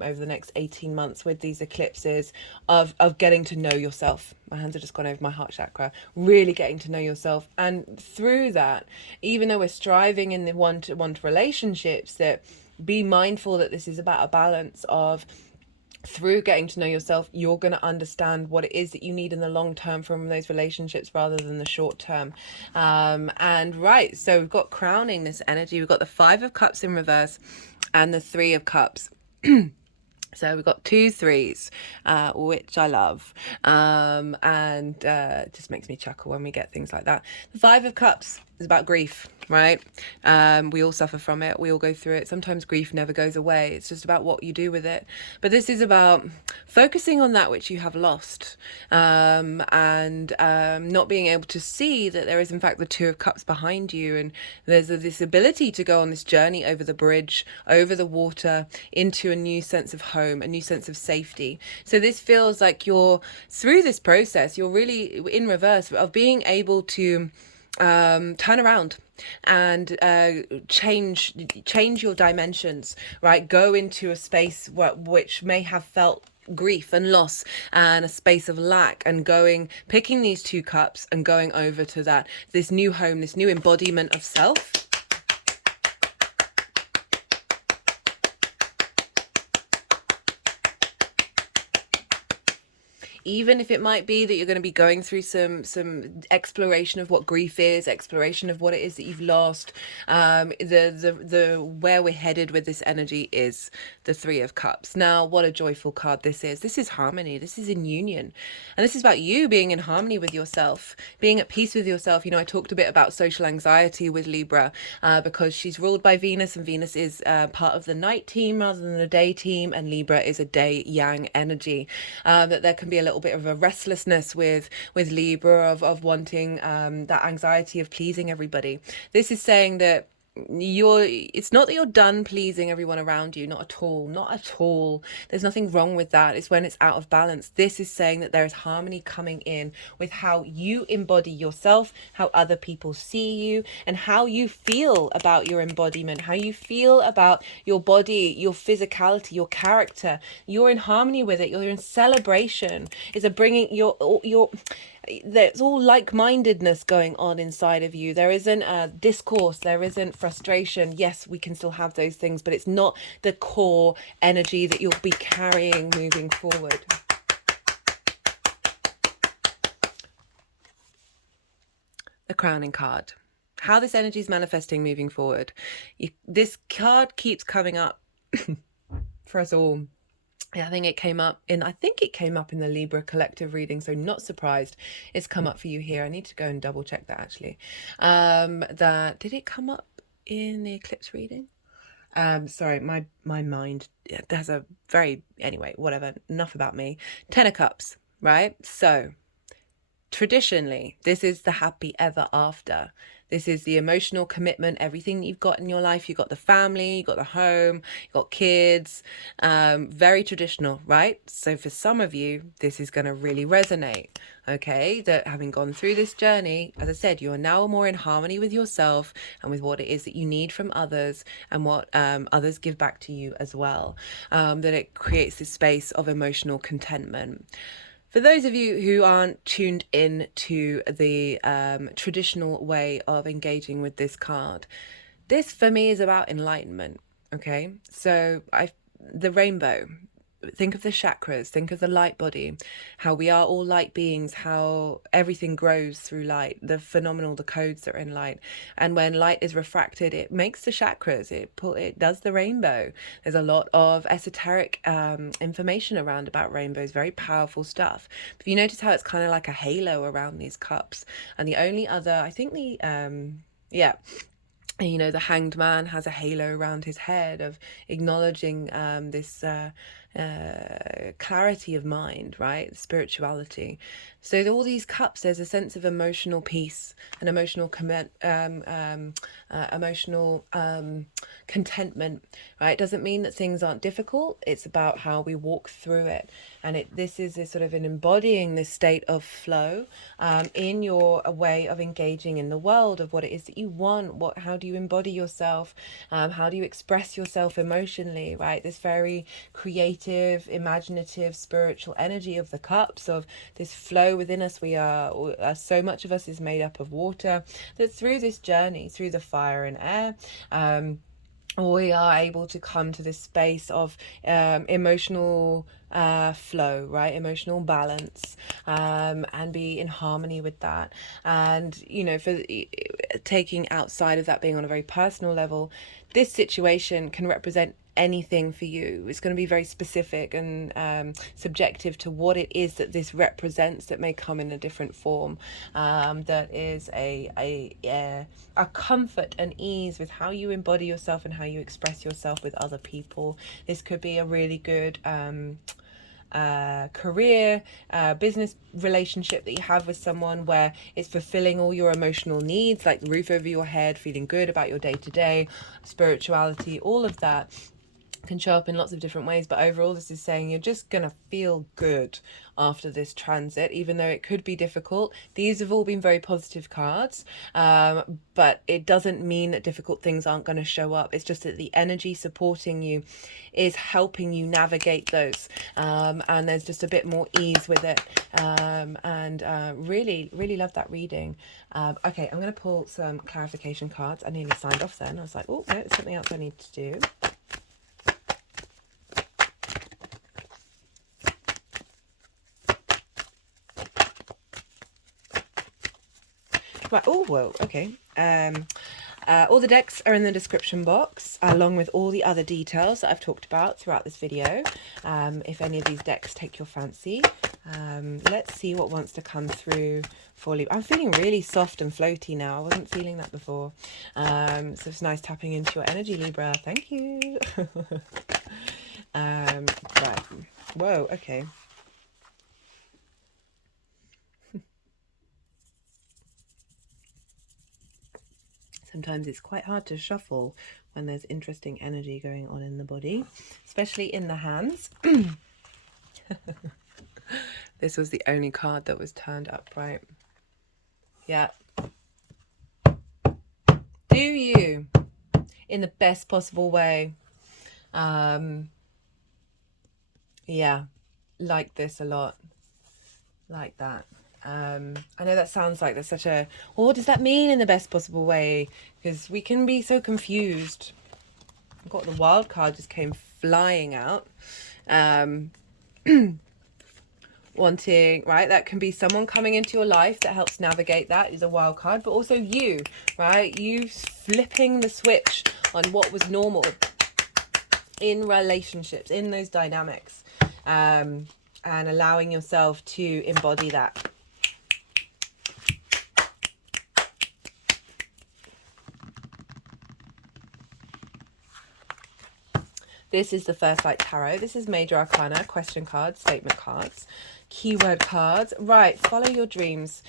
over the next 18 months with these eclipses of getting to know yourself. My hands have just gone over my heart chakra. Really getting to know yourself, and through that, even though we're striving in the one-to-one relationships, that be mindful that this is about a balance of, through getting to know yourself, you're going to understand what it is that you need in the long term from those relationships rather than the short term. And right, so we've got crowning this energy. We've got the Five of Cups in reverse and the Three of Cups. So we've got 2 3s, which I love. And it just makes me chuckle when we get things like that. The Five of Cups is about grief, right? We all suffer from it. We all go through it. Sometimes grief never goes away. It's just about what you do with it. But this is about focusing on that which you have lost, and not being able to see that there is, in fact, the Two of Cups behind you. And there's this ability to go on this journey over the bridge, over the water, into a new sense of home, a new sense of safety. So this feels like you're, through this process, you're really in reverse of being able to turn around and change your dimensions, right? Go into a space which may have felt grief and loss and a space of lack, and picking these 2 cups and going over to this new home, this new embodiment of self. even if it might be that you're going to be going through some exploration of what grief is, exploration of what it is that you've lost. The where we're headed with this energy is the Three of Cups. Now, what a joyful card this is. This is harmony. This is in union, and this is about you being in harmony with yourself, being at peace with yourself. You know, I talked a bit about social anxiety with Libra because she's ruled by Venus, and Venus is part of the night team rather than the day team, and Libra is a day yang energy. That there can be a little bit of a restlessness with Libra of wanting that anxiety of pleasing everybody. This is saying that it's not that you're done pleasing everyone around you, not at all. There's nothing wrong with that. It's when it's out of balance. This is saying that there is harmony coming in with how you embody yourself, how other people see you, and how you feel about your embodiment, how you feel about your body, your physicality, your character. You're in harmony with it. You're in celebration. It's a bringing your there's all like-mindedness going on inside of you. There isn't a discourse, there isn't frustration. Yes, we can still have those things, but it's not the core energy that you'll be carrying moving forward. The crowning card. How this energy is manifesting moving forward. This card keeps coming up for us all. Yeah, I think it came up in the Libra collective reading, so not surprised it's come up for you here. I need to go and double check that actually. Did it come up in the eclipse reading? Sorry, my mind has a very, anyway, whatever, enough about me. 10 of Cups, right? So traditionally, this is the happy ever after. This is the emotional commitment, everything that you've got in your life. You've got the family, you've got the home, you've got kids. Very traditional, right? So for some of you, this is going to really resonate, okay? That having gone through this journey, as I said, you are now more in harmony with yourself and with what it is that you need from others and what others give back to you as well. That it creates this space of emotional contentment. For those of you who aren't tuned in to the traditional way of engaging with this card, this for me is about enlightenment, okay? So the rainbow, think of the chakras, think of the light body, how we are all light beings, how everything grows through light, the codes that are in light. And when light is refracted, it makes the chakras, it does the rainbow. There's a lot of esoteric information around about rainbows, very powerful stuff. But if you notice how it's kind of like a halo around these cups, and the only other, I think you know, the Hanged Man has a halo around his head of acknowledging this clarity of mind, right? Spirituality. So all these cups, there's a sense of emotional peace and emotional contentment, right? It doesn't mean that things aren't difficult. It's about how we walk through it. And this is a sort of an embodying this state of flow in your way of engaging in the world, of what it is that you want. How do you embody yourself? How do you express yourself emotionally, right? This very creative, imaginative, spiritual energy of the cups, of this flow within us. So much of us is made up of water, that through this journey, through the fire and air, we are able to come to this space of emotional flow, right? Emotional balance, and be in harmony with that. And, you know, for taking outside of that, being on a very personal level, this situation can represent anything for you. It's going to be very specific and subjective to what it is that this represents, that may come in a different form, that is a comfort and ease with how you embody yourself and how you express yourself with other people. This could be a really good career, business relationship that you have with someone where it's fulfilling all your emotional needs, like the roof over your head, feeling good about your day-to-day, spirituality, all of that can show up in lots of different ways. But overall, this is saying you're just gonna feel good after this transit, even though it could be difficult. These have all been very positive cards, but it doesn't mean that difficult things aren't going to show up. It's just that the energy supporting you is helping you navigate those, and there's just a bit more ease with it, and really love that reading. Okay, I'm going to pull some clarification cards. I nearly signed off then. I was like, oh no, there's something else I need to do. Right. Oh, whoa. Okay. All the decks are in the description box, along with all the other details that I've talked about throughout this video. If any of these decks take your fancy, let's see what wants to come through for Libra. I'm feeling really soft and floaty now. I wasn't feeling that before. So it's nice tapping into your energy, Libra. Thank you. Right. Whoa. Okay. Sometimes it's quite hard to shuffle when there's interesting energy going on in the body, especially in the hands. This was the only card that was turned upright. Yeah. Do you in the best possible way. Yeah, like this a lot. Like that. I know that sounds like there's such a, well, what does that mean in the best possible way? Because we can be so confused. I've got the wild card just came flying out. Wanting, right, that can be someone coming into your life that helps navigate that is a wild card, but also you, right, you flipping the switch on what was normal in relationships, in those dynamics, and allowing yourself to embody that. This is the First Light Tarot. This is Major Arcana, question cards, statement cards, keyword cards. Right, follow your dreams.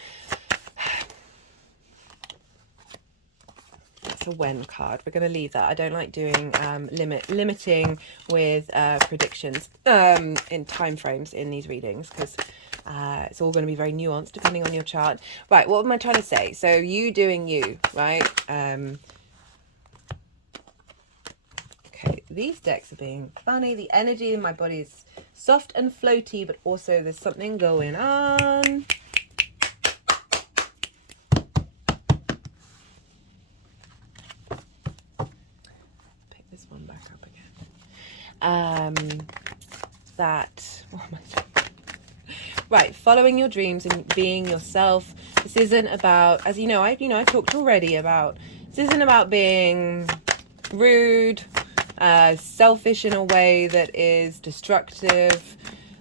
That's a when card. We're going to leave that. I don't like doing limiting with predictions in time frames in these readings, because it's all going to be very nuanced depending on your chart. Right, what am I trying to say? So you doing you, right? Okay, these decks are being funny. The energy in my body is soft and floaty, but also there's something going on. Pick this one back up again. What am I saying? Right, following your dreams and being yourself. This isn't about, as you know, I talked already about, this isn't about being rude, selfish in a way that is destructive.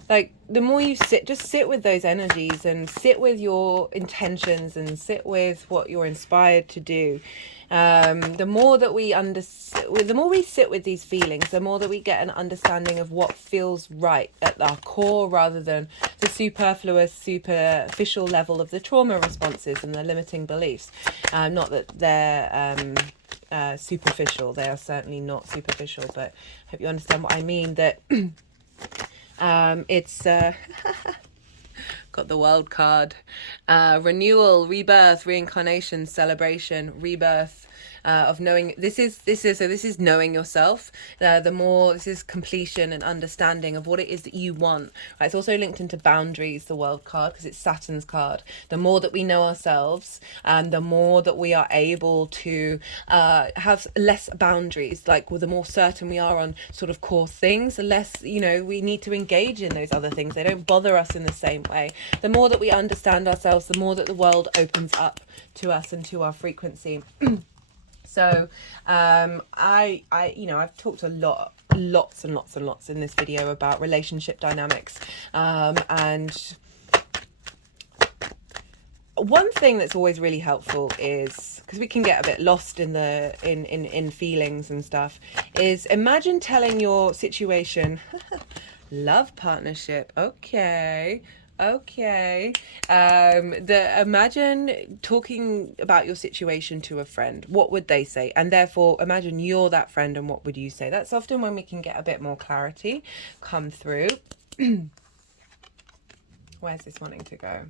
Like, the more you just sit with those energies and sit with your intentions and sit with what you're inspired to do. The more that the more we sit with these feelings, the more that we get an understanding of what feels right at our core, rather than the superfluous, superficial level of the trauma responses and the limiting beliefs. Not that they're superficial. They are certainly not superficial, but I hope you understand what I mean. That it's got the wild card, renewal, rebirth, reincarnation, celebration, rebirth, of knowing. This is knowing yourself. The more, this is completion and understanding of what it is that you want. Right? It's also linked into boundaries, the world card, because it's Saturn's card. The more that we know ourselves, and the more that we are able to have less boundaries, like, well, the more certain we are on sort of core things, the less, we need to engage in those other things. They don't bother us in the same way. The more that we understand ourselves, the more that the world opens up to us and to our frequency. So I've talked lots and lots in this video about relationship dynamics, and one thing that's always really helpful is, because we can get a bit lost in the in feelings and stuff, is imagine telling your situation love partnership. Okay. Imagine talking about your situation to a friend. What would they say? And therefore imagine you're that friend, and what would you say? That's often when we can get a bit more clarity come through. Where's this wanting to go?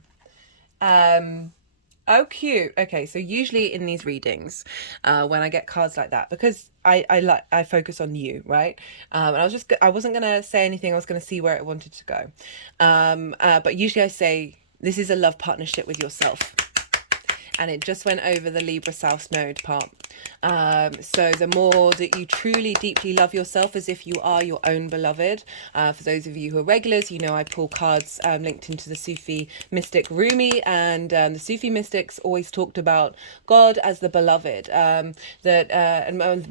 Oh, cute. Okay, so usually in these readings, when I get cards like that, because I focus on you, right? And I wasn't gonna say anything. I was gonna see where it wanted to go. But usually I say, this is a love partnership with yourself. and it just went over the Libra South Node part. So the more that you truly deeply love yourself as if you are your own beloved, for those of you who are regulars, you know I pull cards linked into the Sufi mystic Rumi, and the Sufi mystics always talked about God as the beloved, and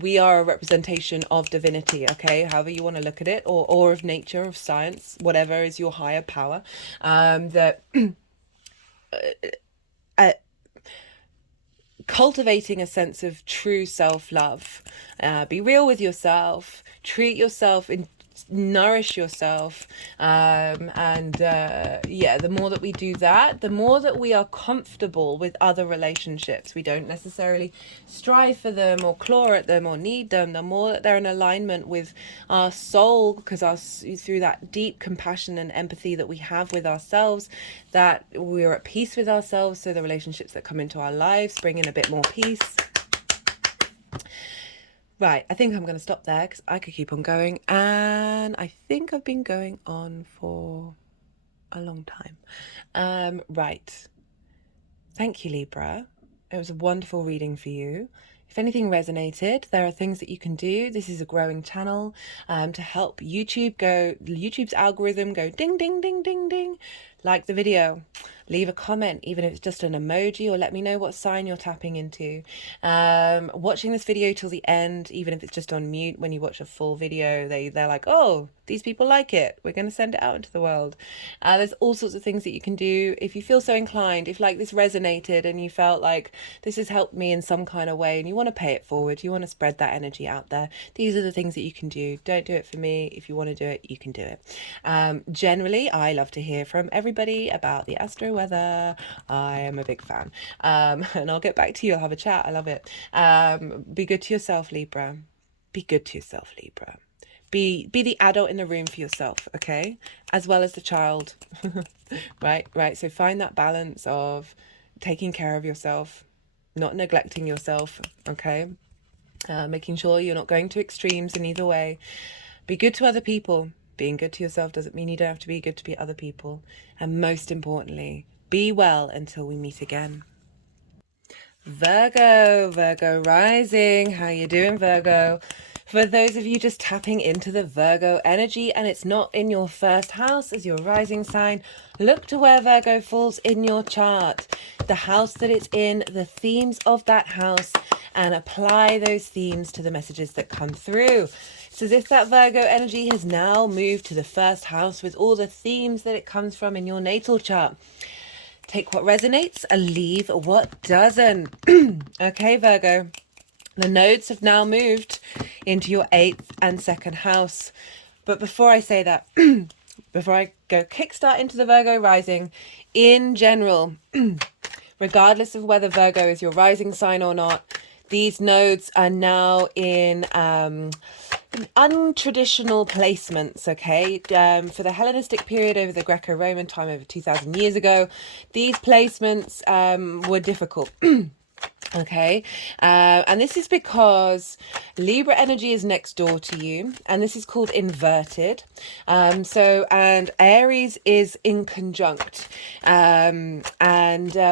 we are a representation of divinity, okay, however you want to look at it, or of nature, of science, whatever is your higher power, that cultivating a sense of true self-love, be real with yourself, treat yourself, nourish yourself, yeah, the more that we do that, the more that we are comfortable with other relationships. We don't necessarily strive for them or claw at them or need them. The more that they're in alignment with our soul, because through that deep compassion and empathy that we have with ourselves, that we're at peace with ourselves, so the relationships that come into our lives bring in a bit more peace. Right, I think I'm going to stop there because I could keep on going, and I think I've been going on for a long time. Right. Thank you, Libra. It was a wonderful reading for you. If anything resonated, there are things that you can do. This is a growing channel to help YouTube's algorithm go ding, ding, ding, ding, ding. Like the video, leave a comment, even if it's just an emoji, or let me know what sign you're tapping into. Watching this video till the end, even if it's just on mute, when you watch a full video, they're like, oh, these people like it, we're going to send it out into the world. There's all sorts of things that you can do if you feel so inclined. If like this resonated and you felt like this has helped me in some kind of way and you want to pay it forward, you want to spread that energy out there, these are the things that you can do. Don't do it for me. If you want to do it, you can do it. Generally, I love to hear from everybody about the astro weather. I am a big fan, and I'll get back to you. I'll have a chat. I love it. Be good to yourself, Libra. Be good to yourself, Libra. Be the adult in the room for yourself, okay, as well as the child. right, so find that balance of taking care of yourself, not neglecting yourself, okay, making sure you're not going to extremes in either way. Be good to other people. Being good to yourself doesn't mean you don't have to be good to other people. And most importantly, be well until we meet again. Virgo rising. How you doing, Virgo? For those of you just tapping into the Virgo energy and it's not in your first house as your rising sign, look to where Virgo falls in your chart, the house that it's in, the themes of that house, and apply those themes to the messages that come through. It's as if that Virgo energy has now moved to the first house with all the themes that it comes from in your natal chart. Take what resonates and leave what doesn't. Okay, Virgo. The nodes have now moved into your 8th and 2nd house. But before I say that, before I go kickstart into the Virgo rising, in general, regardless of whether Virgo is your rising sign or not, these nodes are now in untraditional placements, okay? For the Hellenistic period over the Greco-Roman time over 2,000 years ago, these placements were difficult. Okay, and this is because Libra energy is next door to you, and this is called inverted. And Aries is in conjunct, and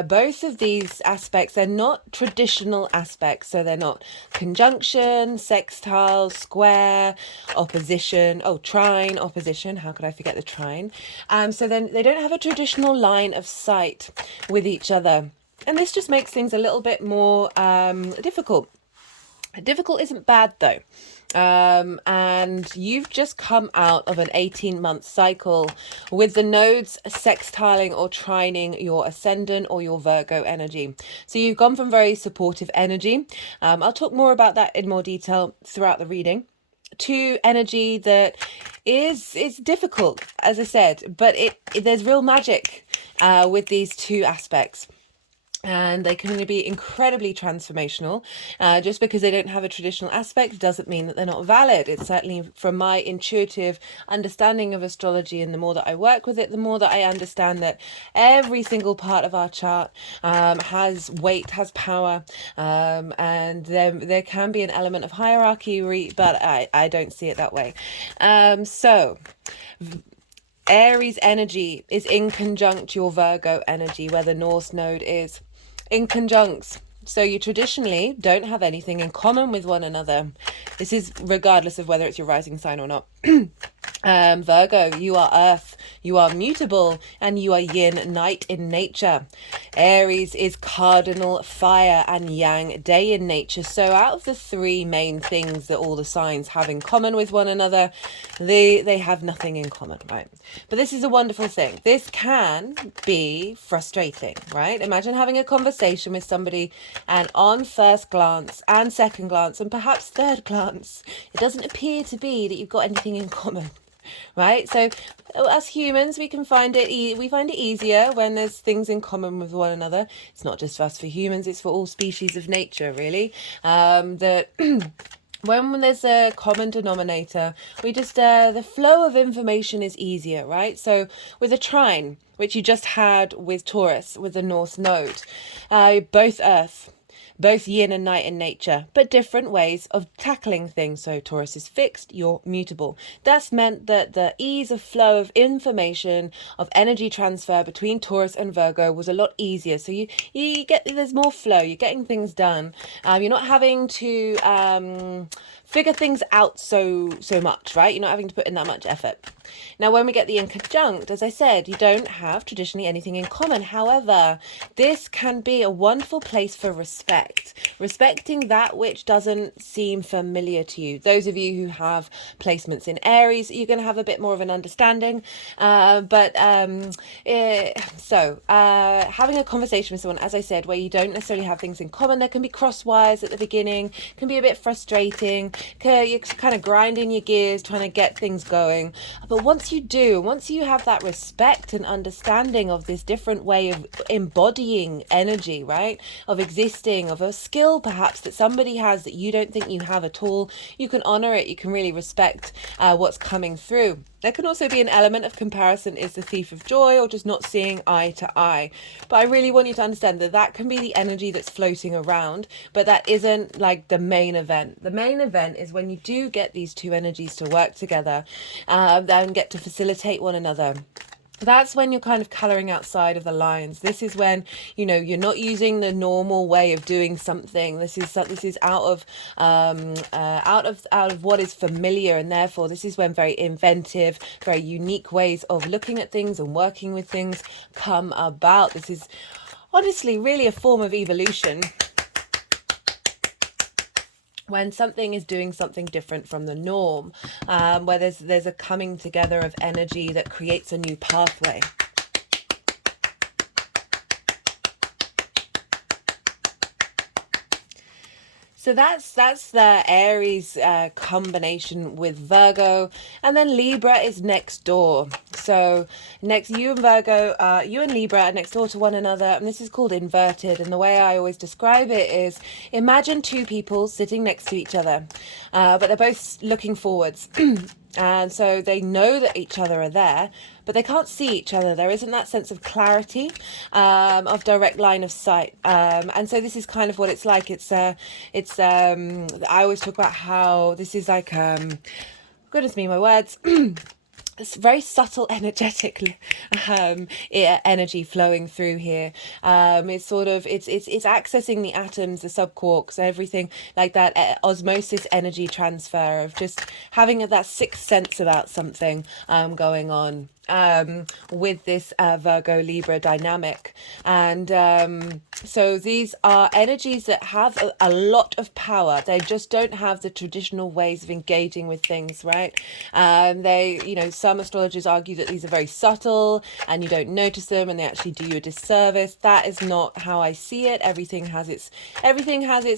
both of these aspects, they're not traditional aspects, so they're not conjunction, sextile, square, opposition, trine, opposition, how could I forget the trine? So then they don't have a traditional line of sight with each other. And this just makes things a little bit more difficult. Difficult isn't bad though. And you've just come out of an 18-month cycle with the nodes sextiling or trining your ascendant or your Virgo energy. So you've gone from very supportive energy. I'll talk more about that in more detail throughout the reading, to energy that is difficult, as I said, but there's real magic with these two aspects. And they can be incredibly transformational. Just because they don't have a traditional aspect doesn't mean that they're not valid. It's certainly from my intuitive understanding of astrology, and the more that I work with it, the more that I understand that every single part of our chart has weight, has power, and there can be an element of hierarchy, but I don't see it that way. So Aries energy is in conjunct your Virgo energy, where the North node is. in conjuncts. So you traditionally don't have anything in common with one another. This is regardless of whether it's your rising sign or not. Virgo, you are earth, you are mutable, and you are yin, night in nature. Aries is cardinal fire and yang, day in nature. So out of the three main things that all the signs have in common with one another, they have nothing in common, right? But this is a wonderful thing. This can be frustrating, right? Imagine having a conversation with somebody, and on first glance and second glance and perhaps third glance, it doesn't appear to be that you've got anything in common. Right, so as humans, we can find it easier when there's things in common with one another. It's not just us for humans; it's for all species of nature, really. That when there's a common denominator, we just the flow of information is easier, right? So with a trine, which you just had with Taurus, with the North Node, both Earth. Both yin and night in nature, but different ways of tackling things. So Taurus is fixed, you're mutable. That's meant that the ease of flow of information, of energy transfer between Taurus and Virgo was a lot easier. So you get, there's more flow, you're getting things done. You're not having to figure things out so much, right? You're not having to put in that much effort. Now, when we get the inconjunct, as I said, you don't have traditionally anything in common. However, this can be a wonderful place for respect, respecting that which doesn't seem familiar to you. Those of you who have placements in Aries, you're going to have a bit more of an understanding. Having a conversation with someone, as I said, where you don't necessarily have things in common, there can be cross wires at the beginning, can be a bit frustrating, you're kind of grinding your gears, trying to get things going. But once you have that respect and understanding of this different way of embodying energy, right? Of existing, of a skill perhaps that somebody has that you don't think you have at all, you can honor it, you can really respect what's coming through. There can also be an element of comparison is the thief of joy, or just not seeing eye to eye. But I really want you to understand that that can be the energy that's floating around, but that isn't like the main event. The main event is when you do get these two energies to work together and get to facilitate one another. That's when you're kind of colouring outside of the lines. This is when, you know, you're not using the normal way of doing something. This is out of what is familiar, and therefore this is when very inventive, very unique ways of looking at things and working with things come about. This is honestly really a form of evolution, when something is doing something different from the norm, where there's a coming together of energy that creates a new pathway. So that's the Aries combination with Virgo, and then Libra is next door. So next, you and Libra are next door to one another, and this is called inverted. And the way I always describe it is, imagine two people sitting next to each other, but they're both looking forwards. And so they know that each other are there, but they can't see each other. There isn't that sense of clarity, of direct line of sight. And so this is kind of what it's like. I always talk about how this is like, goodness me, my words. It's very subtle, energetic energy flowing through here. It's sort of it's accessing the atoms, the subquarks, everything like that. Osmosis, energy transfer of just having that sixth sense about something going on. With this Virgo Libra dynamic, and so these are energies that have a lot of power. They just don't have the traditional ways of engaging with things, right? Some astrologers argue that these are very subtle and you don't notice them, and they actually do you a disservice. That is not how I see it. Everything has its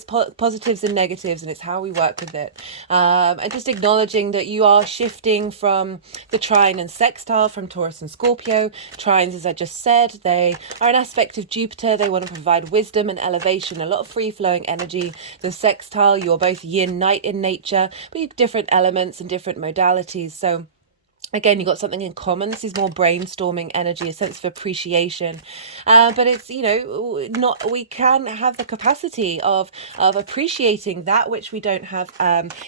positives and negatives, and it's how we work with it. And just acknowledging that you are shifting from the trine and sextile, from Taurus and Scorpio. Trines, as I just said, they are an aspect of Jupiter. They want to provide wisdom and elevation, a lot of free-flowing energy. The sextile, you're both yin, night in nature, but you have different elements and different modalities. So Again, you've got something in common. This is more brainstorming energy, a sense of appreciation. But it's, you know, not, we can have the capacity of appreciating that which we don't have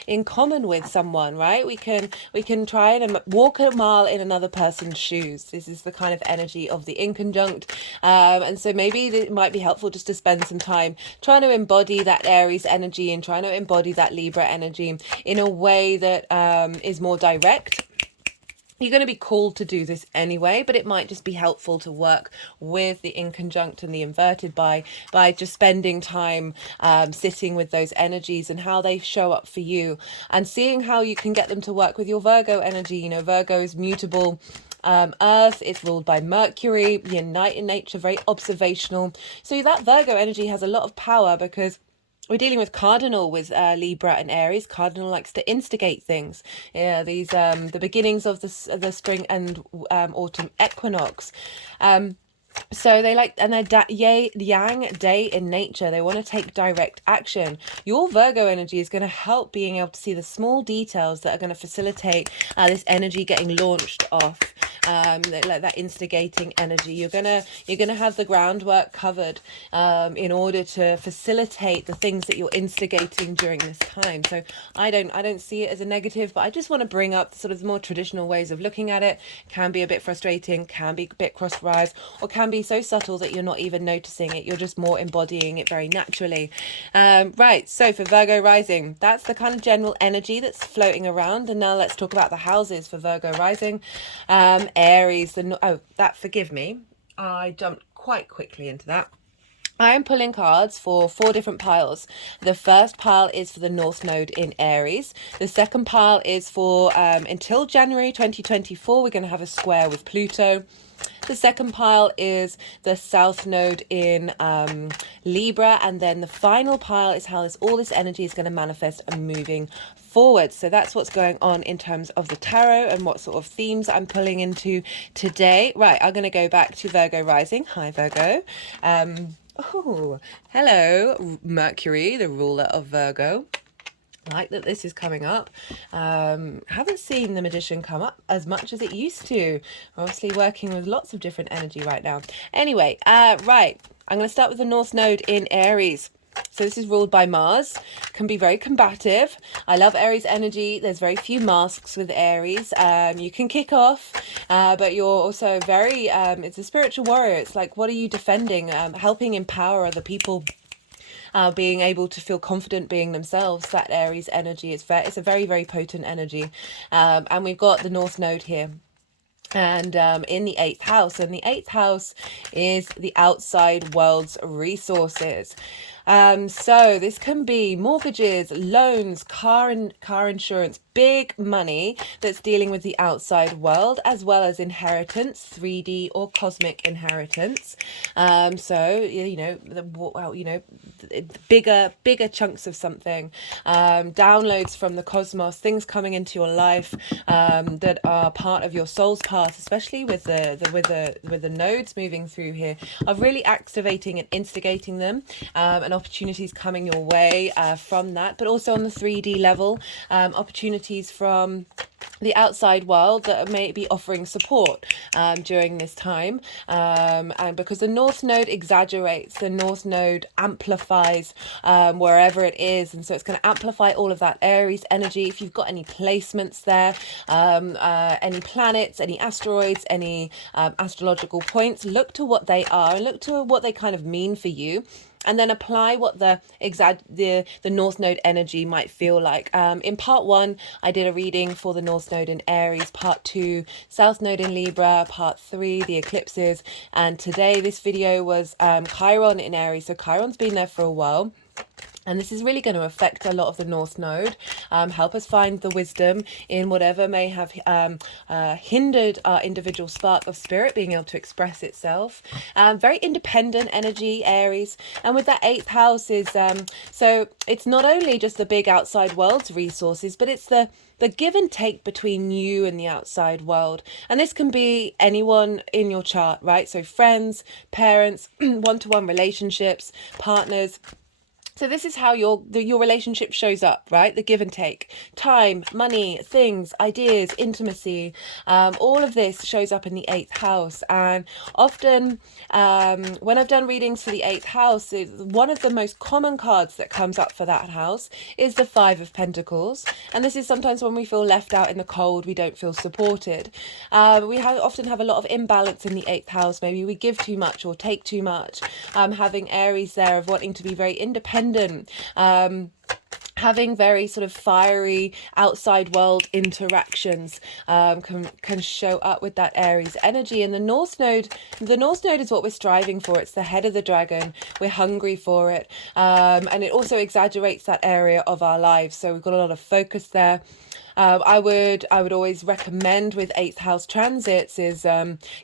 in common with someone, right? We can try and walk a mile in another person's shoes. This is the kind of energy of the inconjunct. And so maybe it might be helpful just to spend some time trying to embody that Aries energy and trying to embody that Libra energy in a way that is more direct. You're going to be called to do this anyway, but it might just be helpful to work with the inconjunct and the inverted by just spending time sitting with those energies and how they show up for you, and seeing how you can get them to work with your Virgo energy. You know, Virgo is mutable. Earth is ruled by Mercury, unite in nature, very observational. So that Virgo energy has a lot of power because we're dealing with cardinal with Libra and Aries. Cardinal likes to instigate things. Yeah, these the beginnings of the spring and autumn equinox. So they like, and they're yang day in nature. They want to take direct action. Your Virgo energy is going to help being able to see the small details that are going to facilitate this energy getting launched off. Like that instigating energy. You're gonna have the groundwork covered in order to facilitate the things that you're instigating during this time. So I don't see it as a negative, but I just want to bring up sort of the more traditional ways of looking at it. Can be a bit frustrating, can be a bit cross-wise, or can be so subtle that you're not even noticing it. You're just more embodying it very naturally. Right, so for Virgo rising, that's the kind of general energy that's floating around. And now let's talk about the houses for Virgo rising. Aries, forgive me, I jumped quite quickly into that. I am pulling cards for 4 different piles. The first pile is for the North Node in Aries. The second pile is for until January 2024, we're going to have a square with Pluto. The second pile is the South Node in Libra. And then the final pile is how all this energy is going to manifest and moving forward. So that's what's going on in terms of the tarot and what sort of themes I'm pulling into today. Right, I'm going to go back to Virgo rising. Hi, Virgo. Oh, hello, Mercury, the ruler of Virgo. Like that this is coming up. Haven't seen the Magician come up as much as it used to. Obviously working with lots of different energy right now. Anyway, right, I'm going to start with the North Node in Aries. So this is ruled by Mars, can be very combative. I love Aries energy. There's very few masks with Aries. You can kick off, but you're also very, it's a spiritual warrior. It's like, what are you defending? Helping empower other people. Being able to feel confident being themselves. That Aries energy is it's a very, very potent energy. And we've got the North Node here. And in the 8th house, and the 8th house is the outside world's resources. So this can be mortgages, loans, car insurance, big money that's dealing with the outside world, as well as inheritance, 3D or cosmic inheritance. So bigger chunks of something, downloads from the cosmos, things coming into your life that are part of your soul's path, especially with the nodes moving through here, of really activating and instigating them, and opportunities coming your way from that, but also on the 3D level, opportunities from the outside world that may be offering support during this time, and because the North Node exaggerates, the North Node amplifies wherever it is, and so it's going to amplify all of that Aries energy. If you've got any placements there, any planets, any asteroids, any astrological points, look to what they are and look to what they kind of mean for you, and then apply what the North Node energy might feel like. In part 1, I did a reading for the North Node in Aries, part 2, South Node in Libra, part 3, the eclipses, and today this video was Chiron in Aries. So Chiron's been there for a while. And this is really going to affect a lot of the North Node, help us find the wisdom in whatever may have hindered our individual spark of spirit being able to express itself. Very independent energy, Aries. And with that 8th house is, so it's not only just the big outside world's resources, but it's the give and take between you and the outside world. And this can be anyone in your chart, right? So friends, parents, one-to-one relationships, partners. So this is how your relationship shows up, right? The give and take, time, money, things, ideas, intimacy, all of this shows up in the 8th house. And often when I've done readings for the 8th house, one of the most common cards that comes up for that house is the 5 of Pentacles. And this is sometimes when we feel left out in the cold, we don't feel supported. We often have a lot of imbalance in the 8th house. Maybe we give too much or take too much. Having Aries there of wanting to be very independent, having very sort of fiery outside world interactions can show up with that Aries energy. And the North Node is what we're striving for. It's the head of the dragon. We're hungry for it, and it also exaggerates that area of our lives, so we've got a lot of focus there. I would always recommend with 8th house transits is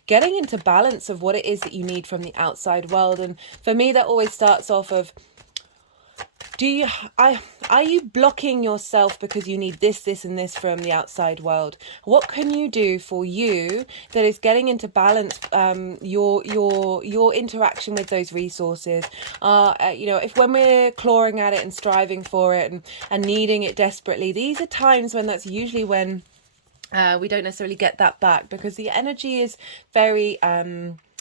getting into balance of what it is that you need from the outside world. And for me, that always starts off of, are you blocking yourself because you need this and this from the outside world? What can you do for you that is getting into balance your interaction with those resources? You know, if when we're clawing at it and striving for it and needing it desperately, these are times when that's usually when we don't necessarily get that back, because the energy is very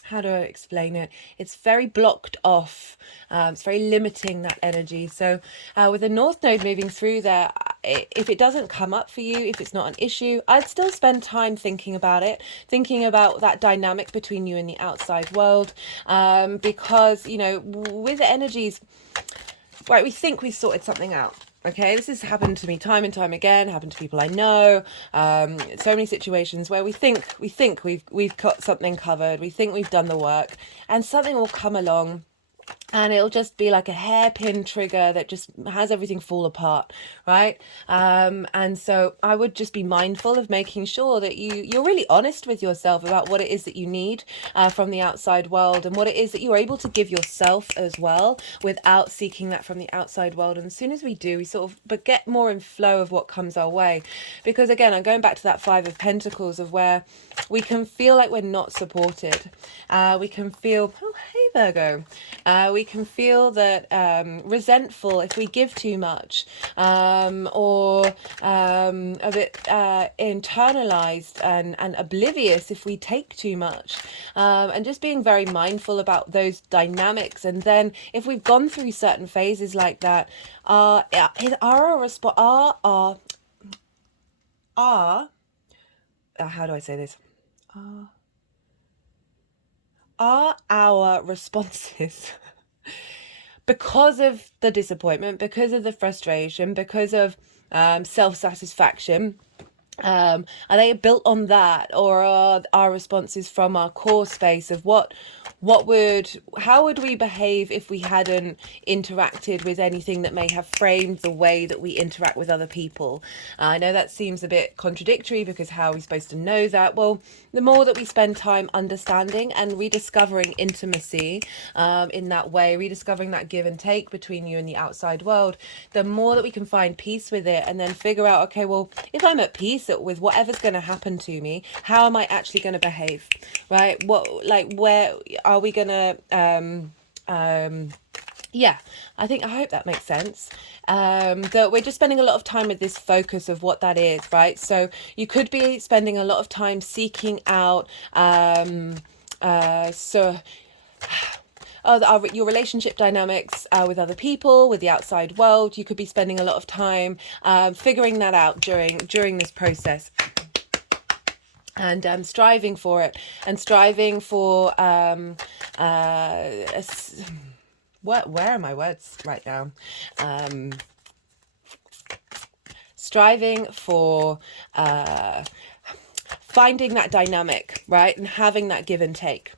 how do I explain it? It's very blocked off. It's very limiting, that energy. So with the North Node moving through there, if it doesn't come up for you, if it's not an issue, I'd still spend time thinking about it, thinking about that dynamic between you and the outside world. Because, you know, with the energies, right, we think we've sorted something out. Okay, this has happened to me time and time again, happened to people I know. So many situations where we think we've got something covered, we think we've done the work, and something will come along and it'll just be like a hairpin trigger that just has everything fall apart, right? And so I would just be mindful of making sure that you're really honest with yourself about what it is that you need from the outside world, and what it is that you're able to give yourself as well without seeking that from the outside world. And as soon as we do, we sort of get more in flow of what comes our way. Because again, I'm going back to that 5 of Pentacles of where we can feel like we're not supported. We can feel, oh, hey Virgo. We can feel that resentful if we give too much, or a bit internalized and oblivious if we take too much, and just being very mindful about those dynamics. And then if we've gone through certain phases like that, how do I say this? Are our responses because of the disappointment, because of the frustration, because of self-satisfaction, are they built on that, or are our responses from our core space of how would we behave if we hadn't interacted with anything that may have framed the way that we interact with other people? I know that seems a bit contradictory, because how are we supposed to know that? Well, the more that we spend time understanding and rediscovering intimacy in that way, rediscovering that give and take between you and the outside world, the more that we can find peace with it, and then figure out, okay, well, if I'm at peace with whatever's going to happen to me, how am I actually going to behave, right? Where are we going to yeah, I hope that makes sense. That we're just spending a lot of time with this focus of what that is, right? So you could be spending a lot of time seeking out your relationship dynamics with other people, with the outside world. You could be spending a lot of time figuring that out during this process, and striving for it, and striving for where are my words right now? Striving for finding that dynamic, right, and having that give and take.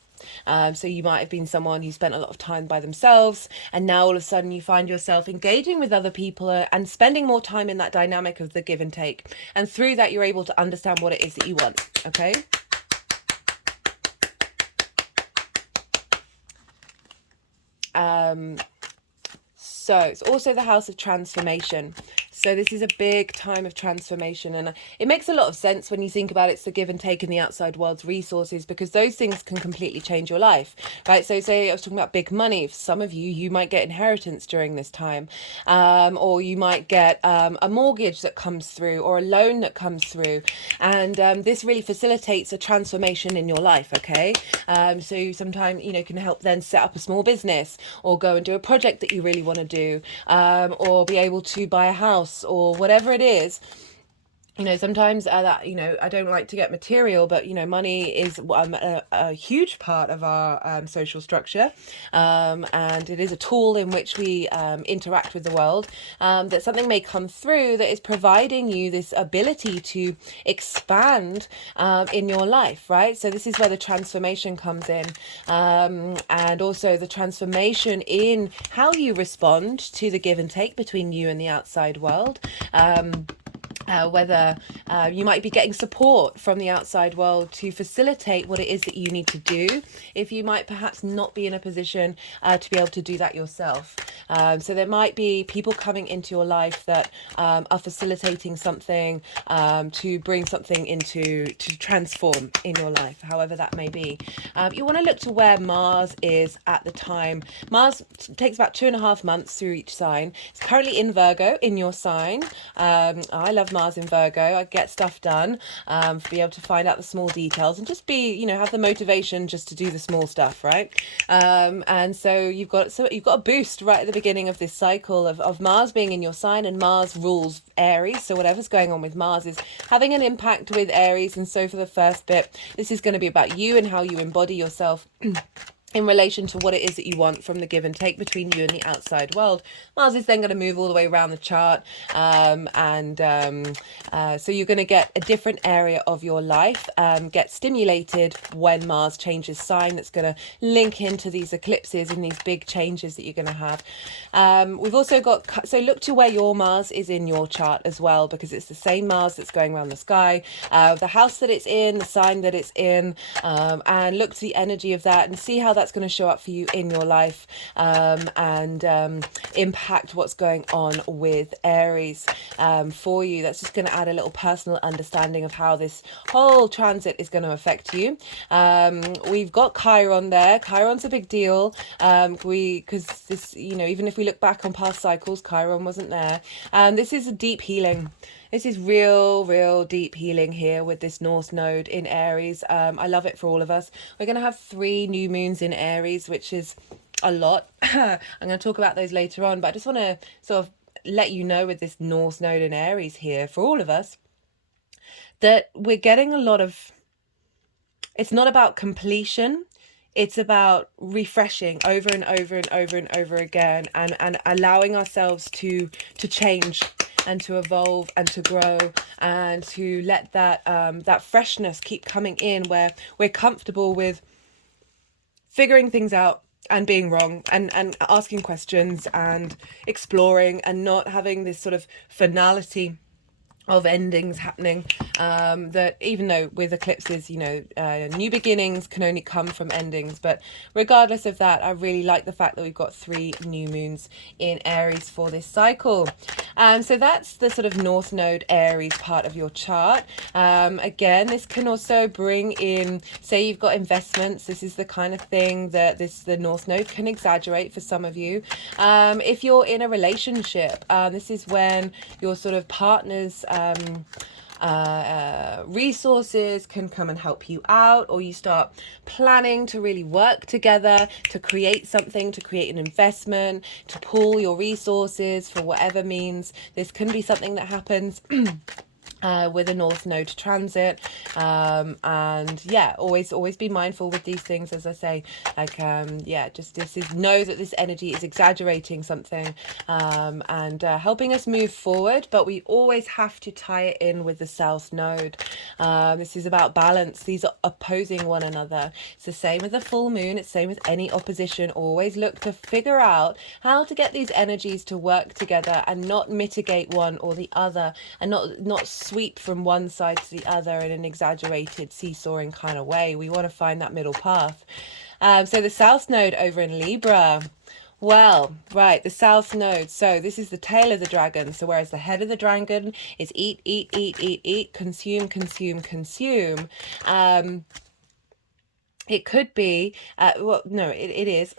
So you might have been someone who spent a lot of time by themselves, and now all of a sudden you find yourself engaging with other people and spending more time in that dynamic of the give and take. And through that, you're able to understand what it is that you want. Okay. So it's also the house of transformation. So this is a big time of transformation, and it makes a lot of sense when you think about it. It's the give and take in the outside world's resources, because those things can completely change your life, right? So say I was talking about big money. For some of you, you might get inheritance during this time, or you might get a mortgage that comes through, or a loan that comes through, and this really facilitates a transformation in your life. Okay, so sometimes, you know, can help then set up a small business, or go and do a project that you really want to do, or be able to buy a house, or whatever it is. You know, sometimes that, you know, I don't like to get material, but, you know, money is a huge part of our social structure, and it is a tool in which we interact with the world, that something may come through that is providing you this ability to expand in your life, right? So this is where the transformation comes in, and also the transformation in how you respond to the give and take between you and the outside world. Whether you might be getting support from the outside world to facilitate what it is that you need to do, if you might perhaps not be in a position to be able to do that yourself. So there might be people coming into your life that are facilitating something, to bring something to transform in your life, however that may be. You want to look to where Mars is at the time. Mars takes about 2.5 months through each sign. It's currently in Virgo, in your sign. I love Mars in Virgo. I get stuff done, be able to find out the small details and just be, you know, have the motivation just to do the small stuff, right? And so you've got a boost right at the beginning of this cycle of Mars being in your sign, and Mars rules Aries. So whatever's going on with Mars is having an impact with Aries. And so for the first bit, this is going to be about you and how you embody yourself in relation to what it is that you want from the give and take between you and the outside world. Mars is then going to move all the way around the chart, so you're going to get a different area of your life get stimulated when Mars changes sign. That's going to link into these eclipses and these big changes that you're going to have. We've also got, so look to where your Mars is in your chart as well, because it's the same Mars that's going around the sky, the house that it's in, the sign that it's in, and look to the energy of that and see how that's going to show up for you in your life, and impact what's going on with Aries for you. That's just going to add a little personal understanding of how this whole transit is going to affect you. We've got Chiron there. Chiron's a big deal, because this, you know, even if we look back on past cycles, Chiron wasn't there. This is a deep healing. This is real deep healing here with this North Node in Aries. I love it for all of us. We're going to have 3 new moons in Aries, which is a lot. I'm going to talk about those later on, but I just want to sort of let you know with this North Node in Aries here for all of us that we're getting a lot of, it's not about completion. It's about refreshing over and over and over and over again, and allowing ourselves to change and to evolve and to grow, and to let that that freshness keep coming in, where we're comfortable with figuring things out and being wrong, and asking questions and exploring, and not having this sort of finality of endings happening, that even though with eclipses, you know, new beginnings can only come from endings, but regardless of that, I really like the fact that we've got 3 new moons in Aries for this cycle. So that's the sort of North Node Aries part of your chart. Again, this can also bring in, say you've got investments. This is the kind of thing that the North Node can exaggerate for some of you. If you're in a relationship, this is when your sort of partner's resources can come and help you out, or you start planning to really work together to create something, to create an investment, to pool your resources for whatever means. This can be something that happens with a North Node transit, and yeah, always be mindful with these things, as I say, like yeah, just know that this energy is exaggerating something, and helping us move forward, but we always have to tie it in with the South Node. This is about balance. These are opposing one another. It's the same with the full moon. It's the same with any opposition. Always look to figure out how to get these energies to work together and not mitigate one or the other, and not sweep from one side to the other in an exaggerated seesawing kind of way. We want to find that middle path. So the South Node over in Libra. Well, right, the South Node. So this is the tail of the dragon. So whereas the head of the dragon is eat, eat, eat, eat, eat, consume, consume, consume. It could be, well, no, it is.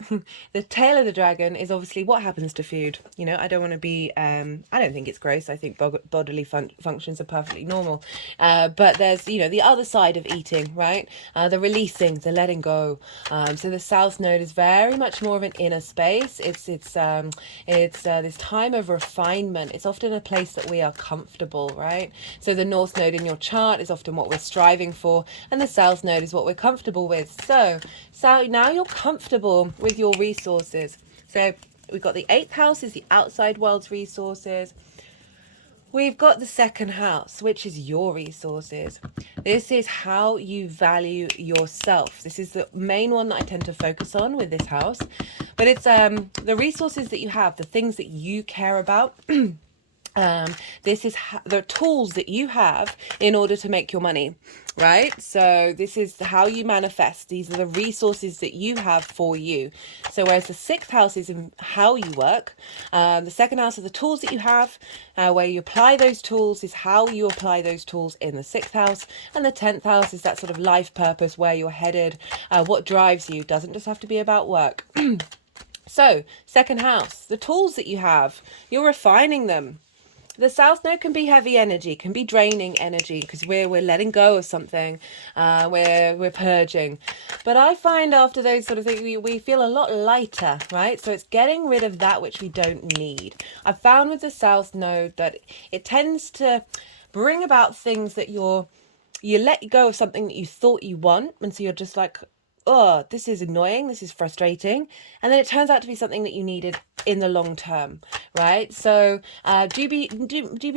The tail of the dragon is obviously what happens to food. You know, I don't want to be, I don't think it's gross. I think bodily functions are perfectly normal. But there's, you know, the other side of eating, right? The releasing, the letting go. So the South Node is very much more of an inner space. It's this time of refinement. It's often a place that we are comfortable, right? So the North Node in your chart is often what we're striving for, and the South Node is what we're comfortable with. So now you're comfortable with your resources. So we've got the 8th house is the outside world's resources. We've got the 2nd house, which is your resources. This is how you value yourself. This is the main one that I tend to focus on with this house. But it's the resources that you have, the things that you care about. This is the tools that you have in order to make your money, right? So this is how you manifest. These are the resources that you have for you. So whereas the 6th house is in how you work, the 2nd house are the tools that you have, where you apply those tools is how you apply those tools in the 6th house, and the 10th house is that sort of life purpose, where you're headed, what drives you. Doesn't just have to be about work. So 2nd house, the tools that you have, you're refining them. The South Node can be heavy energy, can be draining energy, because we're letting go of something, we're purging. But I find after those sort of things, we feel a lot lighter, right? So it's getting rid of that which we don't need. I've found with the South Node that it tends to bring about things that you let go of something that you thought you want, and so you're just like, oh, this is annoying, this is frustrating, and then it turns out to be something that you needed in the long term, right? So do be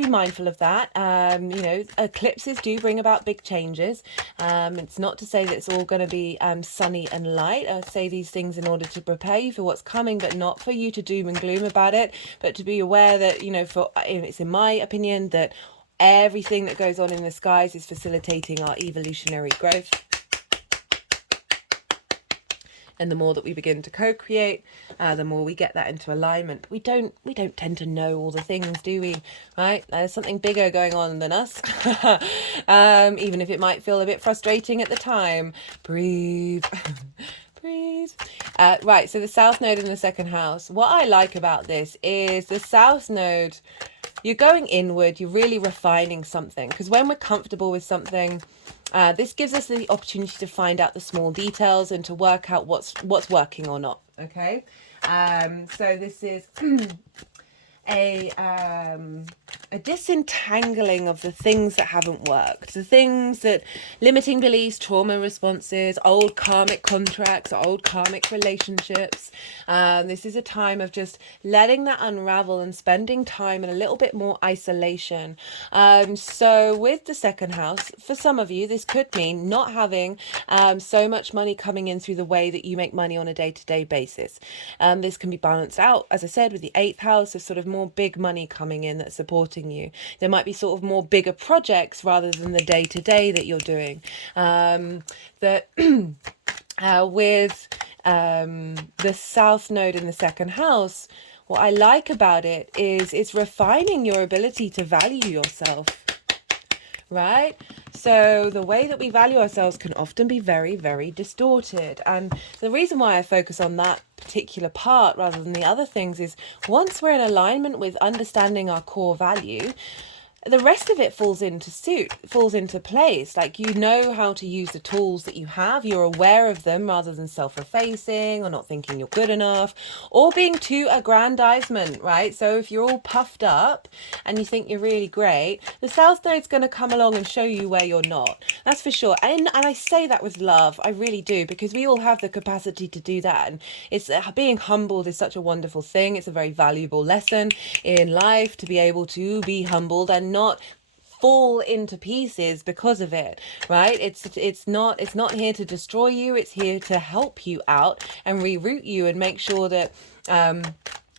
mindful of that. You know, eclipses do bring about big changes. It's not to say that it's all going to be sunny and light. I say these things in order to prepare you for what's coming, but not for you to doom and gloom about it, but to be aware that, you know, it's in my opinion that everything that goes on in the skies is facilitating our evolutionary growth. And the more that we begin to co-create, the more we get that into alignment. We don't tend to know all the things, do we? Right? There's something bigger going on than us. Even if it might feel a bit frustrating at the time. Breathe. Breathe. Right, so the South Node in the 2nd house. What I like about this is the South Node, you're going inward, you're really refining something. Because when we're comfortable with something, this gives us the opportunity to find out the small details and to work out what's working or not. Okay, so this is a disentangling of the things that haven't worked, the things that limiting beliefs, trauma responses, old karmic contracts, old karmic relationships. This is a time of just letting that unravel and spending time in a little bit more isolation. So with the 2nd house, for some of you, this could mean not having so much money coming in through the way that you make money on a day-to-day basis. This can be balanced out, as I said, with the 8th house of sort of more big money coming in that's supporting you. There might be sort of more bigger projects rather than the day-to-day that you're doing. With the South Node in the 2nd house, what I like about it is it's refining your ability to value yourself, right? So the way that we value ourselves can often be very, very distorted. And the reason why I focus on that particular part rather than the other things is once we're in alignment with understanding our core value, the rest of it falls into place. Like, you know how to use the tools that you have, you're aware of them rather than self-effacing or not thinking you're good enough or being too aggrandizement, right? So if you're all puffed up and you think you're really great, the South Node's going to come along and show you where you're not. That's for sure. And I say that with love, I really do, because we all have the capacity to do that. And it's being humbled is such a wonderful thing. It's a very valuable lesson in life to be able to be humbled and not fall into pieces because of it, right? It's not here to destroy you. It's here to help you out and reroute you and make sure that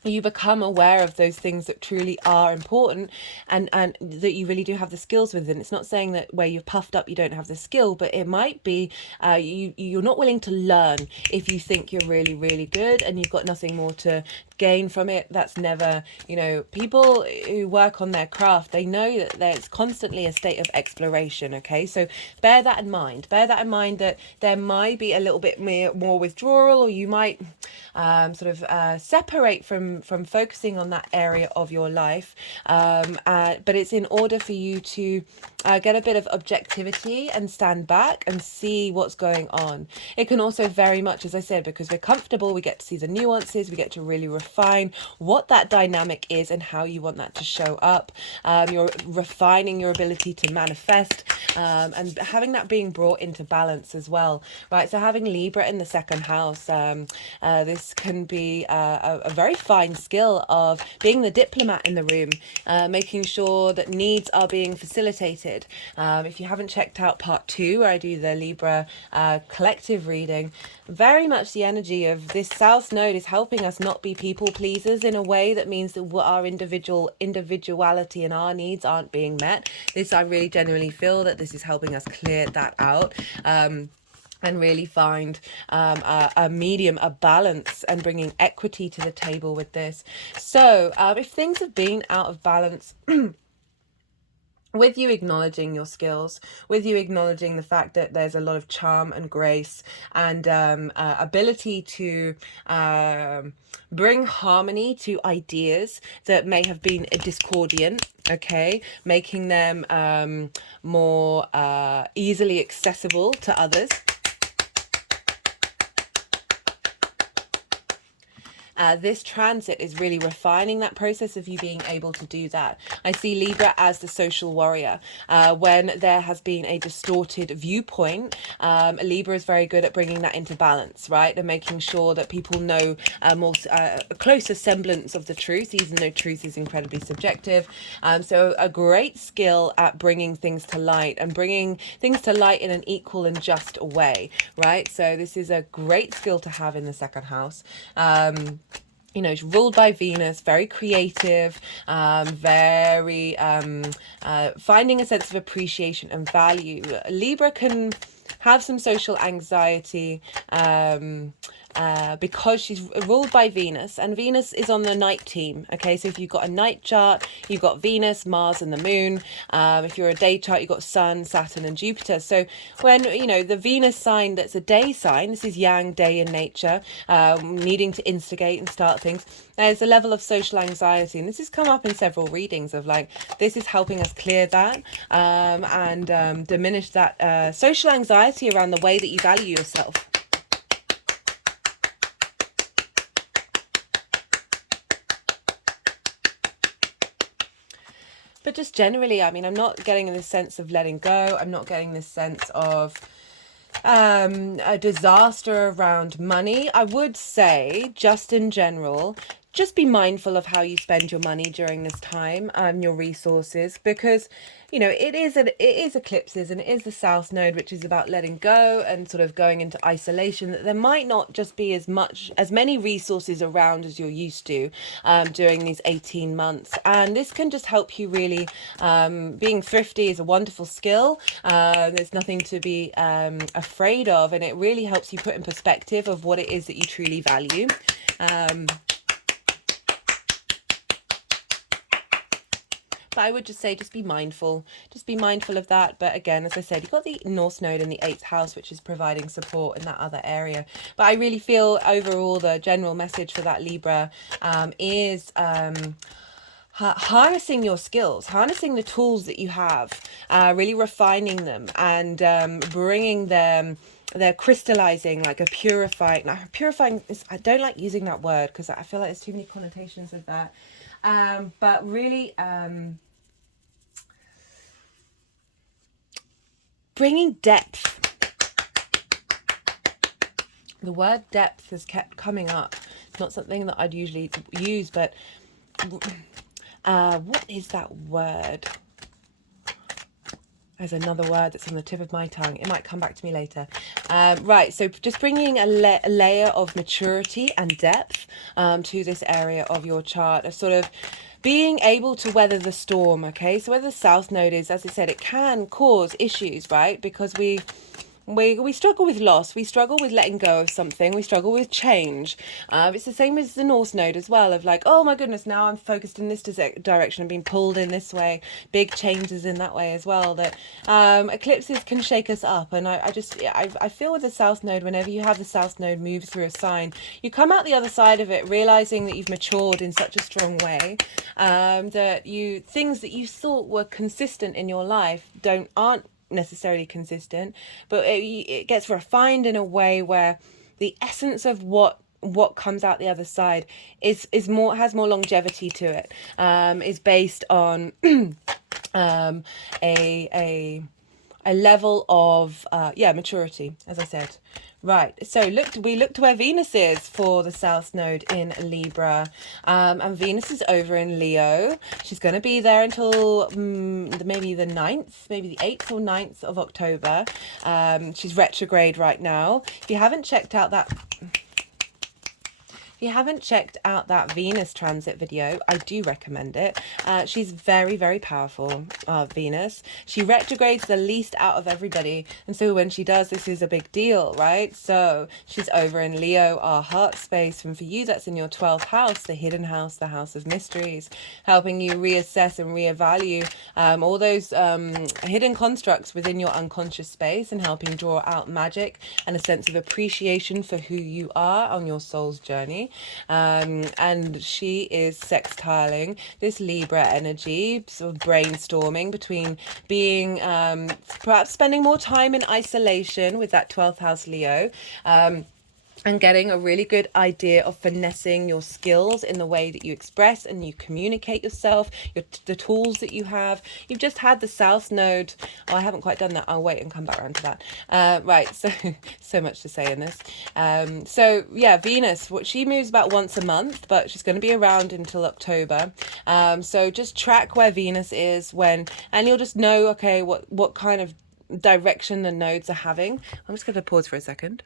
you become aware of those things that truly are important, and that you really do have the skills within. It's not saying that where you're puffed up you don't have the skill, but it might be you're not willing to learn if you think you're really, really good and you've got nothing more to gain from it. That's never, you know, people who work on their craft, they know that there's constantly a state of exploration. Okay, so bear that in mind. Bear that in mind, that there might be a little bit more withdrawal, or you might separate from focusing on that area of your life, but it's in order for you to get a bit of objectivity and stand back and see what's going on. It can also very much, as I said, because we're comfortable, we get to see the nuances, we get to really refine what that dynamic is and how you want that to show up. You're refining your ability to manifest, and having that being brought into balance as well, right? So having Libra in the second house, this can be a very fine skill of being the diplomat in the room, making sure that needs are being facilitated. If you haven't checked out part 2 where I do the Libra collective reading, very much the energy of this South Node is helping us not be people pleasers in a way that means that our individuality and our needs aren't being met. This, I really genuinely feel that this is helping us clear that out. And really find a medium, a balance, and bringing equity to the table with this. So if things have been out of balance, with you acknowledging your skills, with you acknowledging the fact that there's a lot of charm and grace and ability to bring harmony to ideas that may have been discordant, okay, making them more easily accessible to others. This transit is really refining that process of you being able to do that. I see Libra as the social warrior. When there has been a distorted viewpoint, Libra is very good at bringing that into balance, right? And making sure that people know a closer semblance of the truth, even though truth is incredibly subjective. So a great skill at bringing things to light, and bringing things to light in an equal and just way, right? So this is a great skill to have in the second house. You know, ruled by Venus, very creative, very finding a sense of appreciation and value. Libra can have some social anxiety because she's ruled by Venus, and Venus is on the night team. Okay, so if you've got a night chart, you've got Venus, Mars and the moon. If you're a day chart, you've got Sun, Saturn and Jupiter. So when, you know, the Venus sign, that's a day sign, this is yang, day in nature, needing to instigate and start things, there's a level of social anxiety, and this has come up in several readings of like, this is helping us clear that and diminish that social anxiety around the way that you value yourself. But just generally, I mean, I'm not getting this sense of letting go. I'm not getting this sense of a disaster around money. I would say, just in general, just be mindful of how you spend your money during this time, your resources, because, you know, it is eclipses, and it is the South Node, which is about letting go and sort of going into isolation, that there might not just be as many resources around as you're used to during these 18 months. And this can just help you really, being thrifty is a wonderful skill. There's nothing to be afraid of, and it really helps you put in perspective of what it is that you truly value. But I would just say, just be mindful of that. But again, as I said, you've got the North Node in the 8th house, which is providing support in that other area. But I really feel overall the general message for that Libra is harnessing your skills, harnessing the tools that you have, really refining them and bringing them. They're crystallizing, like a purifying. Now, purifying is, I don't like using that word because I feel like there's too many connotations with that. But really bringing depth. The word depth has kept coming up. It's not something that I'd usually use, but what is that word? There's another word that's on the tip of my tongue. It might come back to me later. Right, so just bringing a layer of maturity and depth to this area of your chart, a sort of being able to weather the storm, okay? So where the South Node is, as I said, it can cause issues, right? Because we struggle with loss, we struggle with letting go of something, we struggle with change. It's the same as the North Node as well, of like, oh my goodness, now I'm focused in this direction and being pulled in this way, big changes in that way as well, that eclipses can shake us up. And I feel with the South Node, whenever you have the South Node move through a sign, you come out the other side of it realizing that you've matured in such a strong way, that things that you thought were consistent in your life aren't necessarily consistent, but it gets refined in a way where the essence of what comes out the other side has more longevity to it, is based on a level of maturity, as I said. Right, so we look to where Venus is for the South Node in Libra, and Venus is over in Leo. She's going to be there until maybe the 9th, maybe the 8th or 9th of October. She's retrograde right now. If you haven't checked out that Venus transit video, I do recommend it. She's very, very powerful, Venus. She retrogrades the least out of everybody. And so when she does, this is a big deal, right? So she's over in Leo, our heart space. And for you, that's in your 12th house, the hidden house, the house of mysteries, helping you reassess and reevaluate all those hidden constructs within your unconscious space, and helping draw out magic and a sense of appreciation for who you are on your soul's journey. And she is sextiling this Libra energy, sort of brainstorming between being perhaps spending more time in isolation with that 12th house Leo, and getting a really good idea of finessing your skills in the way that you express and you communicate yourself, the tools that you have. You've just had the South Node. Oh, I haven't quite done that. I'll wait and come back around to that. Right, so much to say in this. So yeah, Venus, she moves about once a month, but she's going to be around until October. So just track where Venus is and you'll just know, okay, what kind of direction the nodes are having. I'm just going to pause for a second.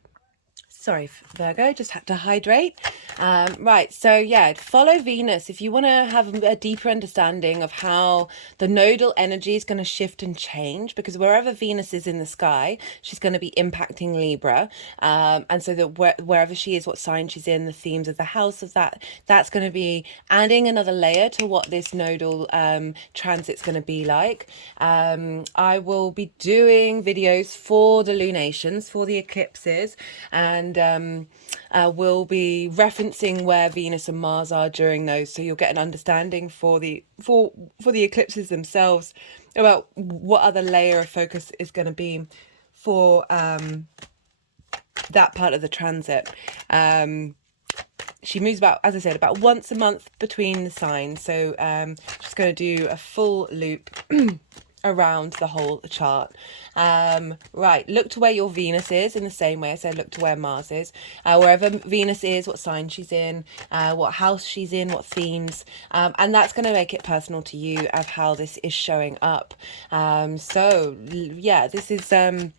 Sorry, Virgo, just had to hydrate. Right, so yeah, follow Venus if you want to have a deeper understanding of how the nodal energy is going to shift and change, because wherever Venus is in the sky, she's going to be impacting Libra. And so that wherever she is, what sign she's in, the themes of the house of that's going to be adding another layer to what this nodal transit's going to be like. I will be doing videos for the lunations, for the eclipses, and we'll be referencing where Venus and Mars are during those, so you'll get an understanding for the eclipses themselves about what other layer of focus is going to be for that part of the transit. She moves about, as I said, about once a month between the signs, so just going to do a full loop around the whole chart. Right, look to where your Venus is in the same way I said look to where Mars is. Wherever Venus is, what sign she's in, what house she's in, what themes, and that's going to make it personal to you of how this is showing up. So yeah, this is I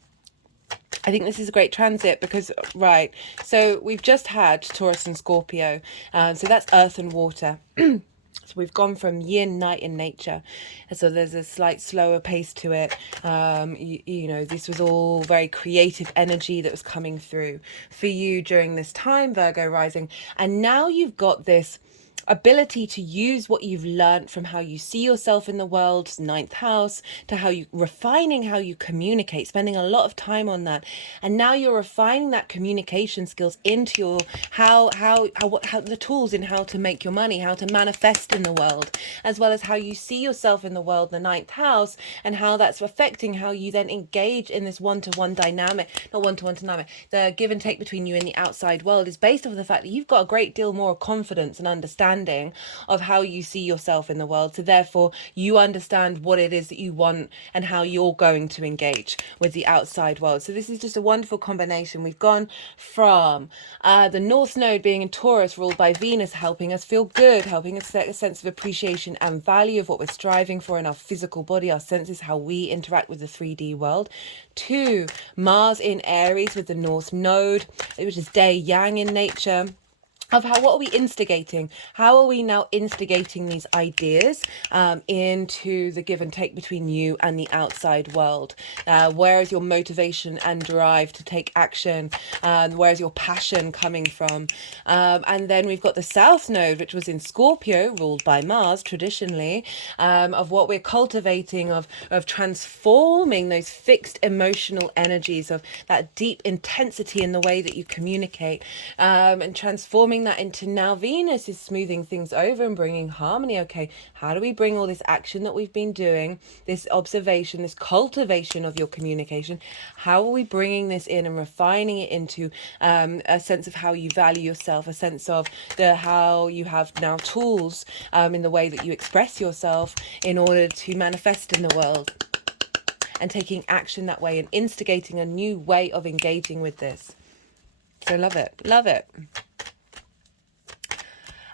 think this is a great transit because, right, so we've just had Taurus and Scorpio, so that's earth and water. So we've gone from yin, night in nature, and so there's a slight slower pace to it. You know, this was all very creative energy that was coming through for you during this time, Virgo rising, and now you've got this ability to use what you've learned from how you see yourself in the world, 9th house, to how you refining how you communicate, spending a lot of time on that, and now you're refining that communication skills into your how the tools in how to make your money, how to manifest in the world, as well as how you see yourself in the world, the 9th house, and how that's affecting how you then engage in this one-to-one dynamic, not one-to-one dynamic, the give and take between you and the outside world is based on the fact that you've got a great deal more confidence and understanding understanding of how you see yourself in the world. So therefore, you understand what it is that you want and how you're going to engage with the outside world. So this is just a wonderful combination. We've gone from the North Node being in Taurus, ruled by Venus, helping us feel good, helping us set a sense of appreciation and value of what we're striving for in our physical body, our senses, how we interact with the 3D world. 2, Mars in Aries with the North Node, which is day yang in nature, of what are we instigating? How are we now instigating these ideas into the give and take between you and the outside world? Where is your motivation and drive to take action? Where is your passion coming from? And then we've got the South Node, which was in Scorpio, ruled by Mars traditionally, of what we're cultivating, of transforming those fixed emotional energies, of that deep intensity in the way that you communicate, and transforming that into now Venus is smoothing things over and bringing harmony. Okay, how do we bring all this action that we've been doing, this observation, this cultivation of your communication, how are we bringing this in and refining it into a sense of how you value yourself, a sense of how you have now tools in the way that you express yourself in order to manifest in the world, and taking action that way and instigating a new way of engaging with this. So love it, love it.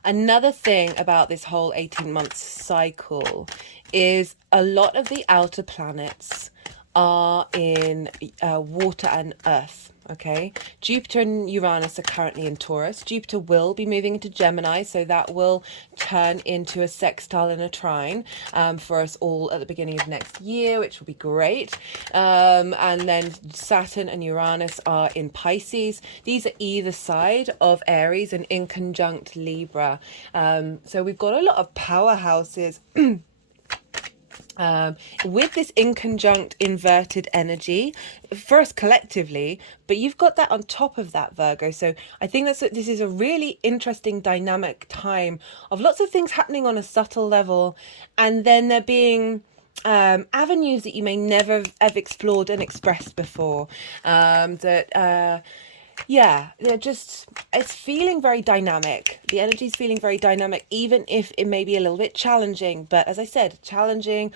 Another thing about this whole 18-month cycle is a lot of the outer planets are in water and earth. Okay, Jupiter and Uranus are currently in Taurus. Jupiter will be moving into Gemini, so that will turn into a sextile and a trine for us all at the beginning of next year, which will be great. And then Saturn and Uranus are in Pisces. These are either side of Aries and in conjunct Libra. So we've got a lot of powerhouses with this in conjunct inverted energy for us collectively, but you've got that on top of that, Virgo. So I think this is a really interesting dynamic time of lots of things happening on a subtle level, and then there being avenues that you may never have explored and expressed before, yeah, it's feeling very dynamic. The energy's feeling very dynamic, even if it may be a little bit challenging. But as I said, challenging,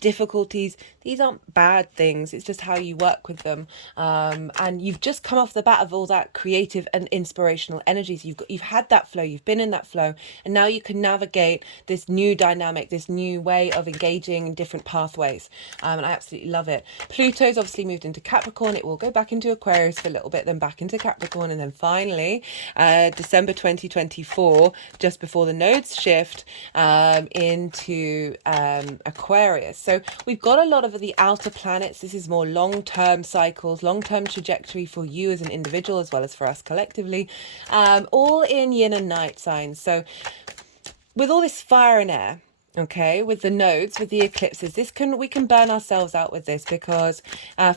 difficulties, these aren't bad things. It's just how you work with them. And you've just come off the bat of all that creative and inspirational energies. You've had that flow, you've been in that flow, and now you can navigate this new dynamic, this new way of engaging in different pathways. And I absolutely love it. Pluto's obviously moved into Capricorn. It will go back into Aquarius for a little bit, then back into Capricorn, and then finally December 2024, just before the nodes shift into Aquarius. So we've got a lot of the outer planets. This is more long-term cycles, long-term trajectory for you as an individual as well as for us collectively, all in yin and night signs. So with all this fire and air, okay, with the nodes, with the eclipses, we can burn ourselves out with this, because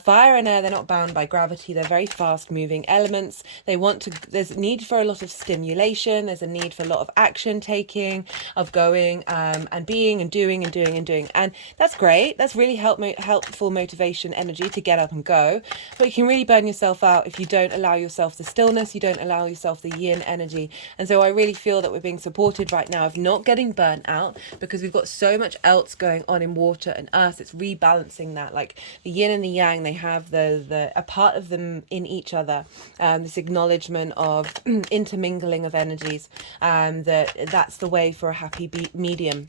fire and air, they're not bound by gravity. They're very fast moving elements. There's a need for a lot of stimulation. There's a need for a lot of action taking, of going and being and doing and doing and doing. And that's great. That's really helpful motivation energy to get up and go. But you can really burn yourself out if you don't allow yourself the stillness, you don't allow yourself the yin energy. And so I really feel that we're being supported right now of not getting burnt out, because we've got so much else going on in water and earth. It's rebalancing that, like the yin and the yang, they have a part of them in each other, this acknowledgement of intermingling of energies, that's the way for a happy medium.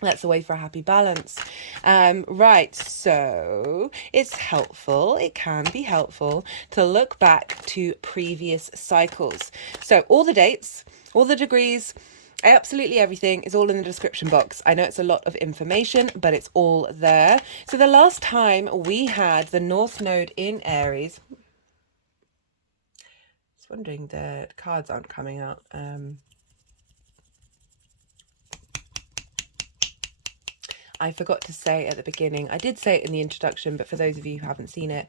That's the way for a happy balance. Right, so it's helpful, it can be helpful to look back to previous cycles. So all the dates, all the degrees, absolutely everything is all in the description box. I know it's a lot of information, but it's all there. So the last time we had the North Node in Aries, just wondering, the cards aren't coming out. I forgot to say at the beginning, I did say it in the introduction, but for those of you who haven't seen it,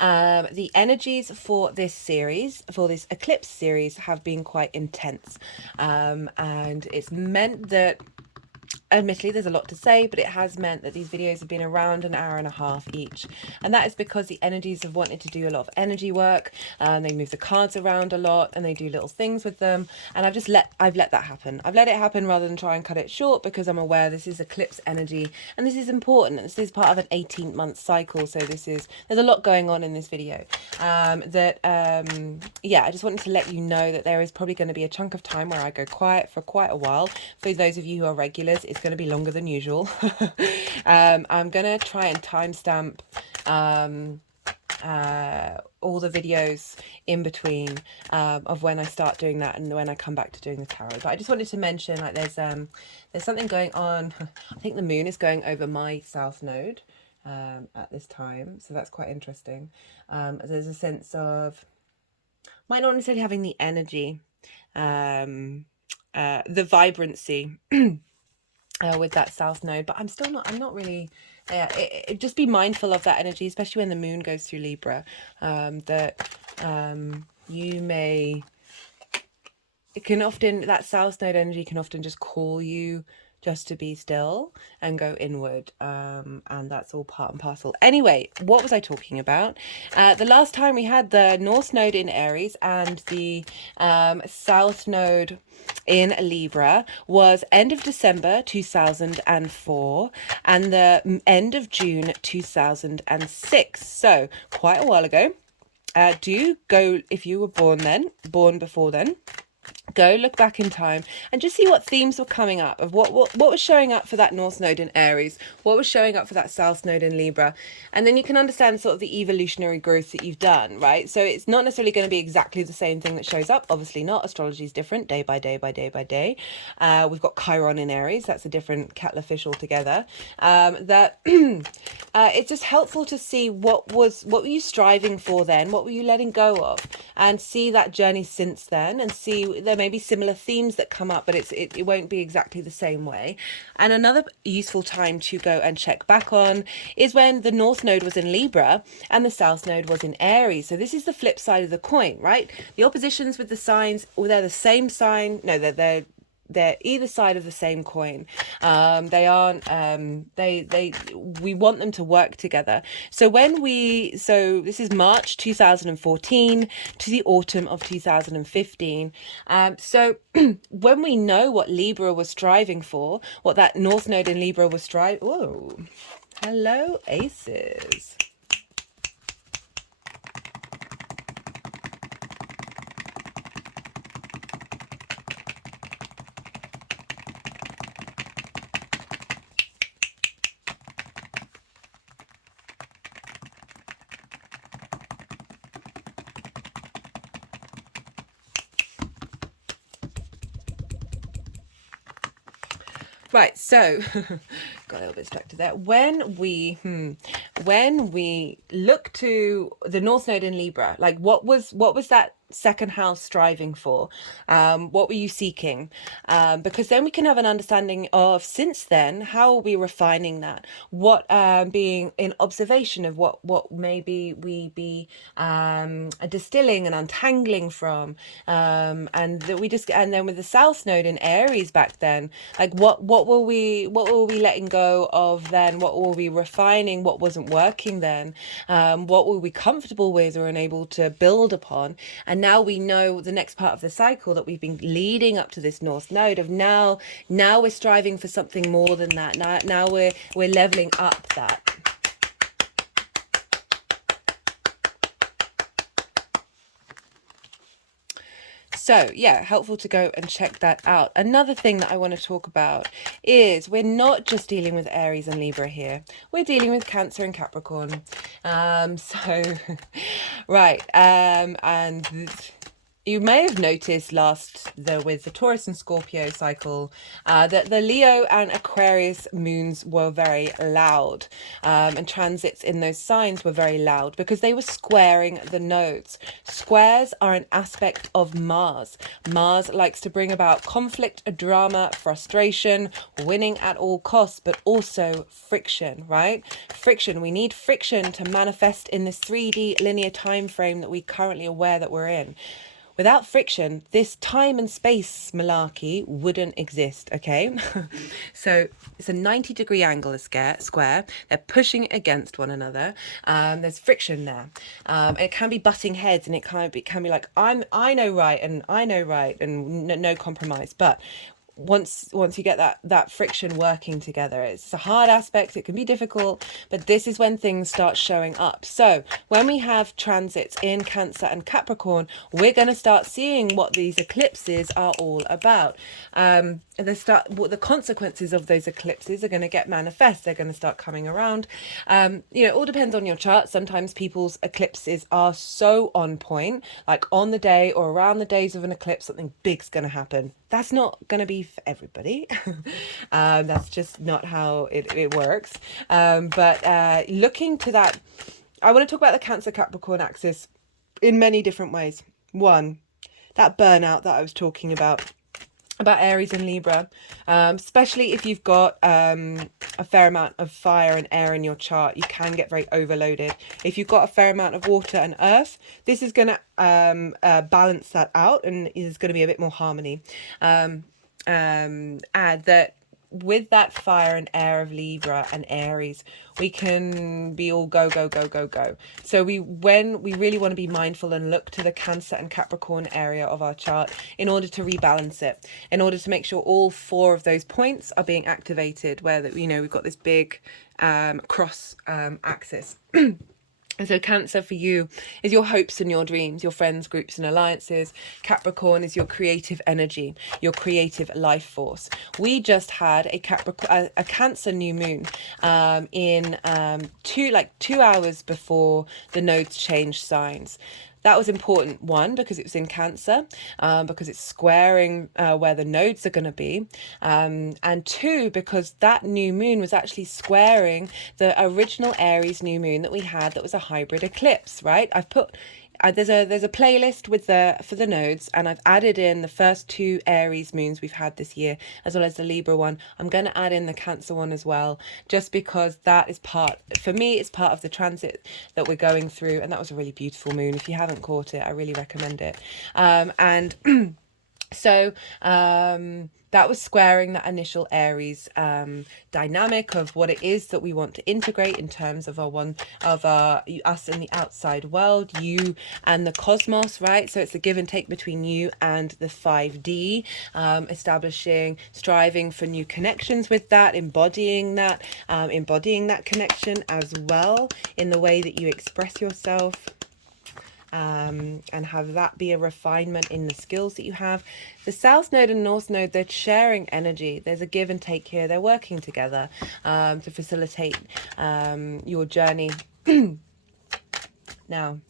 the energies for this series, for this eclipse series, have been quite intense. And it's meant that admittedly, there's a lot to say, but it has meant that these videos have been around an hour and a half each. And that is because the energies have wanted to do a lot of energy work. They move the cards around a lot and they do little things with them. And I've let that happen. I've let it happen rather than try and cut it short, because I'm aware this is eclipse energy and this is important. This is part of an 18-month cycle. So there's a lot going on in this video. Yeah, I just wanted to let you know that there is probably going to be a chunk of time where I go quiet for quite a while. For those of you who are regulars, it's going to be longer than usual. I'm going to try and timestamp all the videos in between of when I start doing that and when I come back to doing the tarot. But I just wanted to mention, like, there's something going on. I think the moon is going over my south node at this time, so that's quite interesting. There's a sense of, might not necessarily having the energy, the vibrancy with that south node, but I'm not really, just be mindful of that energy, especially when the moon goes through Libra, that that south node energy can often just call you just to be still and go inward, and that's all part and parcel. Anyway, what was I talking about? The last time we had the North Node in Aries and the South Node in Libra was end of December 2004 and the end of June 2006. So quite a while ago. Do go, if you were born before then, go look back in time and just see what themes were coming up of what was showing up for that North Node in Aries, what was showing up for that South Node in Libra, and then you can understand sort of the evolutionary growth that you've done, right? So it's not necessarily going to be exactly the same thing that shows up, obviously not. Astrology is different day by day by day by day. We've got Chiron in Aries, that's a different kettle of fish altogether. It's just helpful to see what were you striving for then, what were you letting go of, and see that journey since then, and see there may be similar themes that come up, but it won't be exactly the same way. And another useful time to go and check back on is when the North Node was in Libra and the South Node was in Aries. So this is the flip side of the coin, right? The oppositions with the signs, or they're the same sign. No, they're either side of the same coin. They aren't, we want them to work together. So this is March 2014 to the autumn of 2015. So when we know what Libra was striving for, what that North Node in Libra was striving, whoa, hello aces. Right, so got a little bit distracted there. When we look to the North Node in Libra, like what was that second house striving for? What were you seeking? Because then we can have an understanding of, since then, how are we refining that? What being in observation of what maybe we be distilling and untangling from, and then with the South Node in Aries back then, like what were we letting go of then? What were we refining? What wasn't working then? What were we comfortable with or unable to build upon? And now we know the next part of the cycle that we've been leading up to this North Node of now we're striving for something more than that. Now we're leveling up that. So yeah, helpful to go and check that out. Another thing that I want to talk about is we're not just dealing with Aries and Libra here. We're dealing with Cancer and Capricorn. Right. And you may have noticed with the Taurus and Scorpio cycle that the Leo and Aquarius moons were very loud, and transits in those signs were very loud because they were squaring the nodes. Squares are an aspect of Mars. Mars likes to bring about conflict, drama, frustration, winning at all costs, but also friction, right? Friction. We need friction to manifest in this 3D linear time frame that we currently aware that we're in. Without friction, this time and space malarkey wouldn't exist, okay? So it's a 90-degree angle, a square. They're pushing it against one another. There's friction there. It can be butting heads, and it can be like, I know right, and I know right, and no compromise. But once you get that friction working together, it's a hard aspect, it can be difficult, but this is when things start showing up. So when we have transits in Cancer and Capricorn, we're going to start seeing what these eclipses are all about. The consequences of those eclipses are going to get manifest. They're going to start coming around. It all depends on your chart. Sometimes people's eclipses are so on point, like on the day or around the days of an eclipse, something big's going to happen. That's not going to be for everybody. That's just not how it works. But looking to that, I want to talk about the Cancer Capricorn axis in many different ways. One, that burnout that I was talking about Aries and Libra, especially if you've got a fair amount of fire and air in your chart, you can get very overloaded. If you've got a fair amount of water and earth, this is going to balance that out, and is going to be a bit more harmony. And that with that fire and air of Libra and Aries, we can be all go, go, go, go, go. So when we really want to be mindful and look to the Cancer and Capricorn area of our chart in order to rebalance it, in order to make sure all four of those points are being activated, where we've got this big cross axis. And so Cancer for you is your hopes and your dreams, your friends, groups and alliances. Capricorn is your creative energy, your creative life force. We just had a Cancer new moon in 2 hours before the nodes changed signs. That was important, one, because it was in Cancer, because it's squaring where the nodes are going to be, and two, because that new moon was actually squaring the original Aries new moon that we had that was a hybrid eclipse, right? I've put... there's a playlist for the nodes, and I've added in the first 2 Aries moons we've had this year, as well as the Libra one. I'm going to add in the Cancer one as well, just because that is for me, it's part of the transit that we're going through, and that was a really beautiful moon. If you haven't caught it, I really recommend it. So that was squaring that initial Aries dynamic of what it is that we want to integrate in terms of us in the outside world, you and the cosmos, right? So it's a give and take between you and the 5D, striving for new connections with that, embodying that connection as well in the way that you express yourself. And have that be a refinement in the skills that you have. The South Node and North Node, they're sharing energy. There's a give and take here. They're working together to facilitate your journey. Now,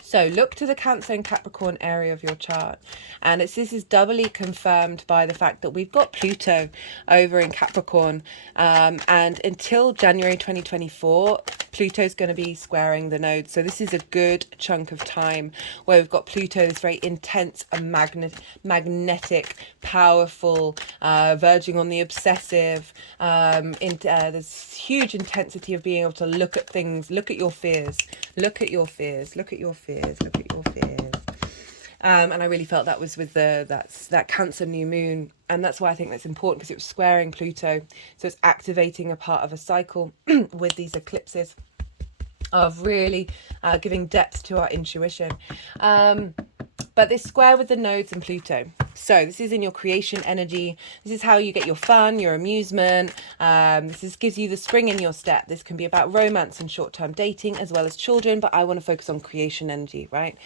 so look to the Cancer and Capricorn area of your chart. And this is doubly confirmed by the fact that we've got Pluto over in Capricorn. And until January 2024, Pluto's going to be squaring the nodes. So this is a good chunk of time where we've got Pluto, this very intense and magnetic, powerful, verging on the obsessive. There's huge intensity of being able to look at things, look at your fears, look at your fears, look at your fears. Look at your fears. And I really felt that was with that Cancer new moon, and that's why I think that's important, because it was squaring Pluto, so it's activating a part of a cycle with these eclipses of really giving depth to our intuition. But this square with the nodes and Pluto. So this is in your creation energy. This is how you get your fun, your amusement. This gives you the spring in your step. This can be about romance and short-term dating as well as children, but I want to focus on creation energy, right?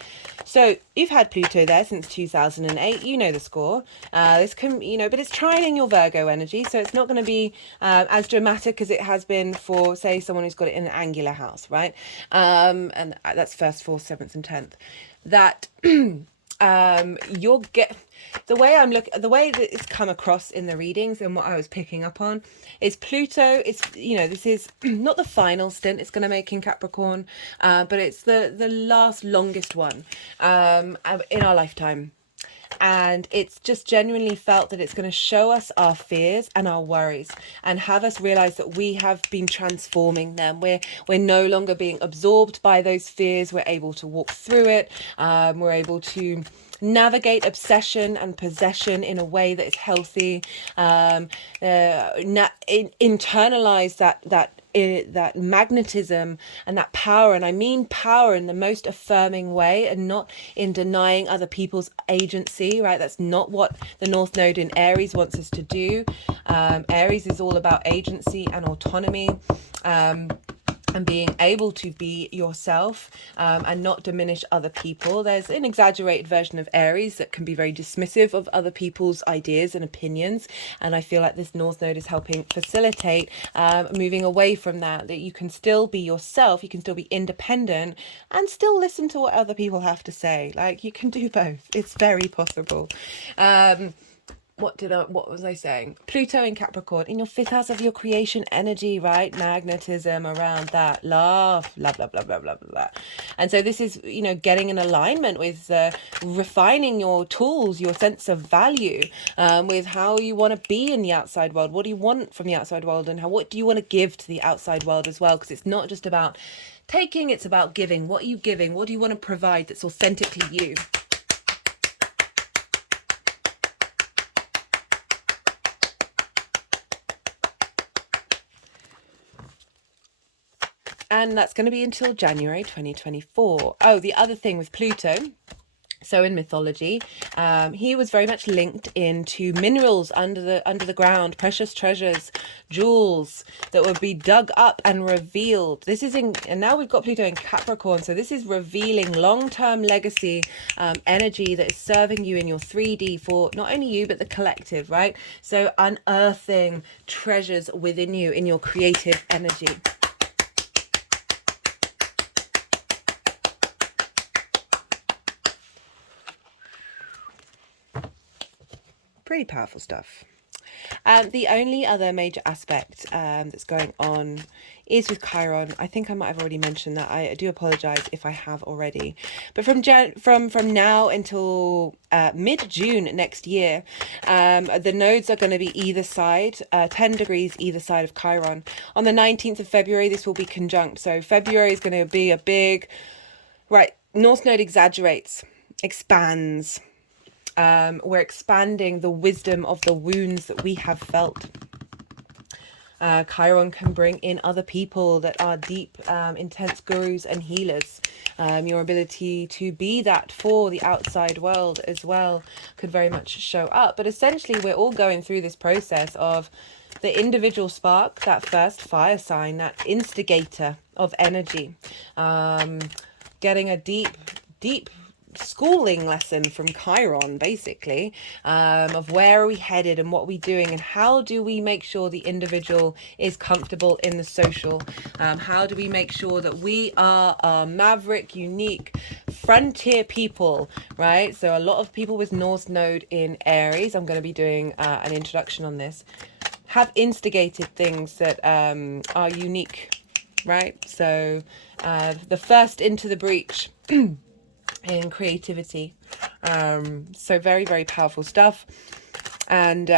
So you've had Pluto there since 2008. You know the score. This can, but it's trining your Virgo energy, so it's not going to be as dramatic as it has been for, say, someone who's got it in an angular house, right? And that's 1st, 4th, 7th, and 10th. That you'll get the way that it's come across in the readings and what I was picking up on is Pluto is, this is not the final stint it's going to make in Capricorn, but it's the longest one in our lifetime. And it's just genuinely felt that it's going to show us our fears and our worries and have us realize that we have been transforming them. We're no longer being absorbed by those fears. We're able to walk through it. We're able to navigate obsession and possession in a way that is healthy. Internalize that magnetism and that power, and I mean power in the most affirming way and not in denying other people's agency, right? That's not what the North Node in Aries wants us to do. Aries is all about agency and autonomy, and being able to be yourself, and not diminish other people. There's an exaggerated version of Aries that can be very dismissive of other people's ideas and opinions, and I feel like this North Node is helping facilitate moving away from that you can still be yourself, you can still be independent and still listen to what other people have to say. Like, you can do both. It's very possible. What was I saying? Pluto in Capricorn, in your 5th house of your creation energy, right? Magnetism around that, love, blah, blah, blah, blah, blah, blah. And so this is, getting in alignment with refining your tools, your sense of value, with how you want to be in the outside world. What do you want from the outside world, and what do you want to give to the outside world as well? Because it's not just about taking, it's about giving. What are you giving? What do you want to provide that's authentically you? And that's going to be until January 2024. Oh, the other thing with Pluto, so in mythology, he was very much linked into minerals under the ground, precious treasures, jewels that would be dug up and revealed. This is and now we've got Pluto in Capricorn, so this is revealing long-term legacy energy that is serving you in your 3D for not only you but the collective, right? So unearthing treasures within you in your creative energy. Pretty powerful stuff. The only other major aspect that's going on is with Chiron. I think I might have already mentioned that. I do apologize if I have already. But from now until mid-June next year, the nodes are going to be either side, 10 degrees either side of Chiron. On the 19th of February, this will be conjunct. So February is going to be a big, right, North Node exaggerates, expands. We're expanding the wisdom of the wounds that we have felt. Chiron can bring in other people that are deep, intense gurus and healers. Your ability to be that for the outside world as well could very much show up. But essentially, we're all going through this process of the individual spark, that first fire sign, that instigator of energy, getting a deep schooling lesson from Chiron, basically, of where are we headed and what are we doing and how do we make sure the individual is comfortable in the social. How do we make sure that we are a maverick, unique, frontier people, right? So a lot of people with North Node in Aries, I'm going to be doing an introduction on this, have instigated things that are unique, right? So the first into the breach in creativity. So very, very powerful stuff. And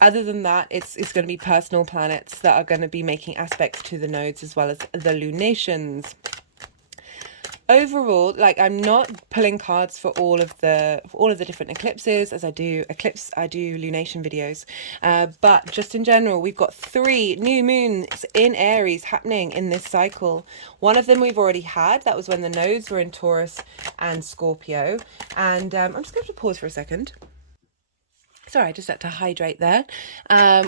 other than that, it's going to be personal planets that are going to be making aspects to the nodes as well as the lunations. Overall, like, I'm not pulling cards for all of the different eclipses, as I do lunation videos, but just in general, we've got 3 new moons in Aries happening in this cycle. One of them we've already had. That was when the nodes were in Taurus and Scorpio. And I'm just going to pause for a second. Sorry, I just had to hydrate there.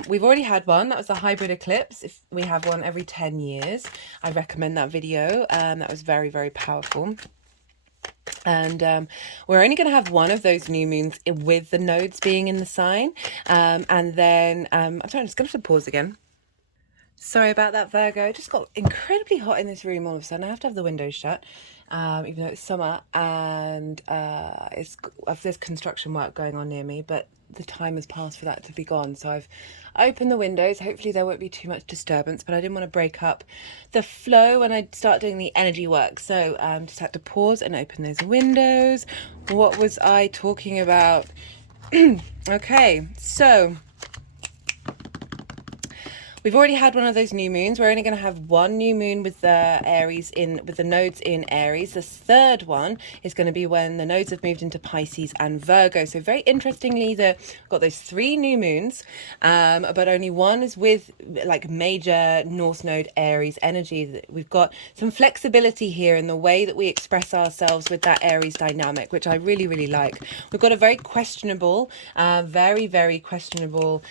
We've already had one. That was a hybrid eclipse. If we have one every 10 years, I recommend that video. That was very, very powerful. And we're only going to have one of those new moons with the nodes being in the sign. And then, I'm sorry, I'm just going to have to pause again. Sorry about that, Virgo. It just got incredibly hot in this room all of a sudden. I have to have the windows shut, even though it's summer, and there's construction work going on near me, but the time has passed for that to be gone. So I've opened the windows. Hopefully there won't be too much disturbance, but I didn't want to break up the flow when I start doing the energy work. So just had to pause and open those windows. What was I talking about? Okay, so we've already had one of those new moons. We're only going to have one new moon with the with the nodes in Aries. The third one is going to be when the nodes have moved into Pisces and Virgo. So very interestingly, we've got those 3 new moons, but only one is with like major North Node Aries energy. We've got some flexibility here in the way that we express ourselves with that Aries dynamic, which I really, really like. We've got a very questionable, very, very questionable,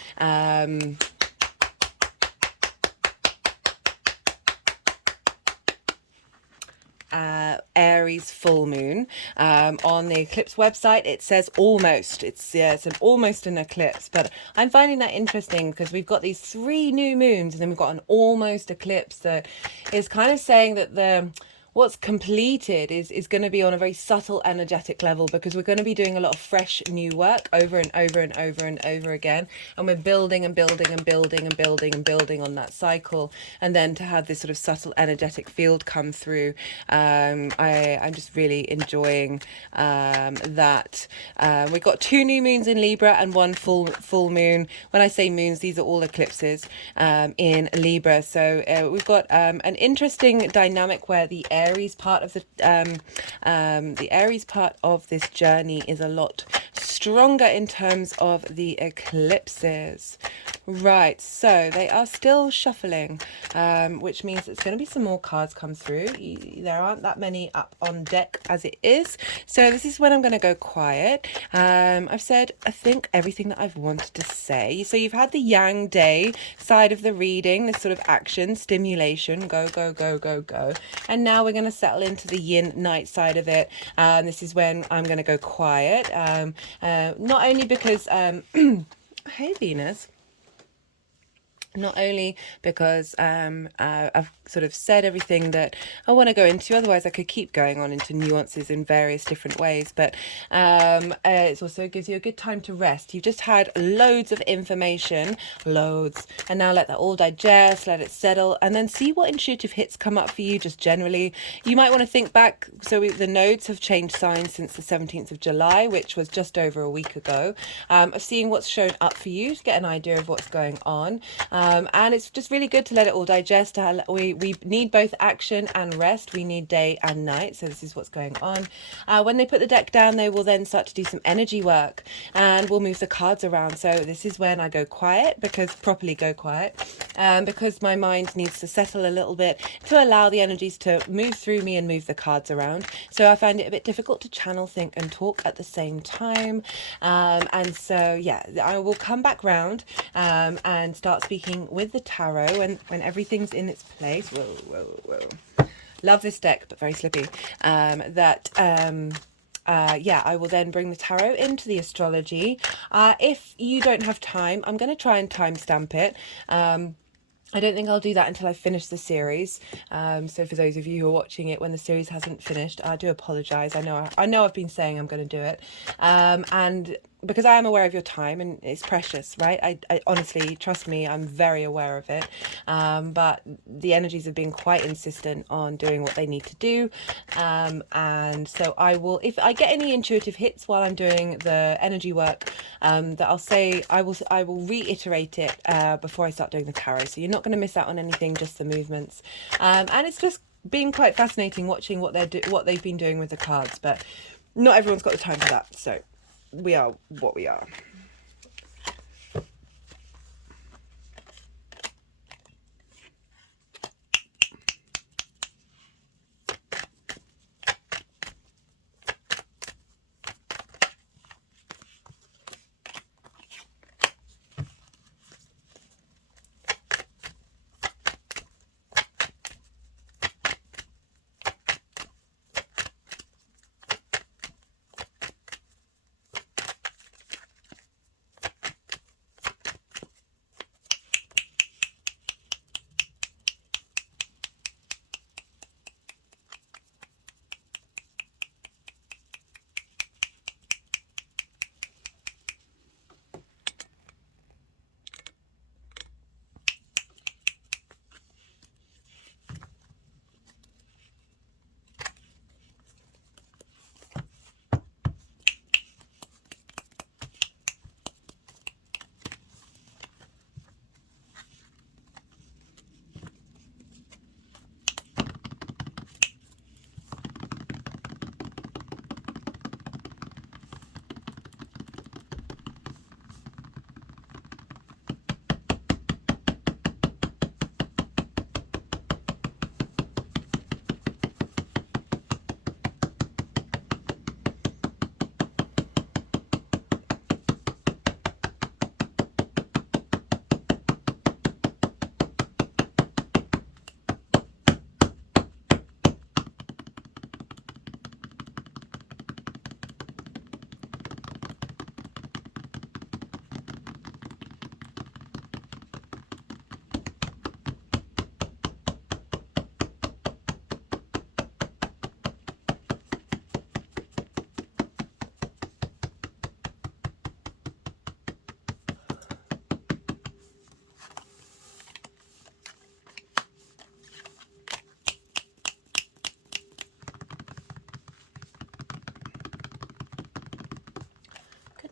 Aries full moon. On the eclipse website it says almost, it's almost an eclipse, but I'm finding that interesting because we've got these 3 new moons and then we've got an almost eclipse that is kind of saying that what's completed is going to be on a very subtle energetic level, because we're going to be doing a lot of fresh new work over and over and over and over again, and we're building and building and building and building and building on that cycle, and then to have this sort of subtle energetic field come through, I'm just really enjoying that. We've got 2 new moons in Libra and 1 full moon. When I say moons, these are all eclipses in Libra. So we've got an interesting dynamic where the Aries part of this journey is a lot stronger in terms of the eclipses. Right, so they are still shuffling, which means there's going to be some more cards come through. There aren't that many up on deck as it is, so this is when I'm going to go quiet. I've said, I think, everything that I've wanted to say. So you've had the Yang Day side of the reading, this sort of action, stimulation, go, go, go, go, go. And now we're going to settle into the Yin night side of it. This is when I'm going to go quiet. Not only because, hey Venus, not only because I've sort of said everything that I want to go into, otherwise I could keep going on into nuances in various different ways, but it also gives you a good time to rest. You've just had loads of information, loads, and now let that all digest, let it settle, and then see what intuitive hits come up for you just generally. You might want to think back, so the nodes have changed signs since the 17th of July, which was just over a week ago, of seeing what's shown up for you to get an idea of what's going on. And it's just really good to let it all digest. We need both action and rest. We need day and night. So this is what's going on. When they put the deck down, they will then start to do some energy work, and we'll move the cards around. So this is when I go quiet, properly go quiet, because my mind needs to settle a little bit to allow the energies to move through me and move the cards around. So I find it a bit difficult to channel, think and talk at the same time. And so, yeah, I will come back round and start speaking with the tarot when everything's in its place. Whoa, whoa, whoa. Love this deck, but very slippy. I will then bring the tarot into the astrology. If you don't have time, I'm going to try and timestamp it. I don't think I'll do that until I finish the series. So for those of you who are watching it when the series hasn't finished, I do apologise. I know I've been saying I'm going to do it. And because I am aware of your time and it's precious, right? I honestly, trust me, I'm very aware of it. But the energies have been quite insistent on doing what they need to do. And so I will, if I get any intuitive hits while I'm doing the energy work, that I'll say, I will reiterate it before I start doing the tarot. So you're not going to miss out on anything, just the movements. And it's just been quite fascinating watching what they've been doing with the cards, but not everyone's got the time for that. So we are what we are.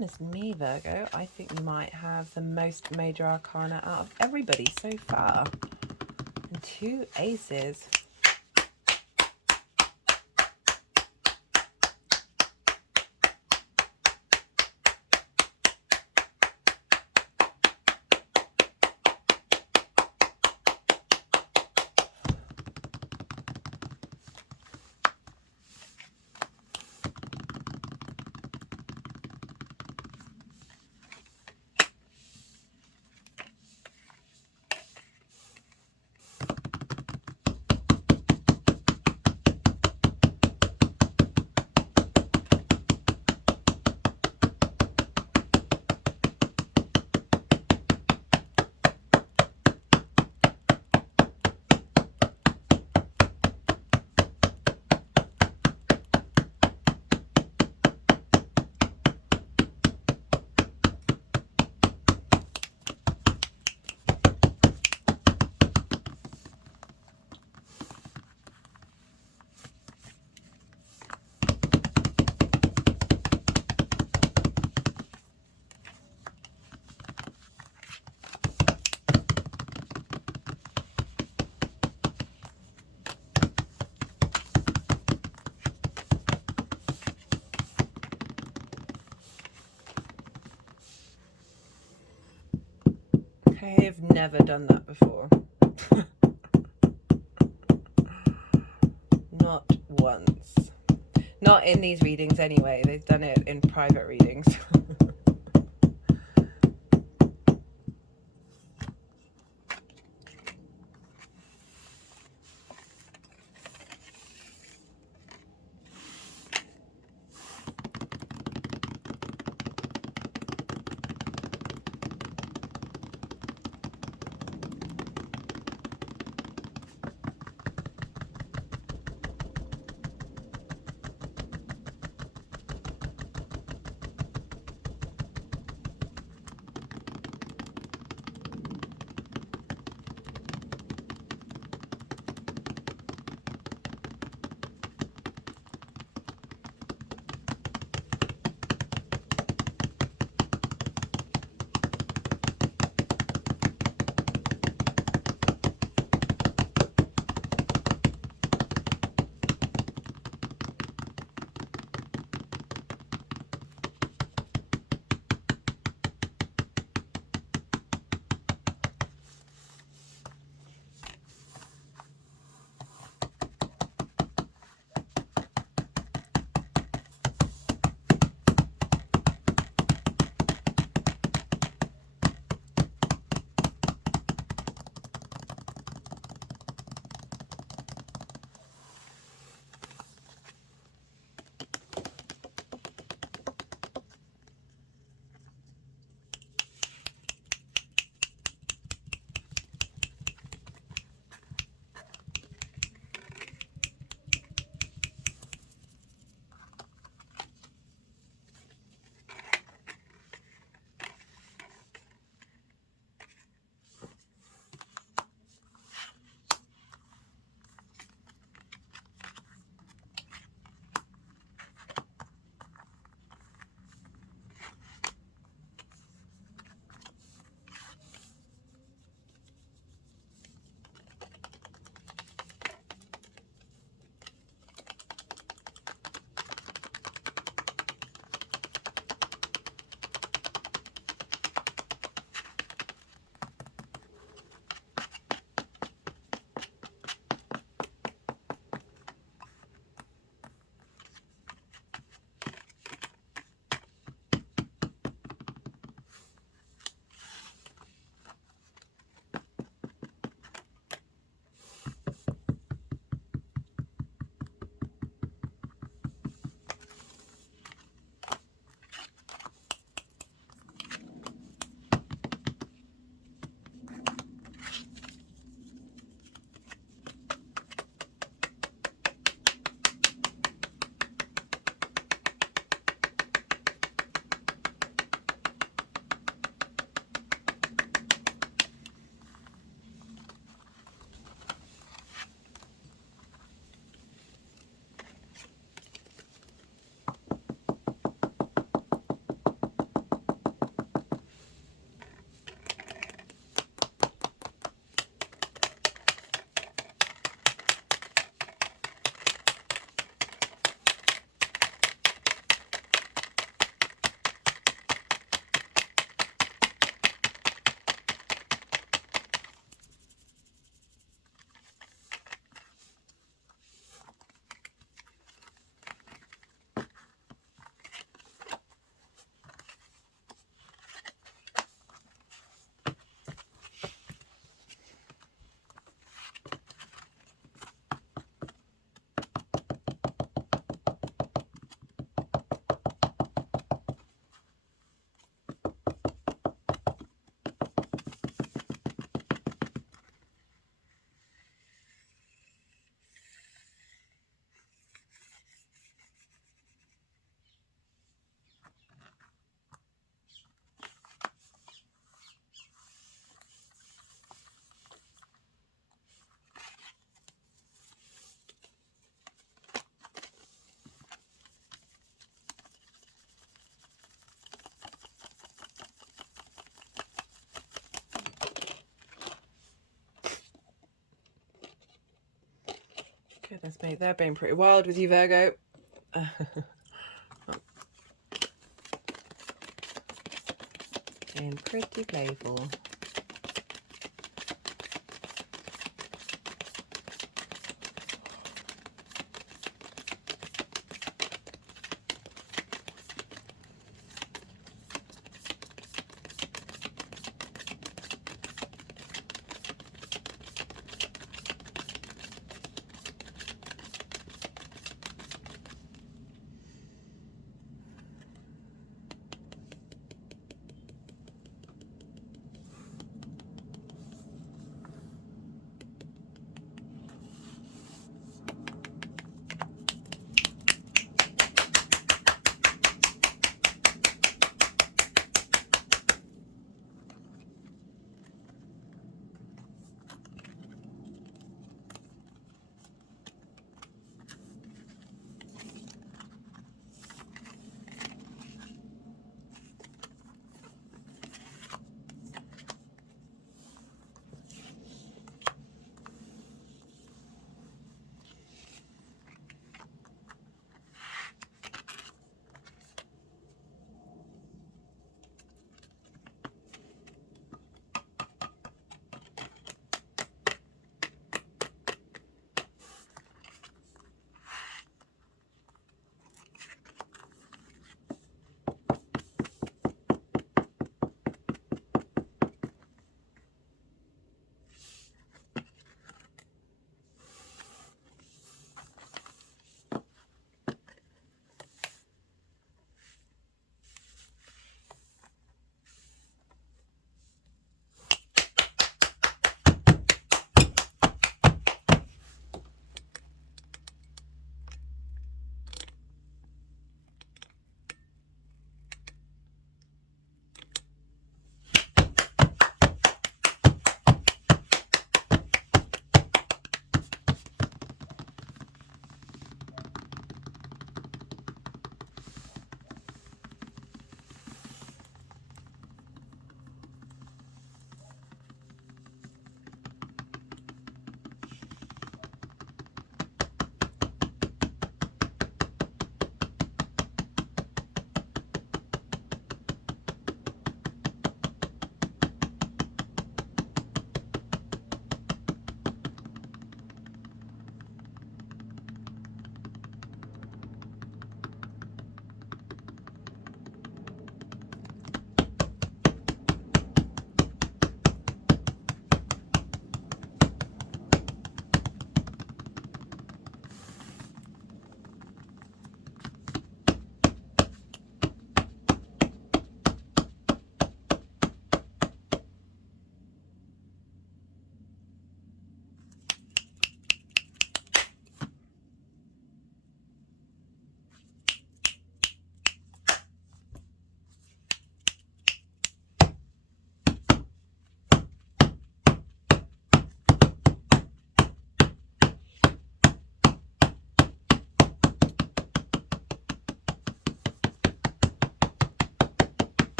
goodness me, Virgo, I think you might have the most major arcana out of everybody so far. And 2 aces. I've never done that before. Not once. Not in these readings anyway. They've done it in private readings. Goodness me, they're being pretty wild with you, Virgo. Being pretty playful.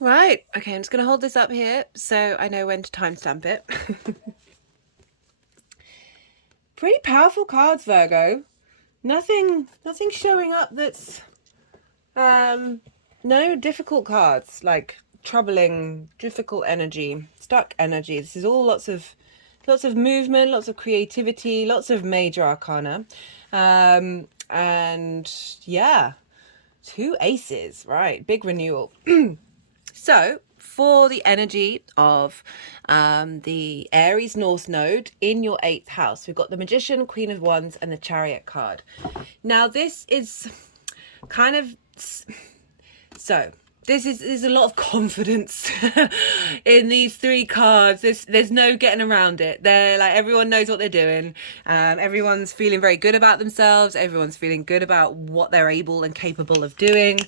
Right, okay, I'm just going to hold this up here so I know when to timestamp it. Pretty powerful cards, Virgo. Nothing showing up that's no difficult cards, like troubling, difficult energy, stuck energy. This is all lots of movement, lots of creativity, lots of major arcana. And yeah, 2 aces, right? Big renewal. So for the energy of the Aries North Node in your 8th house, we've got the Magician, Queen of Wands, and the Chariot card. Now this is kind of... So there's a lot of confidence in these three cards. There's no getting around it. They're like, everyone knows what they're doing. Everyone's feeling very good about themselves. Everyone's feeling good about what they're able and capable of doing.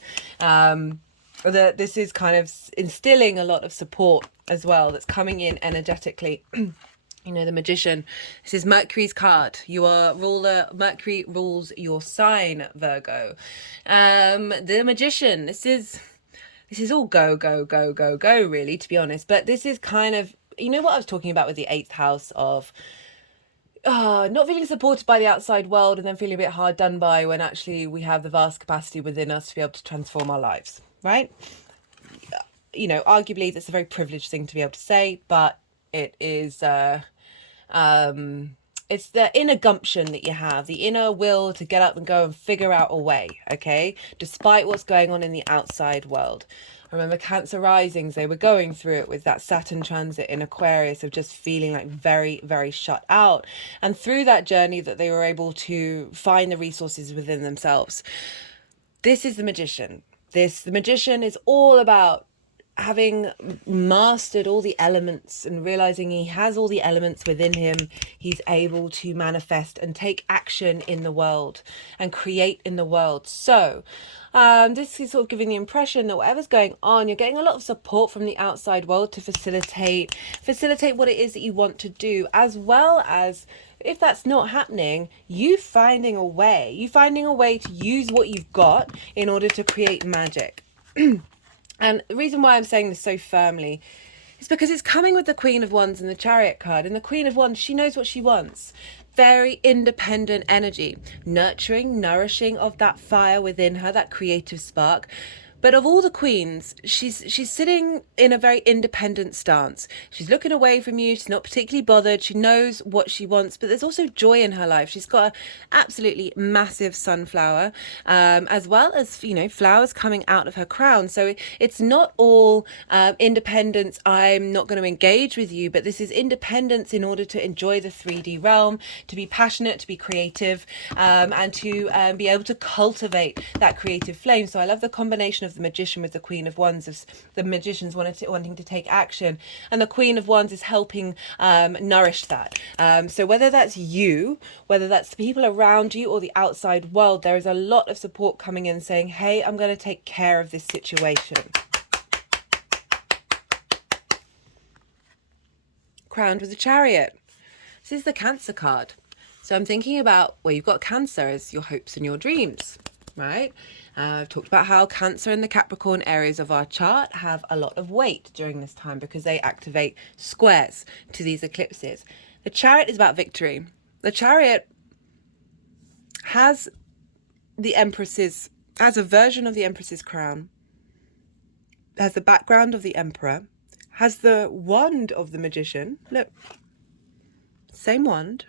This is kind of instilling a lot of support as well, that's coming in energetically. You know, the Magician. This is Mercury's card. You are ruler. Mercury rules your sign, Virgo. The Magician. This is all go, go, go, go, go, really, to be honest. But this is kind of, you know what I was talking about with the 8th house of not feeling supported by the outside world and then feeling a bit hard done by, when actually we have the vast capacity within us to be able to transform our lives, right? You know, arguably that's a very privileged thing to be able to say, but it is it's the inner gumption that you have, the inner will to get up and go and figure out a way, okay, despite what's going on in the outside world. I remember Cancer risings, they were going through it with that Saturn transit in Aquarius, of just feeling like very, very shut out. And through that journey that they were able to find the resources within themselves. This is the Magician. The Magician is all about having mastered all the elements and realizing he has all the elements within him. He's able to manifest and take action in the world and create in the world. So this is sort of giving the impression that whatever's going on, you're getting a lot of support from the outside world to facilitate what it is that you want to do, as well as, if that's not happening, you finding a way to use what you've got in order to create magic. And the reason why I'm saying this so firmly is because it's coming with the Queen of Wands and the Chariot card. And the Queen of Wands, she knows what she wants. Very independent energy, nurturing, nourishing of that fire within her, that creative spark. But of all the queens, she's sitting in a very independent stance. She's looking away from you. She's not particularly bothered. She knows what she wants, but there's also joy in her life. She's got an absolutely massive sunflower, as well as, you know, flowers coming out of her crown. So it's not all independence. I'm not going to engage with you, but this is independence in order to enjoy the 3D realm, to be passionate, to be creative, and to be able to cultivate that creative flame. So I love the combination of the Magician with the Queen of Wands, of the Magician's wanting to take action, and the Queen of Wands is helping nourish that. So whether that's you, whether that's the people around you or the outside world, there is a lot of support coming in saying, hey, I'm going to take care of this situation. Crowned with the Chariot. This is the Cancer card. So I'm thinking about where you've got Cancer as your hopes and your dreams, right? I've talked about how Cancer and the Capricorn areas of our chart have a lot of weight during this time because they activate squares to these eclipses. The Chariot is about victory. The Chariot has has a version of the Empress's crown, has the background of the Emperor, has the wand of the Magician. Look, same wand.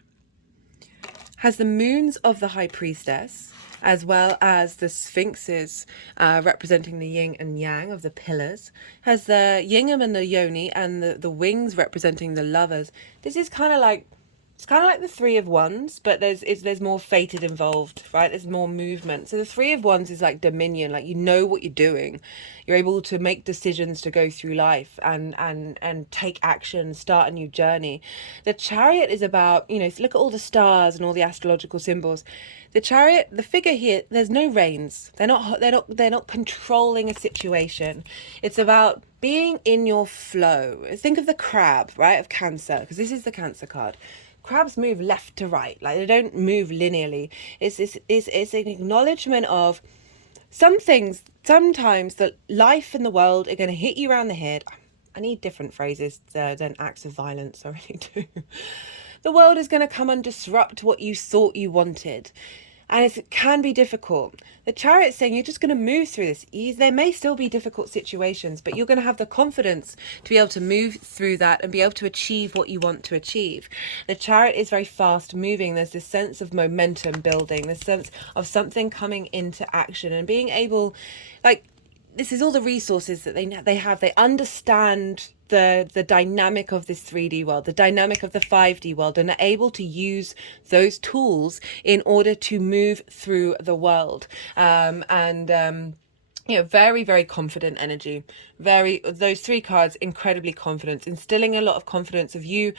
Has the moons of the High Priestess, as well as the Sphinxes representing the yin and yang of the pillars. Has the Yingam and the Yoni, and the wings representing the lovers. This is kind of like, it's kind of like the Three of Wands, but there's more fated involved, right? There's more movement. So the Three of Wands is like dominion, like you know what you're doing. You're able to make decisions to go through life and take action, start a new journey. The Chariot is about, you know, look at all the stars and all the astrological symbols. The Chariot, the figure here, there's no reins. They're not controlling a situation. It's about being in your flow. Think of the crab, right, of Cancer, because this is the Cancer card. Crabs move left to right, like they don't move linearly. It's an acknowledgement of some things. Sometimes the life and the world are going to hit you around the head. I need different phrases than acts of violence. I really do. The world is going to come and disrupt what you thought you wanted. And it can be difficult. The Chariot's saying you're just going to move through this. There may still be difficult situations, but you're going to have the confidence to be able to move through that and be able to achieve what you want to achieve. The Chariot is very fast moving. There's this sense of momentum building, this sense of something coming into action and being able, like, this is all the resources that they have. They understand the dynamic of this 3D world, the dynamic of the 5D world, and are able to use those tools in order to move through the world. very, very confident energy. Those three cards, incredibly confident, instilling a lot of confidence of you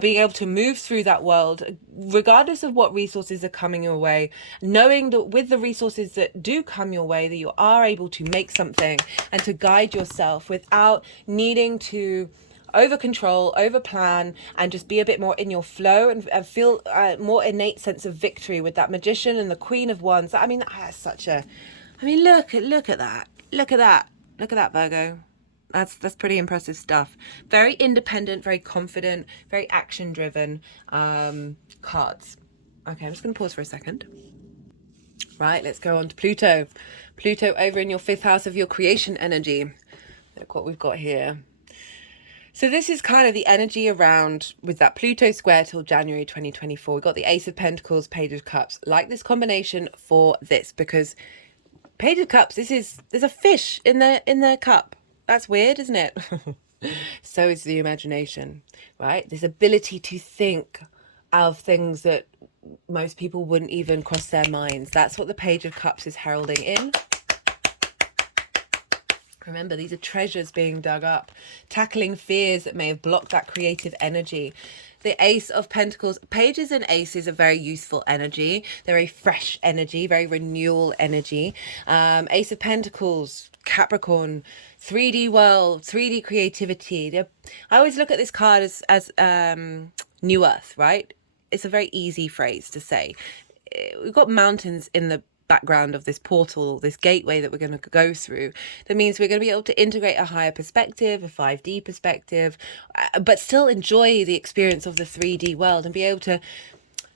being able to move through that world, regardless of what resources are coming your way, knowing that with the resources that do come your way, that you are able to make something and to guide yourself without needing to over control, over plan, and just be a bit more in your flow and feel a more innate sense of victory with that Magician and the Queen of Wands. I mean, that's such a, I mean, look at that. Look at that. Look at that, Virgo. That's pretty impressive stuff. Very independent, very confident, very action driven cards. Okay, I'm just going to pause for a second. Right, let's go on to Pluto. Pluto over in your 5th house of your creation energy. Look what we've got here. So this is kind of the energy around with that Pluto square till January 2024. We've got the Ace of Pentacles, Page of Cups. Like this combination for this because Page of Cups, there's a fish in the cup. That's weird, isn't it? So is the imagination, right? This ability to think of things that most people wouldn't even cross their minds. That's what the Page of Cups is heralding in. Remember, these are treasures being dug up, tackling fears that may have blocked that creative energy. The Ace of Pentacles, Pages and Aces are very useful energy. They're very fresh energy, very renewal energy. Ace of Pentacles, Capricorn, 3D world, 3D creativity. I always look at this card as New Earth, right? It's a very easy phrase to say. We've got mountains in the background of this portal, this gateway that we're going to go through. That means we're going to be able to integrate a higher perspective, a 5D perspective, but still enjoy the experience of the 3D world and be able to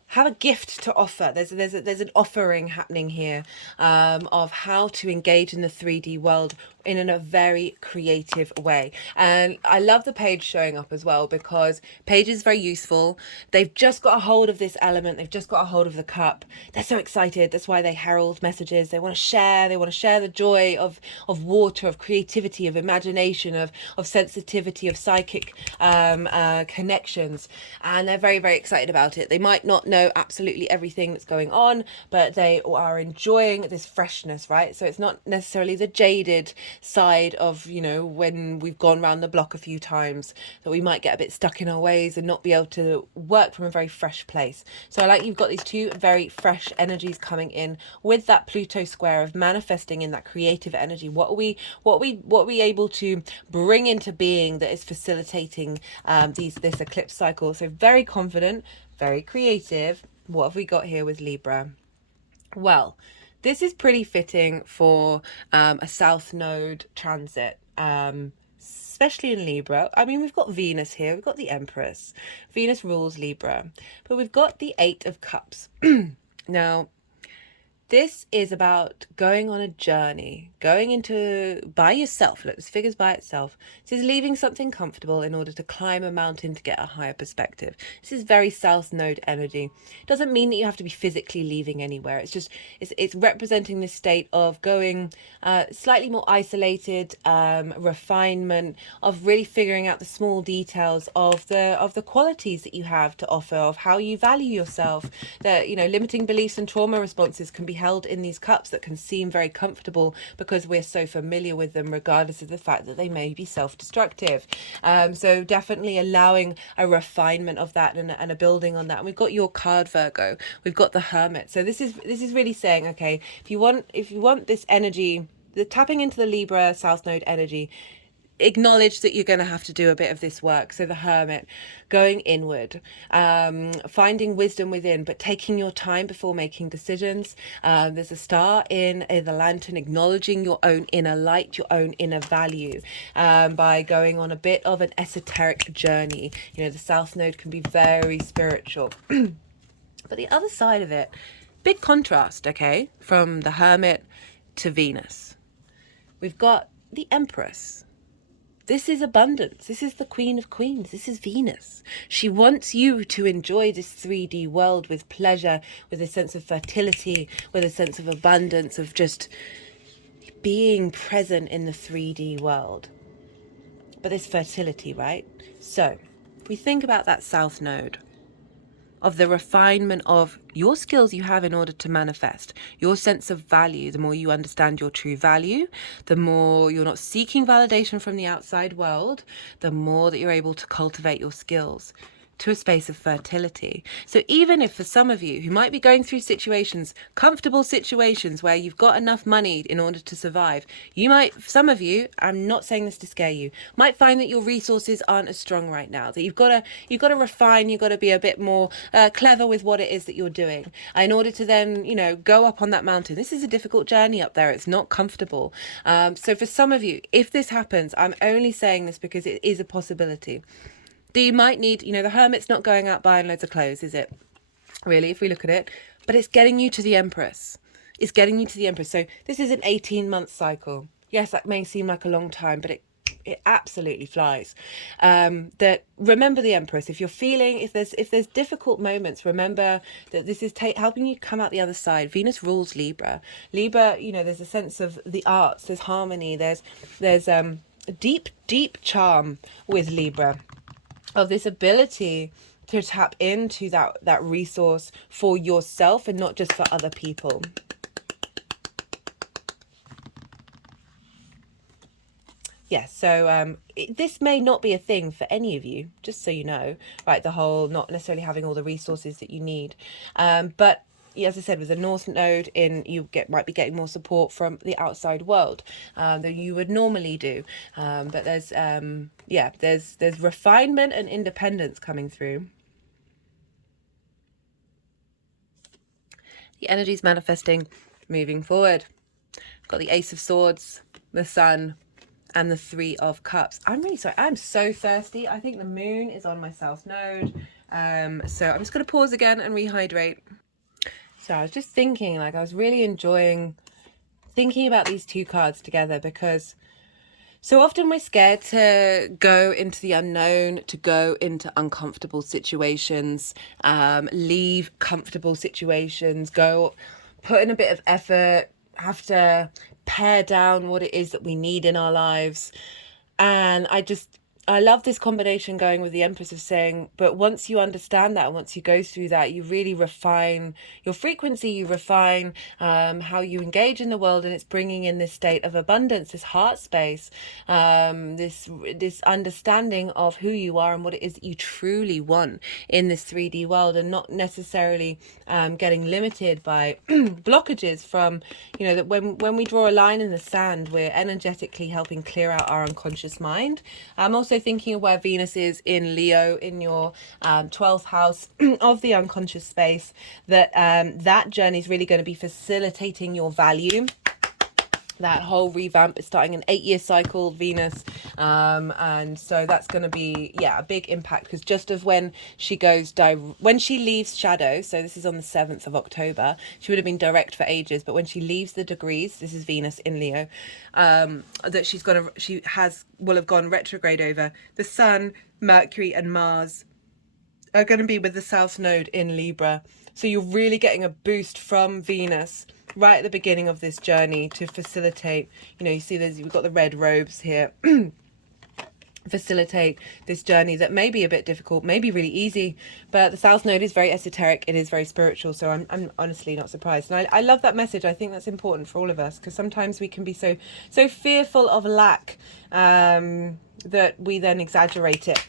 have a gift to offer. There's an offering happening here of how to engage in the 3D world in a very creative way. And I love the page showing up as well because page is very useful. They've just got a hold of this element. They've just got a hold of the cup. They're so excited. That's why they herald messages. They want to share. They want to share the joy of water, of creativity, of imagination, of sensitivity, of psychic connections. And they're very, very excited about it. They might not know absolutely everything that's going on, but they are enjoying this freshness, right? So it's not necessarily the jaded side of, you know, when we've gone around the block a few times, that we might get a bit stuck in our ways and not be able to work from a very fresh place. So I like you've got these two very fresh energies coming in with that Pluto square of manifesting in that creative energy. What are we able to bring into being that is facilitating this eclipse cycle? So very confident, very creative. What have we got here with Libra? Well, this is pretty fitting for a South Node transit, especially in Libra. I mean, we've got Venus here. We've got the Empress. Venus rules Libra. But we've got the 8 of Cups. Now, this is about going on a journey, going into by yourself. Look, this figure's by itself. This is leaving something comfortable in order to climb a mountain to get a higher perspective. This is very South Node energy. It doesn't mean that you have to be physically leaving anywhere. It's just it's representing this state of going slightly more isolated, refinement, of really figuring out the small details of the qualities that you have to offer, of how you value yourself. That, you know, limiting beliefs and trauma responses can be held in these cups that can seem very comfortable because we're so familiar with them, regardless of the fact that they may be self-destructive. So definitely allowing a refinement of that and a building on that. And we've got your card, Virgo. We've got the Hermit. So this is really saying, okay, if you want this energy, the tapping into the Libra South Node energy, acknowledge that you're going to have to do a bit of this work. So the Hermit, going inward, finding wisdom within, but taking your time before making decisions. There's a star in the lantern, acknowledging your own inner light, your own inner value, by going on a bit of an esoteric journey. You know, the South Node can be very spiritual. But the other side of it, big contrast, okay, from the Hermit to Venus. We've got the Empress. This is abundance. This is the Queen of Queens. This is Venus. She wants you to enjoy this 3D world with pleasure, with a sense of fertility, with a sense of abundance, of just being present in the 3D world. But this fertility, right? So if we think about that South Node of the refinement of your skills you have in order to manifest, your sense of value. The more you understand your true value, the more you're not seeking validation from the outside world, the more that you're able to cultivate your skills to a space of fertility. So even if for some of you who might be going through situations, comfortable situations where you've got enough money in order to survive, you might, some of you, I'm not saying this to scare you, might find that your resources aren't as strong right now, that you've got to refine, you've got to be a bit more clever with what it is that you're doing in order to then, you know, go up on that mountain. This is a difficult journey up there. It's not comfortable. So for some of you, if this happens, I'm only saying this because it is a possibility. You might need, you know, the Hermit's not going out buying loads of clothes, is it? Really, if we look at it. But it's getting you to the Empress. It's getting you to the Empress. So this is an 18-month cycle. Yes, that may seem like a long time, but it absolutely flies. That remember the Empress. If you're feeling, if there's difficult moments, remember that this is helping you come out the other side. Venus rules Libra. Libra, you know, there's a sense of the arts, there's harmony, there's deep charm with Libra, of this ability to tap into that resource for yourself and not just for other people. Yes, so this may not be a thing for any of you, just so you know, right? The whole not necessarily having all the resources that you need. But as I said, with the North Node in, you might be getting more support from the outside world than you would normally do. But there's refinement and independence coming through. The energy's manifesting, moving forward. Got the Ace of Swords, the Sun, and the Three of Cups. I'm really sorry. I'm so thirsty. I think the moon is on my South Node. So I'm just going to pause again and rehydrate. So I was just thinking, like, I was really enjoying thinking about these two cards together, because so often we're scared to go into the unknown, to go into uncomfortable situations, leave comfortable situations, go put in a bit of effort, have to pare down what it is that we need in our lives. And I love this combination going with the Empress of saying, but once you understand that, once you go through that, you really refine your frequency, you refine how you engage in the world, and it's bringing in this state of abundance, this heart space, this understanding of who you are and what it is that you truly want in this 3D world, and not necessarily getting limited by blockages from, you know, that when we draw a line in the sand, we're energetically helping clear out our unconscious mind. I'm also thinking of where Venus is in Leo, in your 12th house of the unconscious space, that that journey is really going to be facilitating your value. That whole revamp is starting an 8-year cycle, Venus, and so that's going to be a big impact, because just of when she leaves shadow, so this is on the 7th of October, she would have been direct for ages, but when she leaves the degrees, this is Venus in Leo, that will have gone retrograde over. The Sun, Mercury and Mars are going to be with the South Node in Libra, so you're really getting a boost from Venus right at the beginning of this journey to facilitate, you know, you see we've got the red robes here, facilitate this journey that may be a bit difficult, may be really easy, but the South Node is very esoteric, it is very spiritual, so I'm honestly not surprised. And I love that message. I think that's important for all of us, because sometimes we can be so fearful of lack that we then exaggerate it.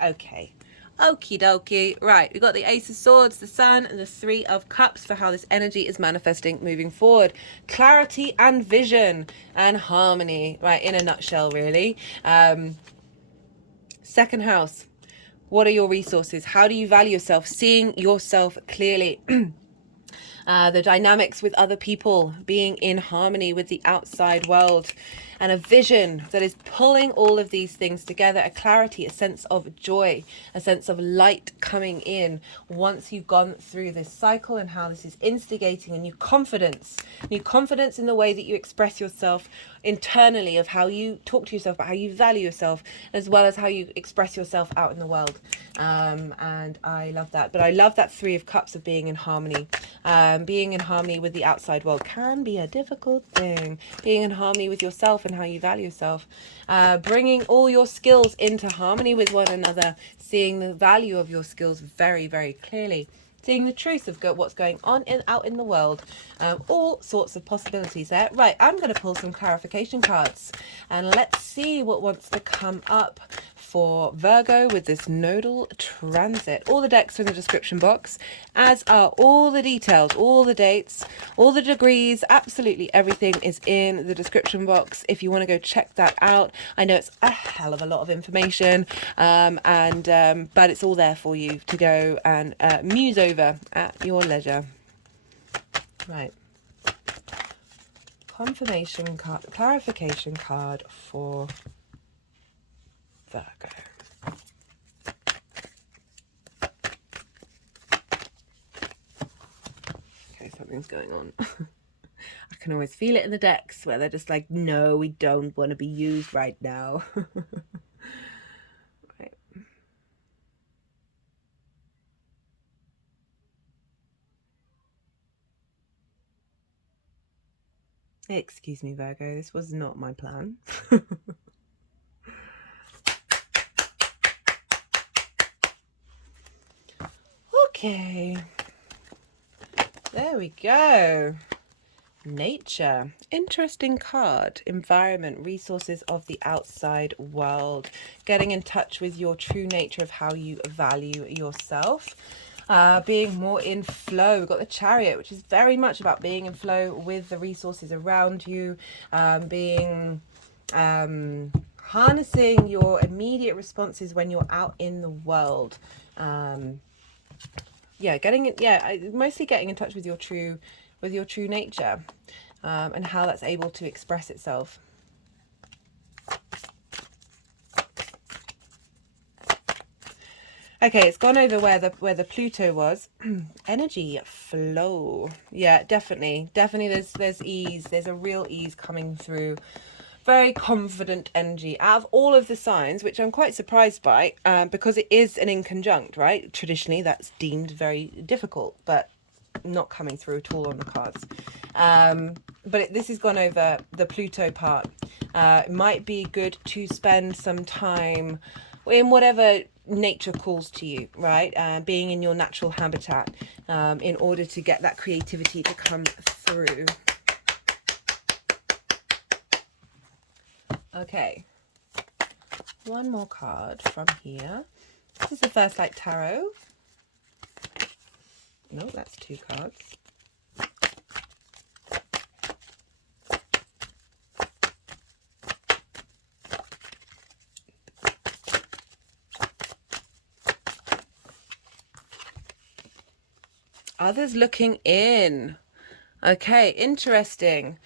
Okay. Okie dokie. Right, we've got the Ace of Swords, the Sun, and the Three of Cups for how this energy is manifesting moving forward. Clarity and vision and harmony, right, in a nutshell, really. Second house. What are your resources? How do you value yourself? Seeing yourself clearly. The dynamics with other people, being in harmony with the outside world, and a vision that is pulling all of these things together, a clarity, a sense of joy, a sense of light coming in once you've gone through this cycle, and how this is instigating a new confidence in the way that you express yourself, internally of how you talk to yourself, but how you value yourself, as well as how you express yourself out in the world. And I love that. But I love that Three of Cups of being in harmony. Being in harmony with the outside world can be a difficult thing. Being in harmony with yourself and how you value yourself. Bringing all your skills into harmony with one another. Seeing the value of your skills very, very clearly. Seeing the truth of what's going on out in the world. All sorts of possibilities there. Right, I'm going to pull some clarification cards. And let's see what wants to come up for Virgo with this nodal transit. All the decks are in the description box, as are all the details, all the dates, all the degrees, absolutely everything is in the description box if you want to go check that out. I know it's a hell of a lot of information, but it's all there for you to go and muse over at your leisure. Right. Confirmation card, clarification card for Virgo. Okay, something's going on. I can always feel it in the decks where they're just like, no, we don't want to be used right now. Right. Excuse me, Virgo, this was not my plan. Okay, there we go. Nature, interesting card. Environment, resources of the outside world. Getting in touch with your true nature of how you value yourself. Being more in flow. We've got the Chariot, which is very much about being in flow with the resources around you. Harnessing your immediate responses when you're out in the world. Mostly getting in touch with your true nature, and how that's able to express itself. Okay, it's gone over where the Pluto was. Energy flow. Yeah, definitely. There's ease. There's a real ease coming through. Very confident energy out of all of the signs, which I'm quite surprised by, because it is an inconjunct, right? Traditionally, that's deemed very difficult, but not coming through at all on the cards. This has gone over the Pluto part. It might be good to spend some time in whatever nature calls to you, right? Being in your natural habitat, in order to get that creativity to come through. Okay, one more card from here. This is the First Light Tarot. No, that's two cards. Others looking in. Okay, interesting.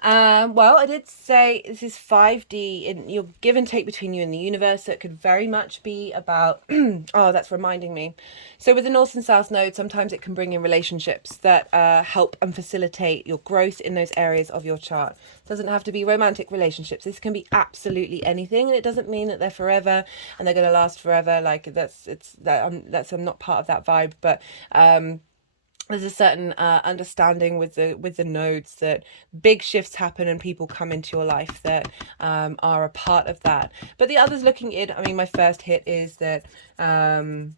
Well, I did say this is 5D in your give and take between you and the universe. So it could very much be about, oh, that's reminding me. So with the North and South node, sometimes it can bring in relationships that help and facilitate your growth in those areas of your chart. It doesn't have to be romantic relationships. This can be absolutely anything. And it doesn't mean that they're forever and they're going to last forever. Like I'm not part of that vibe, but, there's a certain understanding with the nodes that big shifts happen and people come into your life that are a part of that. But the others looking in, I mean, my first hit is that the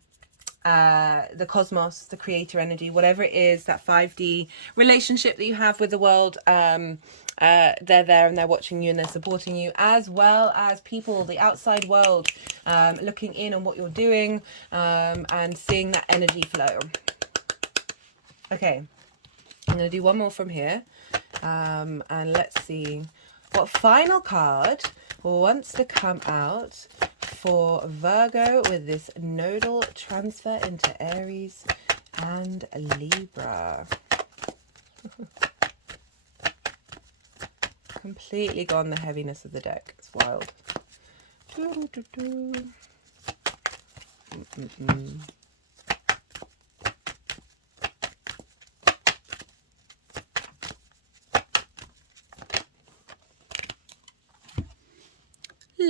cosmos, the creator energy, whatever it is, that 5D relationship that you have with the world, they're there and they're watching you and they're supporting you, as well as people, the outside world, looking in on what you're doing, and seeing that energy flow. Okay, I'm going to do one more from here, and let's see what final card wants to come out for Virgo with this nodal transfer into Aries and Libra. Completely gone the heaviness of the deck. It's wild.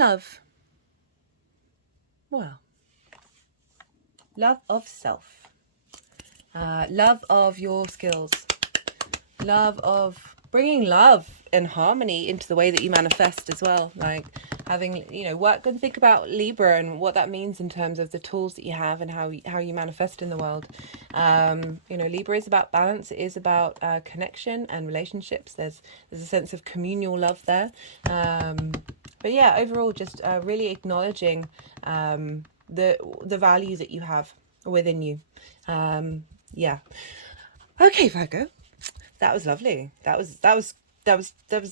love. Well, love of self, love of your skills, love of bringing love and harmony into the way that you manifest as well. Like having, you know, work and think about Libra and what that means in terms of the tools that you have and how you manifest in the world. You know, Libra is about balance. It is about connection and relationships. There's a sense of communal love there. But yeah, overall, just really acknowledging the value that you have within you. Yeah. Okay, Virgo. That was lovely. There was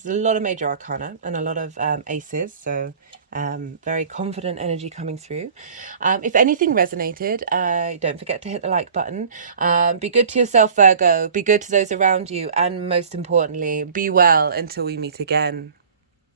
a lot of major arcana and a lot of aces, so very confident energy coming through. If anything resonated, don't forget to hit the like button. Be good to yourself, Virgo. Be good to those around you, and most importantly, be well until we meet again.